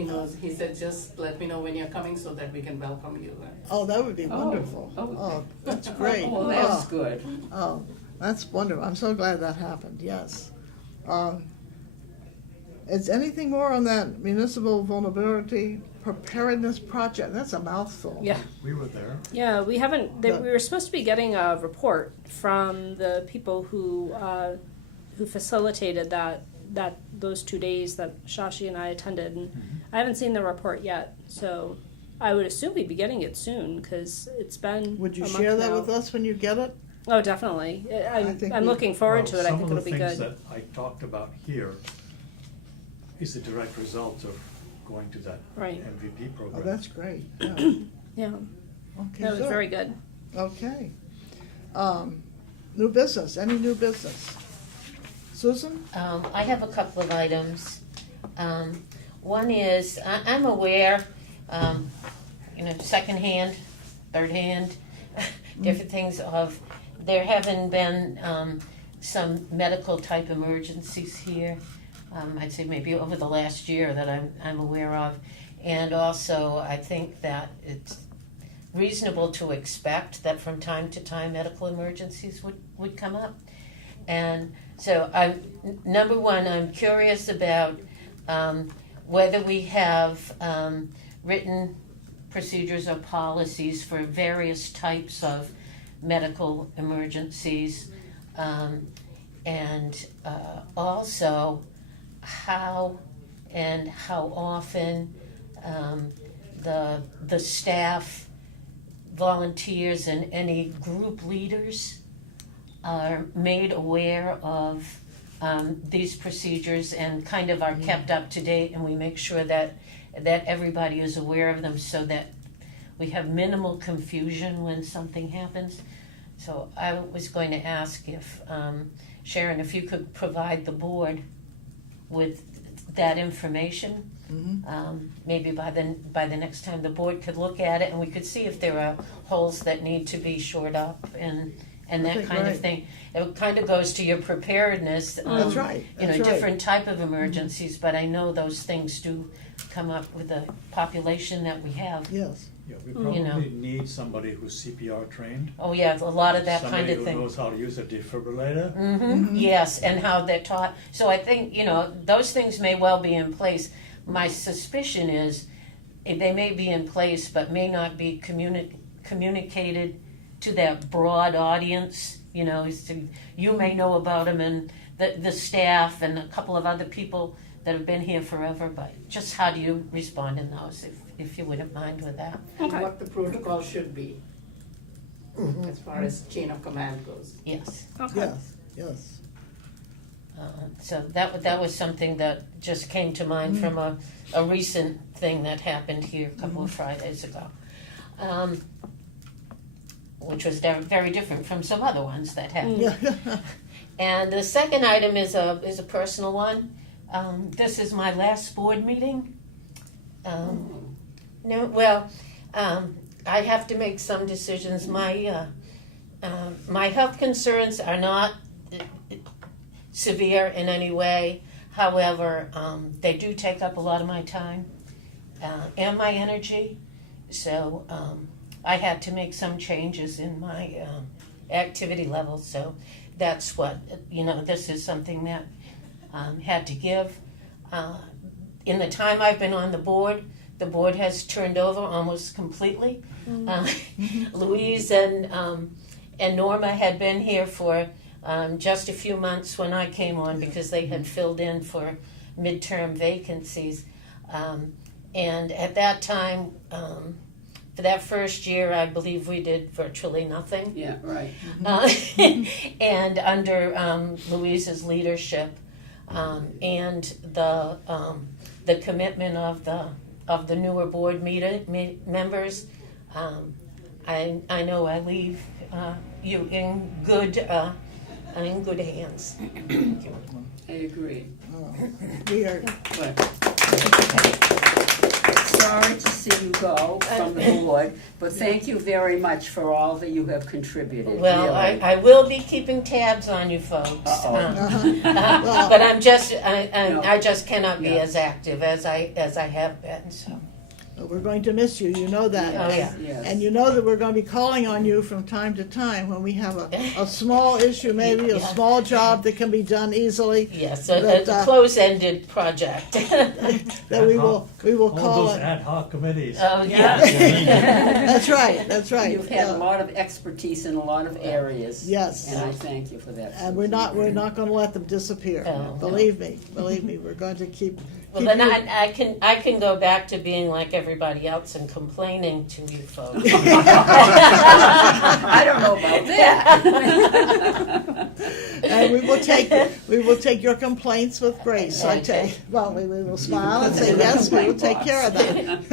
knows, he said, just let me know when you're coming so that we can welcome you. Oh, that would be Oh, wonderful. oh. Oh, that's great. Oh, that's Oh. good. Oh, that's wonderful. I'm so glad that happened, yes. Is anything more on that municipal vulnerability preparedness project, that's a mouthful. Yeah. We were there. Yeah, we haven't. We were supposed to be getting a report from the people who facilitated those 2 days that Shashi and I attended, and I haven't seen the report yet. So I would assume we'd be getting it soon because it's been. Would you a month share that now. with us when you get it? Oh, definitely. I'm looking forward to it. I think it'll be Some of the good. things that I talked about here is a direct result of going to that Right. MVP Oh, program. that's great, yeah. Yeah, Okay, that was good. very good. Okay. New business, any new business? Susan? I have a couple of items. One is, I'm aware, secondhand, third-hand, different things of, there haven't been some medical type emergencies here. I'd say maybe over the last year that I'm aware of. And also, I think that it's reasonable to expect that from time to time medical emergencies would come up. And so, number one, I'm curious about whether we have written procedures or policies for various types of medical emergencies, and also how and how often the staff, volunteers, and any group leaders are made aware of these procedures and kind of are kept up to date, and we make sure that everybody is aware of them so that we have minimal confusion when something happens. So I was going to ask if, Sharon, if you could provide the board with that information. Maybe by the next time the board could look at it and we could see if there are holes that need to be shored up and that Okay, kind of great. thing. It kind of goes to your preparedness. That's right, that's right. Different type of emergencies, but I know those things do come up with the population that we have. Yes. Yeah, we You know. probably need somebody who's CPR trained. Oh yeah, a lot of that kind of Somebody thing. who knows how to use a defibrillator. Yes, and how they're taught. So I think, those things may well be in place. My suspicion is they may be in place but may not be communicated to that broad audience. You may know about them and the staff and a couple of other people that have been here forever, but just how do you respond in those, if you wouldn't mind with that? And Okay. what the protocol should be, as far as chain of command goes. Yes. Okay. Yes. So that was something that just came to mind from a recent thing that happened here a couple of Fridays ago, which was very different from some other ones that happened. Yeah. And the second item is a personal one. This is my last board meeting. I have to make some decisions. My health concerns are not severe in any way. However, they do take up a lot of my time and my energy. So I had to make some changes in my activity level. So that's what, this is something that had to give. In the time I've been on the board has turned over almost completely. Louise and Norma had been here for just a few months when I came on because they had filled in for midterm vacancies. And at that time, for that first year, I believe we did virtually nothing. Yeah, right. And under Louise's leadership and the commitment of the newer board members, I know I leave you in good hands. I agree. We are, Sorry to see you go from the board, but thank you very much for all that you have contributed, Well, really. I will be keeping tabs on you folks. Uh-oh. But I just cannot be Yeah. as active as I have been. So We're going to miss you, you know that. Oh, yeah. Yes. And you know that we're going to be calling on you from time to time when we have a small issue, maybe a Yeah. small job that can be done easily, Yes, But, a close-ended project. that we will All call those it. ad hoc committees. Oh, Yeah. That's right, that's right. You've had Yeah. a lot of expertise in a lot of areas. Yes. And I thank you for that. And we're not gonna let them disappear. No, Believe me, we're going to keep. Well, keep then you- I can go back to being like everybody else and complaining to you folks. I don't know about that. And we will take your complaints with grace. I Okay. well, we will smile and say, yes, we will take care of that. You can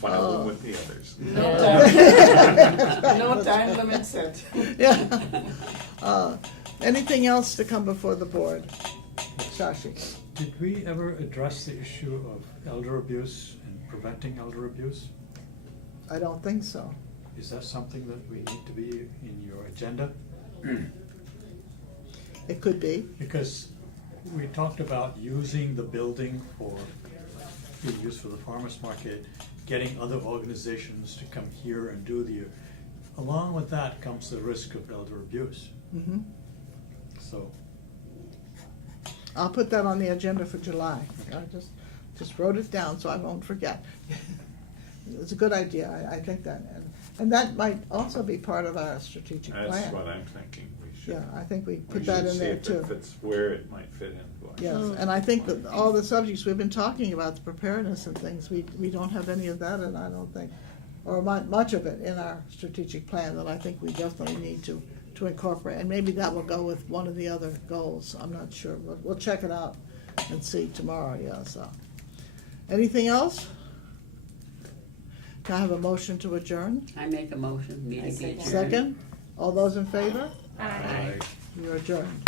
file them with the others. No time, no time limit set. Yeah. Anything else to come before the board? Shashi? Did we ever address the issue of elder abuse and preventing elder abuse? I don't think so. Is that something that we need to be in your agenda? It could be. Because we talked about using the building for, being used for the farmer's market, getting other organizations to come here and do along with that comes the risk of elder abuse. Mhm. So, I'll put that on the agenda for July. I just wrote it down so I won't forget. It's a good idea. I think that, and that might also be part of our strategic plan. That's what I'm thinking. We should. Yeah, I think we We put that should in see there if too. it fits where it might fit into our. Yes, and I think that all the subjects we've been talking about, the preparedness and things, we don't have any of that, and I don't think, or much of it in our strategic plan that I think we definitely need to incorporate. And maybe that will go with one of the other goals, I'm not sure, but we'll check it out and see tomorrow, yeah, so. Anything else? Can I have a motion to adjourn? I make a motion, meeting I second. adjourned. Second? All those in favor? Aye. We are adjourned.